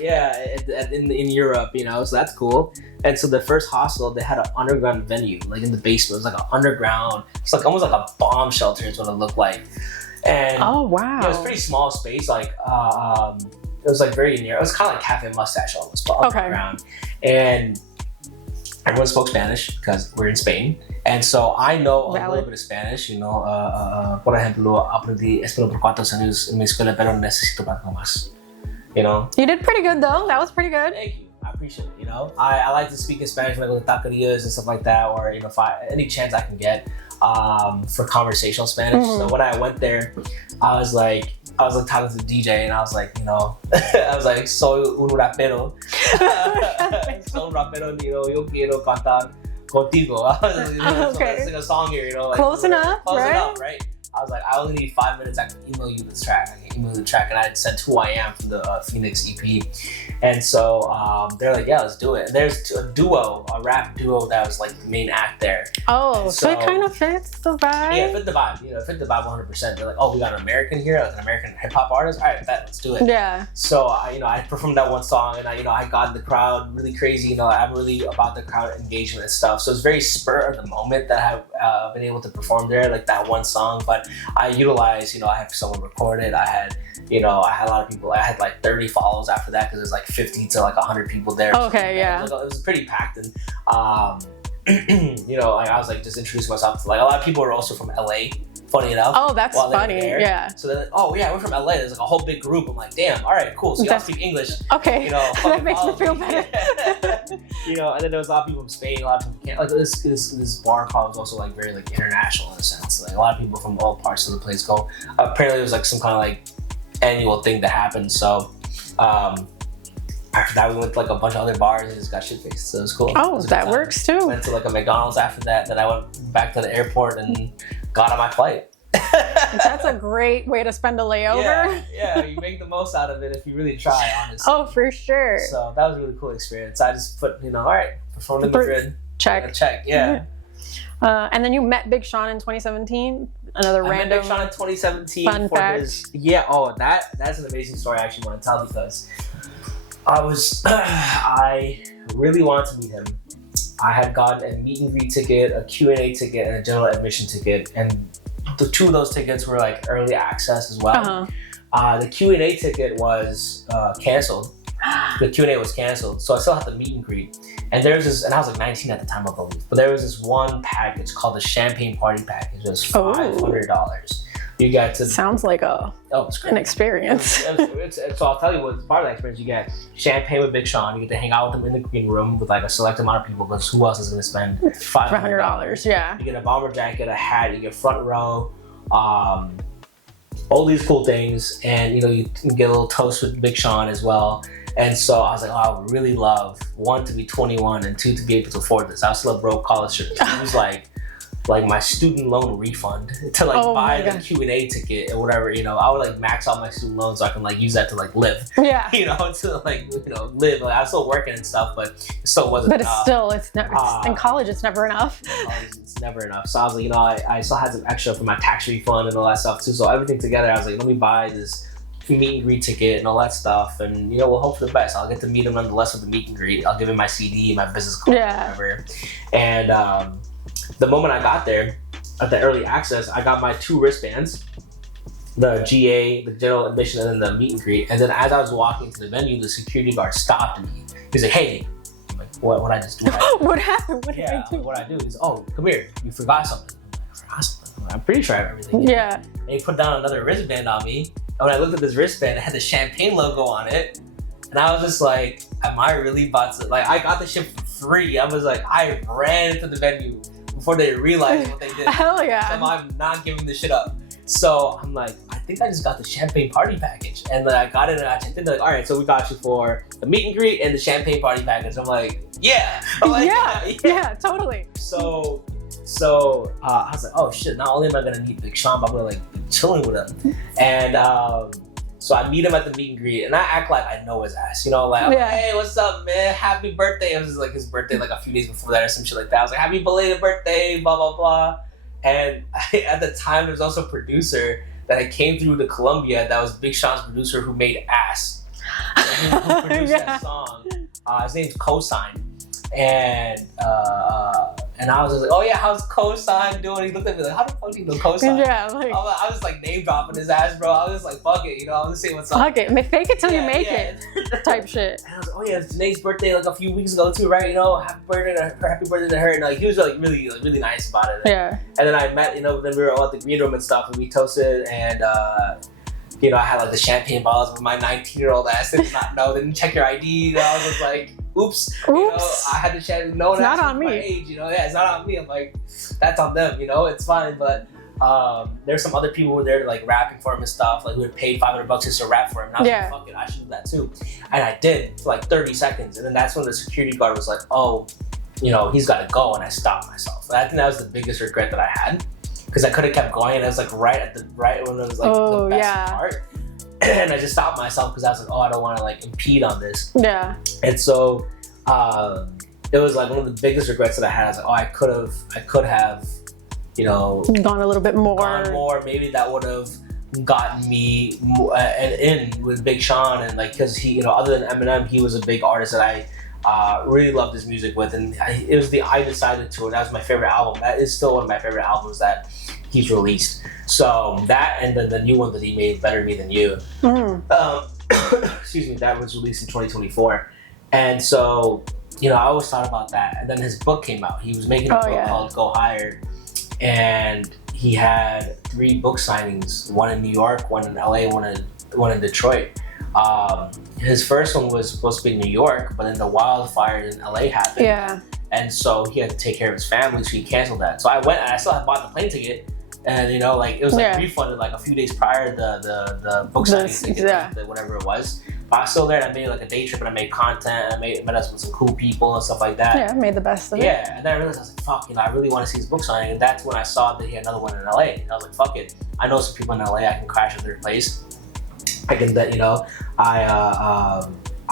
Yeah, in Europe, so that's cool. And so the first hostel, they had an underground venue, like in the basement. It was like an underground, it's like almost like a bomb shelter is what it looked like. And oh, wow. It was a pretty small space, like it was like very near, it was kind of like Cafe Mustache almost, but underground. And everyone spoke Spanish because we're in Spain. And so I know a little bit of Spanish, por ejemplo, aprendí español por 4 años en mi escuela, pero necesito para más, You did pretty good though. That was pretty good. Thank you. I appreciate it, I like to speak in Spanish when I go to taquerias and stuff like that, or, if any chance I can get for conversational Spanish. So when I went there, I was like talking to the DJ, and I was like, I was like, soy un rapero. Soy un rapero, yo quiero cantar contigo. So sing a song here, Close enough, right? I was like, I only need 5 minutes. I can email you this track. And I had sent Who I Am from the Phoenix EP. And so they're like, yeah, let's do it. And there's a rap duo that was like the main act there. Oh, so it kind of fits the vibe? Yeah, it fit the vibe. It fit the vibe 100%. They're like, oh, we got an American here, like an American hip hop artist. All right, let's do it. Yeah. So I performed that one song, and I got the crowd really crazy. I'm really about the crowd engagement and stuff. So it's very spur of the moment that I've been able to perform there, like that one song. But I utilized, I had someone record it. I had a lot of people. I had like 30 follows after that because there's like 50 to like 100 people there. Okay, yeah. It was pretty packed, and I was like just introducing myself to like a lot of people are also from LA. Funny enough. Oh, that's funny. Yeah. So then, oh yeah, we're from LA. There's like a whole big group. I'm like, damn. All right, cool. So y'all speak English. Okay. That makes me feel better. And then there was a lot of people from Spain. A lot of people can't. Like this bar crawl was also like very like international in a sense. Like a lot of people from all parts of the place go. Apparently, it was like some kind of like annual thing that happened. So after that, we went to like a bunch of other bars and just got shit faced. So it was cool. Oh, that works too. Went to like a McDonald's after that. Then I went back to the airport and got on my flight. That's a great way to spend a layover. Yeah, you make the most out of it if you really try, honestly. Oh, for sure. So that was a really cool experience. I just put, all right, performed in Madrid. Check. Yeah. And then you met Big Sean in 2017. Another random. I met Big Sean in 2017 fun for fact. his. Yeah. Oh, that's an amazing story. I actually want to tell because I really wanted to meet him. I had gotten a meet and greet ticket, a Q&A ticket, and a general admission ticket, and the two of those tickets were like early access as well. The Q&A ticket was canceled. The Q&A was canceled, so I still had the meet and greet. And there was this, and I was like 19 at the time, I believe. But there was this one package called the Champagne Party Package. It was $500. You got to. Sounds like an experience. So I'll tell you what's part of that experience. You get champagne with Big Sean. You get to hang out with him in the green room with like a select amount of people because who else is going to spend $500? Yeah. You get a bomber jacket, a hat. You get front row. All these cool things, and you can get a little toast with Big Sean as well. And so I was like, I would really love, one, to be 21 and two, to be able to afford this. I was still a broke college student. It was like my student loan refund to buy the Q&A ticket or whatever. I would like max out my student loan so I can use that to live. Yeah. To live. I was still working and stuff, but it still wasn't enough. It's never in college. It's never enough. It's never enough. So I was like, I still had some extra for my tax refund and all that stuff too. So everything together, I was like, let me buy this meet and greet ticket and all that stuff, and we'll hope for the best. I'll get to meet him nonetheless with the meet and greet. I'll give him my CD, my business card, whatever. And the moment I got there at the early access, I got my 2 wristbands, the GA, the general admission, and then the meet and greet. And then as I was walking to the venue, the security guard stopped me. He's like, "Hey." I'm like, what I just do? What happened? What did I do? What I do is, "Oh, come here. You forgot something." I'm like, "I forgot something. I'm pretty sure I have everything." Yeah. And he put down another wristband on me. And when I looked at this wristband, it had the champagne logo on it. And I was just like, am I really about to... I got the shit for free. I was like, I ran into the venue before they realized what they did. Hell yeah. So I'm not giving this shit up. So I'm like, I think I just got the champagne party package. And then I got it and I checked in. They're like, all right, so we got you for the meet and greet and the champagne party package. I'm like, yeah. Yeah, totally. So I was like, oh shit, not only am I gonna meet Big Sean, but I'm gonna be chilling with him. And so I meet him at the meet and greet, and I act like I know his ass, hey, what's up, man? Happy birthday. It was just his birthday a few days before that or some shit like that. I was like, happy belated birthday, blah, blah, blah. And at the time, there was also a producer that I came through to Columbia that was Big Sean's producer who made Ass. Who produced that song. His name's Cosign. And I was just like, oh yeah, how's Cosign doing? He looked at me like, how the fuck do you know Cosign? Yeah, I was name dropping his ass, bro. I was just like, fuck it, I was just saying what's up. Fuck it, fake it till you make it, type shit. And I was like, oh yeah, it's Janae's birthday a few weeks ago too, right? Happy birthday to her. And he was really nice about it. Yeah. And then I met, then we were all at the green room and stuff, and we toasted, and I had the champagne bottles with my 19-year-old ass. Did not know, didn't check your ID. I was just like, oops. I had to check. No one asked me my age. It's not on me. I'm like, that's on them. It's fine. But there's some other people who were there rapping for him and stuff, who had paid $500 just to rap for him. And I was like, fuck it, I should do that too. And I did for 30 seconds. And then that's when the security guard was like, oh, he's got to go. And I stopped myself. And I think that was the biggest regret that I had. Because I could have kept going, and it was right when it was the best part. And I just stopped myself because I was like, oh, I don't want to impede on this. Yeah. And so it was one of the biggest regrets that I had. I was like, oh, I could have, gone a little bit more. Maybe that would have gotten me in with Big Sean, and because he, other than Eminem, he was a big artist that I really loved his music with, and it was the I Decided tour. That was my favorite album. That is still one of my favorite albums that he's released. So that, and then the new one that he made, Better Me Than You. Excuse me, that was released in 2024. And so, I always thought about that. And then his book came out. He was making a book called Go Higher, and he had 3 book signings: one in New York, one in LA, one in Detroit. His first one was supposed to be in New York, but then the wildfires in LA happened. Yeah. And so he had to take care of his family, so he canceled that. So I went, and I still had bought the plane ticket, and it was refunded a few days prior, the book signing ticket, whatever it was. I was still there, and I made like a day trip, and I made content, and I met up with some cool people and stuff like that. Yeah, made the best of it. Yeah, and then I realized, I was like, fuck, I really want to see his book signing, and that's when I saw that he had another one in LA. And I was like, fuck it, I know some people in LA, I can crash at their place. I can, I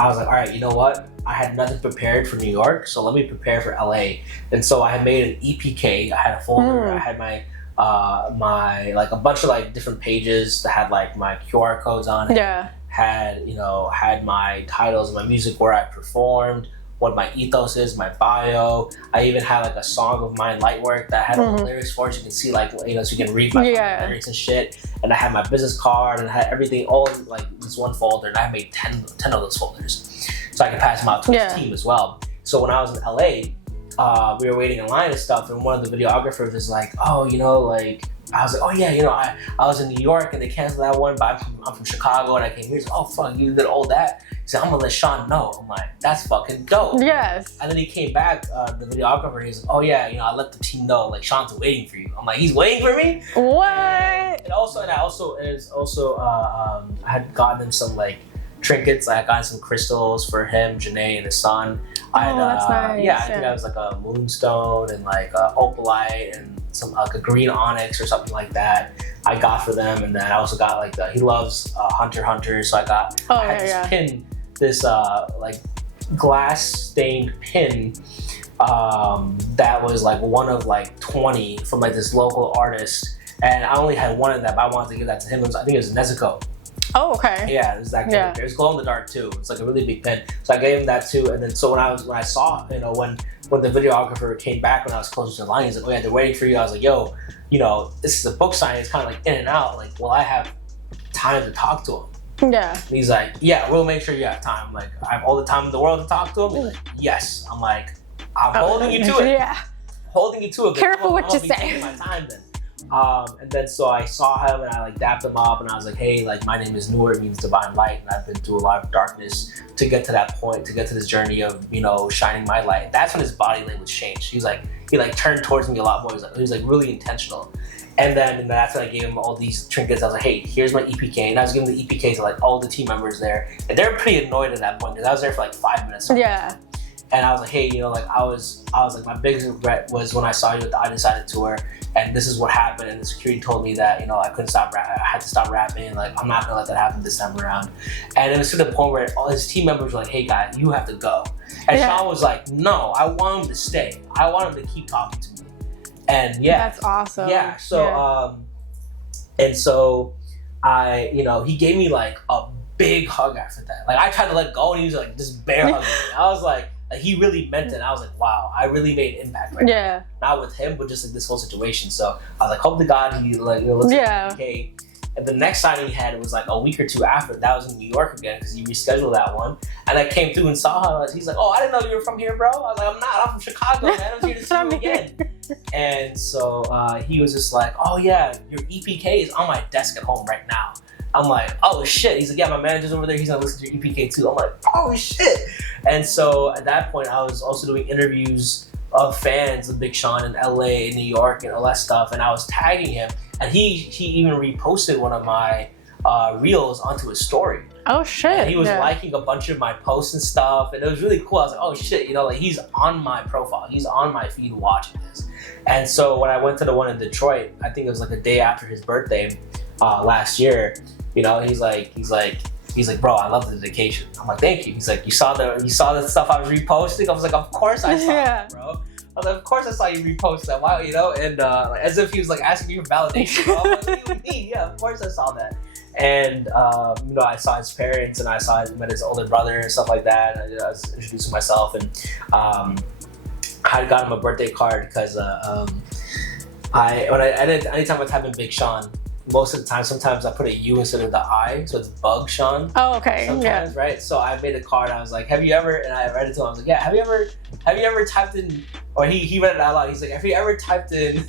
was like, all right, you know what? I had nothing prepared for New York, so let me prepare for LA. And so I had made an EPK. I had a folder. I had my like a bunch of like different pages that had like my QR codes on it. Yeah. Had my titles of my music, where I performed, what my ethos is, my bio. I even had like a song of mine, Lightwork, that had all the lyrics for it. So you can see like, so you can read my lyrics and shit. And I had my business card, and I had everything all in like this one folder. And I made 10 of those folders, so I could pass them out to his team as well. So when I was in LA, we were waiting in line and stuff, and one of the videographers was like, oh, like, I was like, oh yeah, I was in New York and they canceled that one, but I'm from Chicago and I came here. He's like, oh fuck, you did all that? He said, I'm gonna let Sean know. I'm like, that's fucking dope. Yes. And then he came back, the videographer, he's like, oh yeah, I let the team know, like, Sean's waiting for you. I'm like, he's waiting for me? What? I had gotten him some like trinkets. I had gotten some crystals for him, Janae, and his son. That's nice. Yeah, I think I was like a moonstone and like a opalite and some like a green onyx or something like that. I got for them, and then I also got like he loves Hunter x Hunter, so I had this pin, this like glass stained pin that was like one of like 20 from like this local artist, and I only had one of that, but I wanted to give that to him. I think it was Nezuko. Oh, okay. Yeah, it was that character. It's glow in the dark too. It's like a really big pen. So I gave him that too. And then so when I saw, when the videographer came back when I was closer to the line, he's like, oh yeah, they're waiting for you. I was like, yo, this is a book signing. It's kind of like in and out. Like, will I have time to talk to him? Yeah. And he's like, yeah, we'll make sure you have time. I'm like, I have all the time in the world to talk to him? He's like, yes. I'm like, I'm holding you to it. Yeah. Holding you to it. Careful what you say. Taking my time then. And then so I saw him and I like dapped him up and I was like, hey, like my name is Noor, it means divine light, and I've been through a lot of darkness to get to that point, to get to this journey of shining my light. That's when his body language changed. He turned towards me a lot more. He was like really intentional. And then that's when I gave him all these trinkets. I was like, hey, here's my EPK, and I was giving the EPK to like all the team members there, and they were pretty annoyed at that point because I was there for like 5 minutes. Yeah. And I was like, hey, I was like, my biggest regret was when I saw you at the I Decided tour, and this is what happened, and the security told me that, I couldn't stop I had to stop rapping, like, I'm not gonna let that happen this time around. And it was to the point where all his team members were like, hey, guy, you have to go. And Sean was like, no, I want him to stay. I want him to keep talking to me. And that's awesome. Yeah, so, and so he gave me like a big hug after that. Like, I tried to let go, and he was like, just bear hugging me. I was like, he really meant it. I was like, wow, I really made an impact right now. Not with him, but just like this whole situation. So I was like, hope to God he looks okay. And the next signing he had was like a week or two after. That was in New York again because he rescheduled that one. And I came through and saw him. He's like, oh, I didn't know you were from here, bro. I was like, I'm not. I'm from Chicago, man. I'm here to see you again. And so he was just like, oh yeah, your EPK is on my desk at home right now. I'm like, oh shit. He's like, yeah, my manager's over there. He's gonna listen to your EPK too. I'm like, oh shit. And so at that point, I was also doing interviews of fans of Big Sean in LA, in New York, and all that stuff. And I was tagging him, and he even reposted one of my reels onto his story. Oh shit. And he was liking a bunch of my posts and stuff, and it was really cool. I was like, oh shit, like he's on my profile, he's on my feed watching this. And so when I went to the one in Detroit, I think it was like a day after his birthday last year. He's like, bro, I love the dedication. I'm like, thank you. He's like, you saw the stuff I was reposting? I was like, of course I saw that, bro. I was like, of course I saw you repost that. Wow, and like, as if he was like asking me for validation. I'm like, what do you mean? Yeah, of course I saw that. And I saw his parents, and I met his older brother and stuff like that. And I was introducing myself, and I had got him a birthday card because anytime I type in Big Sean, most of the time, sometimes I put a U instead of the I, so it's Bug Sean. Oh, okay. Sometimes, right? So I made a card. I was like, have you ever? And I read it to him. I was like, yeah. Have you ever typed in? Or he read it out loud. He's like, have you ever typed in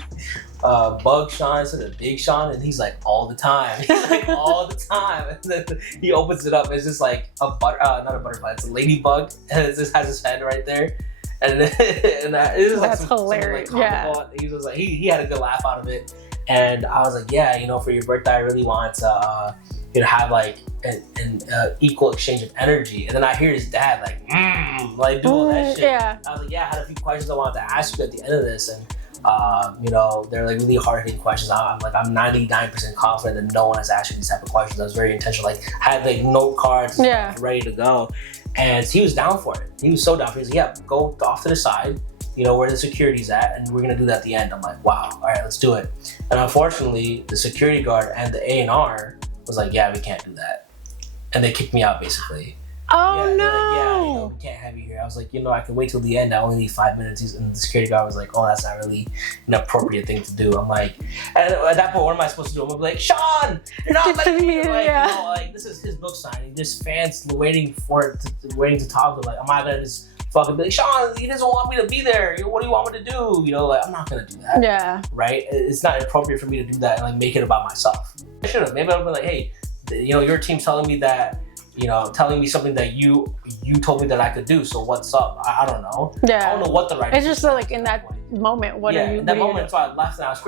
Bug Sean instead of Big Sean? And he's like, all the time. He's like, all the time. And then he opens it up. It's just like not a butterfly. It's a ladybug, and it just has his head right there. And it was like that's hilarious. He was like, he had a good laugh out of it. And I was like, yeah, for your birthday, I really want to, have like an equal exchange of energy. And then I hear his dad like do all that shit. Yeah. I was like, yeah, I had a few questions I wanted to ask you at the end of this, and they're like really hard-hitting questions. I'm 99% confident that no one has asked me these type of questions. I was very intentional. Like, I had like note cards ready to go, and he was down for it. He was so down for it. He was like, yeah, go off to the side, where the security's at, and we're gonna do that at the end. I'm like, wow, all right, let's do it. And unfortunately, the security guard and the A&R was like, yeah, we can't do that, and they kicked me out basically. Oh yeah, no! Like, we can't have you here. I was like, I can wait till the end. I only need 5 minutes. And the security guard was like, oh, that's not really an appropriate thing to do. I'm like, and at that point, what am I supposed to do? I'm gonna be like, Sean, you're not letting me. Like, this is his book signing. There's fans waiting to talk to. Like, am I gonna just fucking be like, Sean, he doesn't want me to be there. What do you want me to do? Like, I'm not gonna do that. Yeah. Right? It's not appropriate for me to do that and like make it about myself. I should have. Maybe I would be like, hey, your team's telling me that. Telling me something that you told me that I could do. So what's up? I don't know. Yeah. I don't know what the right. It's just like in that moment. In that moment, so I left and I was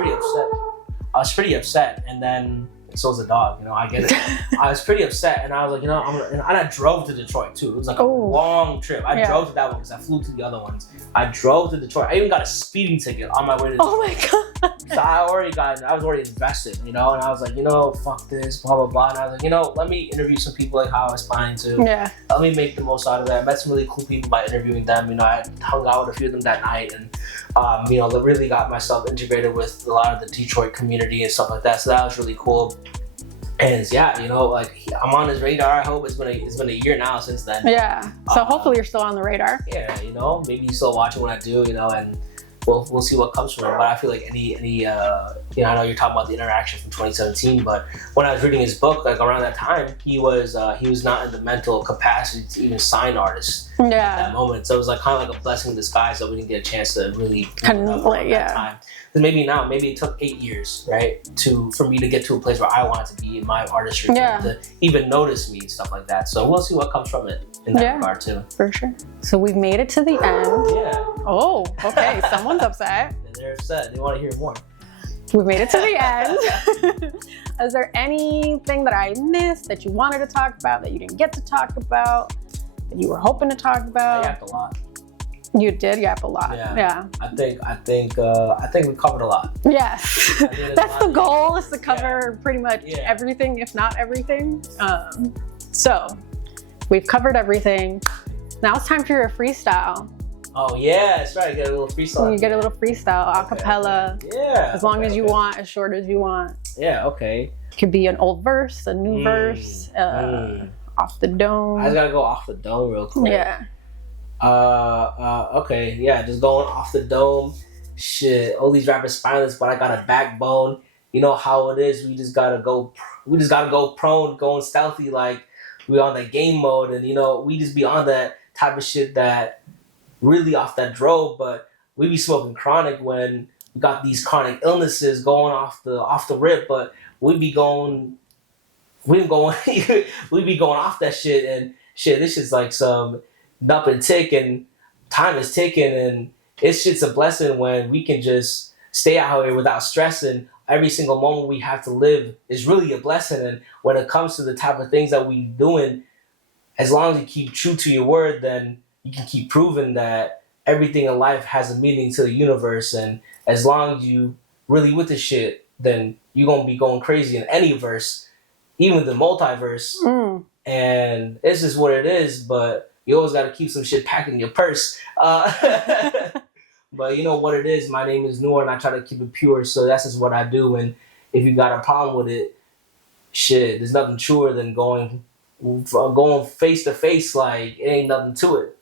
pretty upset. And then so was the dog. I get it. I was pretty upset, and I was like, and I drove to Detroit too. It was like a long trip. I drove to that one because I flew to the other ones. I drove to Detroit. I even got a speeding ticket on my way to Detroit. Oh my god. So I was already invested, and I was like, fuck this, blah, blah, blah. And I was like, let me interview some people like how I was planning to. Yeah. Let me make the most out of it. I met some really cool people by interviewing them. I hung out with a few of them that night, and, really got myself integrated with a lot of the Detroit community and stuff like that. So that was really cool. And yeah, I'm on his radar. I hope it's been a year now since then. Yeah. So hopefully you're still on the radar. Yeah, maybe he's still watching what I do, and we'll see what comes from it. But I feel like any I know you're talking about the interaction from 2017, but when I was reading his book, like around that time, he was not in the mental capacity to even sign artists at that moment. So it was like kind of like a blessing in disguise that we didn't get a chance to really that time. Because maybe it took 8 years, right, for me to get to a place where I wanted to be in my artistry, to even notice me and stuff like that. So we'll see what comes from it in that regard too. For sure. So we've made it to the end. Yeah. Oh, okay. Someone's upset. They're upset. They want to hear more. We've made it to the end. Is there anything that I missed that you wanted to talk about that you didn't get to talk about, that you were hoping to talk about? I yapped a lot. You did yap a lot. Yeah. I think we covered a lot. Yes. That's the goal, is to cover pretty much everything, if not everything. So we've covered everything. Now it's time for your freestyle. Oh yeah, that's right. You get a little freestyle. You get a little freestyle, acapella. Yeah. As long as you want, as short as you want. Yeah. Okay. It could be an old verse, a new verse, off the dome. I just gotta go off the dome real quick. Yeah. Okay. Yeah. Just going off the dome. Shit. All these rappers spineless, but I got a backbone. You know how it is. We just gotta go. We just gotta go prone, going stealthy, like we on that game mode, and we just be on that type of shit that. Really off that drove, but we be smoking chronic when we got these chronic illnesses going off the rip, but we be going off that shit, and shit, this shit's like some up and tick, and time is ticking, and shit's a blessing when we can just stay out here without stressing. Every single moment we have to live is really a blessing, and when it comes to the type of things that we doing, as long as you keep true to your word, then you can keep proving that everything in life has a meaning to the universe, and as long as you really with the shit, then you're gonna be going crazy in any verse, even the multiverse. And it's just what it is, but you always gotta keep some shit packed in your purse. But you know what it is, my name is Noor, and I try to keep it pure, so that's just what I do. And if you got a problem with it, shit, there's nothing truer than going face to face, like it ain't nothing to it.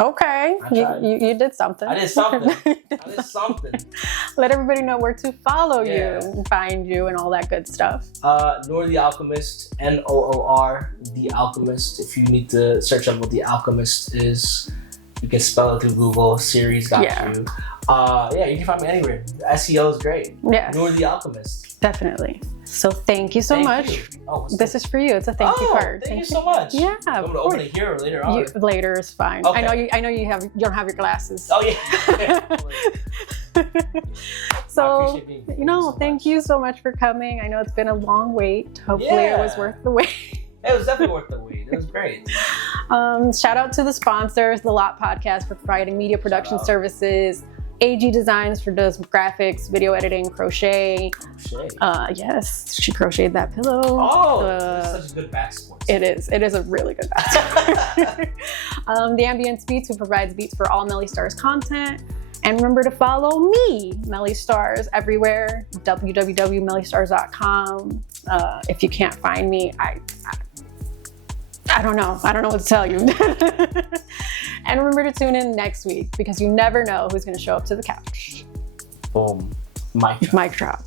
Okay, you did something. I did something. Let everybody know where to follow you and find you and all that good stuff. Noor the Alchemist, Noor the Alchemist. If you need to search up what the Alchemist is, you can spell it through Google. Siri's got you. You can find me anywhere. SEO is great. Yes. Noor the Alchemist. Definitely. So thank you so much. Oh, this is for you. It's a thank you card. Thank you so much. Yeah. I'm gonna open it here or later on. Later is fine. Okay. I know you don't have your glasses. Oh yeah. So, appreciate being here. thank you so much for coming. I know it's been a long wait. Hopefully it was worth the wait. It was definitely worth the wait. It was great. Shout out to the sponsors, The Lot Podcast for providing media production services, AG Designs for does graphics, video editing, crochet. Yes, she crocheted that pillow. Oh, it's such a good back sport. It is a really good back sport. The Ambience Beats, who provides beats for all Melly Starz content. And remember to follow me, Melly Starz, everywhere, www.mellystars.com. If you can't find me, I don't know. I don't know what to tell you. And remember to tune in next week because you never know who's going to show up to the couch. Boom. Mic drop.